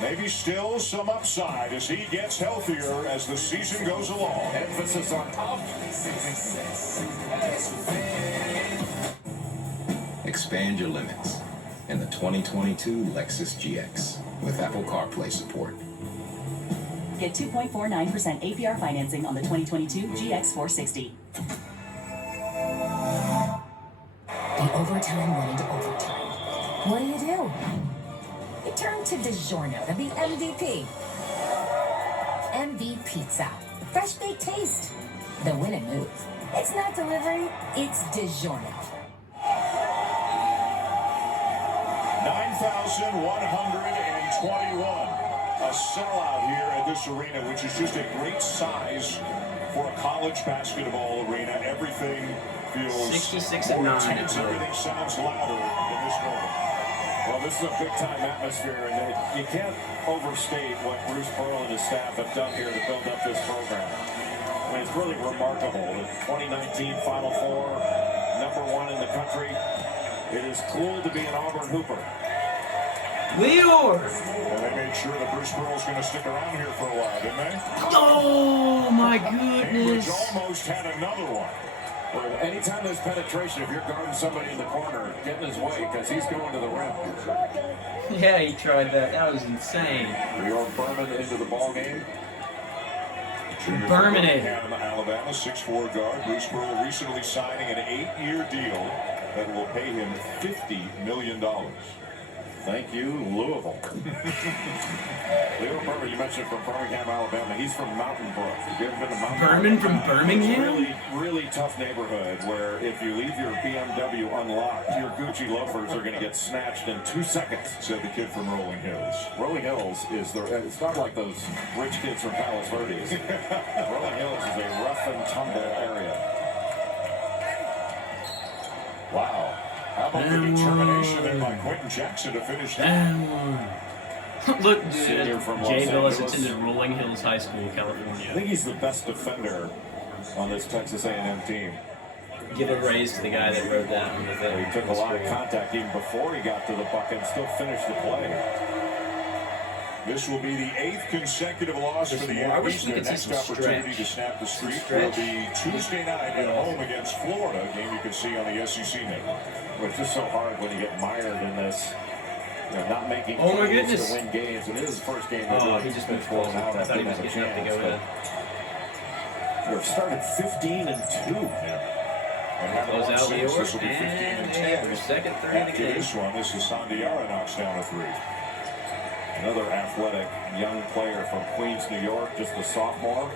maybe still some upside as he gets healthier as the season goes along. Emphasis on up. Expand your limits in the 2022 Lexus GX with Apple CarPlay support. Get 2.49% APR financing on the 2022 GX 460. The overtime went into overtime. What do? It turned to DiGiorno to be MVP. MV Pizza. Fresh baked taste. The win and move. It's not delivery, it's DiGiorno. 9,121. A sellout here at this arena, which is just a great size for a college basketball arena. Everything feels 66 and 9. Intense. Everything sounds louder in this moment. Well, this is a big-time atmosphere, and you can't overstate what Bruce Pearl and his staff have done here to build up this program. I mean, it's really remarkable. The 2019 Final Four, #1 in the country. It is cool to be an Auburn Hooper. WEWR! And they made sure that Bruce Pearl's going to stick around here for a while, didn't they? Oh my Cambridge goodness! almost had another one. Well, anytime there's penetration, if you're guarding somebody in the corner, get in his way because he's going to the rim. Yeah, he tried that. That was insane. Your Berman into the ball game. Berman it. Alabama, 6'4" guard. Bruce Pearl recently signing an 8-year deal that will pay him $50 million. Thank you, Louisville. Leo Berman, you mentioned from Birmingham, Alabama. He's from Mountain Brook. Have you ever been to Mountain Brook? Berman from Birmingham? Really, really tough neighborhood where if you leave your BMW unlocked, your Gucci loafers are going to get snatched in 2 seconds. Said the kid from Rolling Hills. Rolling Hills is it's not like those rich kids from Palos Verdes. Rolling Hills is a rough and tumble area. Wow. How about the determination there by Quentin Jackson to finish that? Look, dude, Senior from Jay Los Billis Angeles. attended Rolling Hills High School, I California. think he's the best defender on this Texas A&M team. Give a raise to the guy that wrote that on the thing. He took a lot of contact even before he got to the bucket and still finished the play. This will be the 8th consecutive loss for the I wish Aggies. we Their could see next some opportunity stretch. to snap the streak Stretch. will be Tuesday night at home against Florida, a game you can see on the SEC network. Well, it's just so hard when you get mired in this, not making Oh my plays goodness. to win games. And it is his first game. Oh, he just moved blown closer. out. I thought he was didn't getting up to have a go in. chance. They've started 15-2. And having Close won out six, WEWR, this will be 15 and and their 10. second three of the After game. this one, this is Sandiara knocks down a 3. Another athletic young player from Queens, New York, just a sophomore.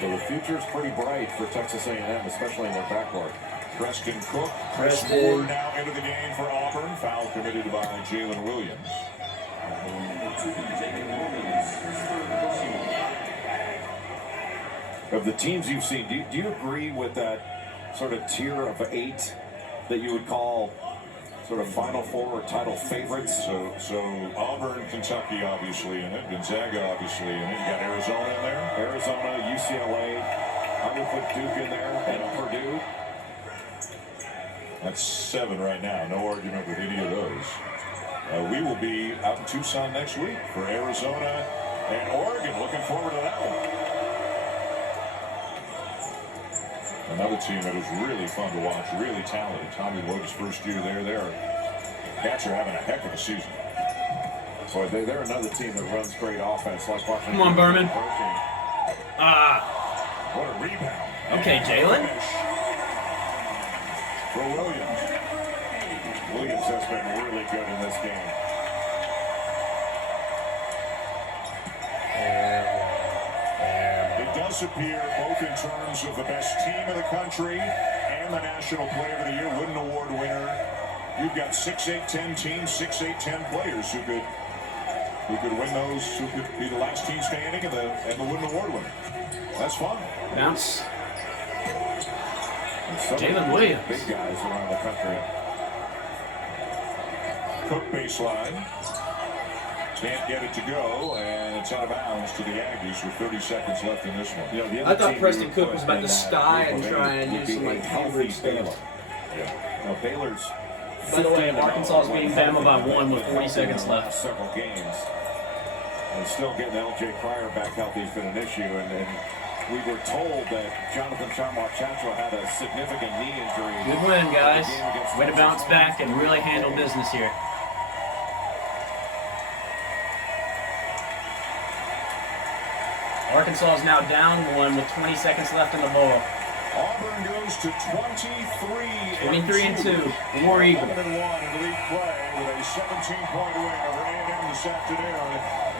So the future's pretty bright for Texas A&M, especially in their backcourt. Preston Cook. Chris Preston. Ward now into the game for Auburn. Foul committed by Jalen Williams. Of the teams you've seen, do you agree with that sort of tier of 8 that you would call sort of Final Four or title favorites? So Auburn, Kentucky obviously in it. Gonzaga obviously in it. You got Arizona in there. Arizona, UCLA. I would put Duke in there and Purdue. That's 7 right now. No argument with any of those. We will be out in Tucson next week for Arizona and Oregon. Looking forward to that one. Another team that is really fun to watch, really talented. Tommy Love's first year there. Their Cats are having a heck of a season. Boy, they're another team that runs great offense, like watching. Come on, Berman. What a rebound. Okay, Jalen. For Williams. Williams has been really good in this game. It does appear, both in terms of the best team in the country and the National Player of the Year, Wooden Award winner, you've got 6-8-10 teams, 6-8-10 players who could win those, who could be the last team standing and the Wooden Award winner. That's fun. Bounce. Jalen Williams. Big guys around the country. Cook baseline. Can't get it to go, and it's out of bounds to the Aggies with 30 seconds left in this one. I thought Preston Cook was about to sky and try and do some like Cambridge stuff. Now Baylor's. By the way, Arkansas is beating Bama by 1 with 40 seconds left. Several games. And still getting L.J. Pryor back healthy has been an issue, and we were told that Jonathan Chamwa-Chachua had a significant knee injury. Good win, guys. Way to bounce back and really handle business here. Arkansas is now down 1 with 20 seconds left in the ball. Auburn goes to 23-2. War Eagle. 11-1 in league play with a 17-point win over A&M this afternoon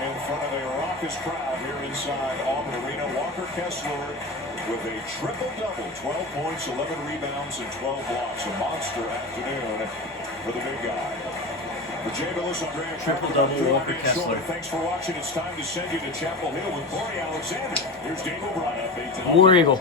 in front of a raucous crowd here inside Auburn Arena. Walker Kessler with a triple-double, 12 points, 11 rebounds, and 12 blocks. A monster afternoon for the big guy. For Jay Billis, Andrea Triple-double, Walker Kessler. Thanks for watching. It's time to send you to Chapel Hill with Corey Alexander. Here's Dave O'Brien. War Eagle.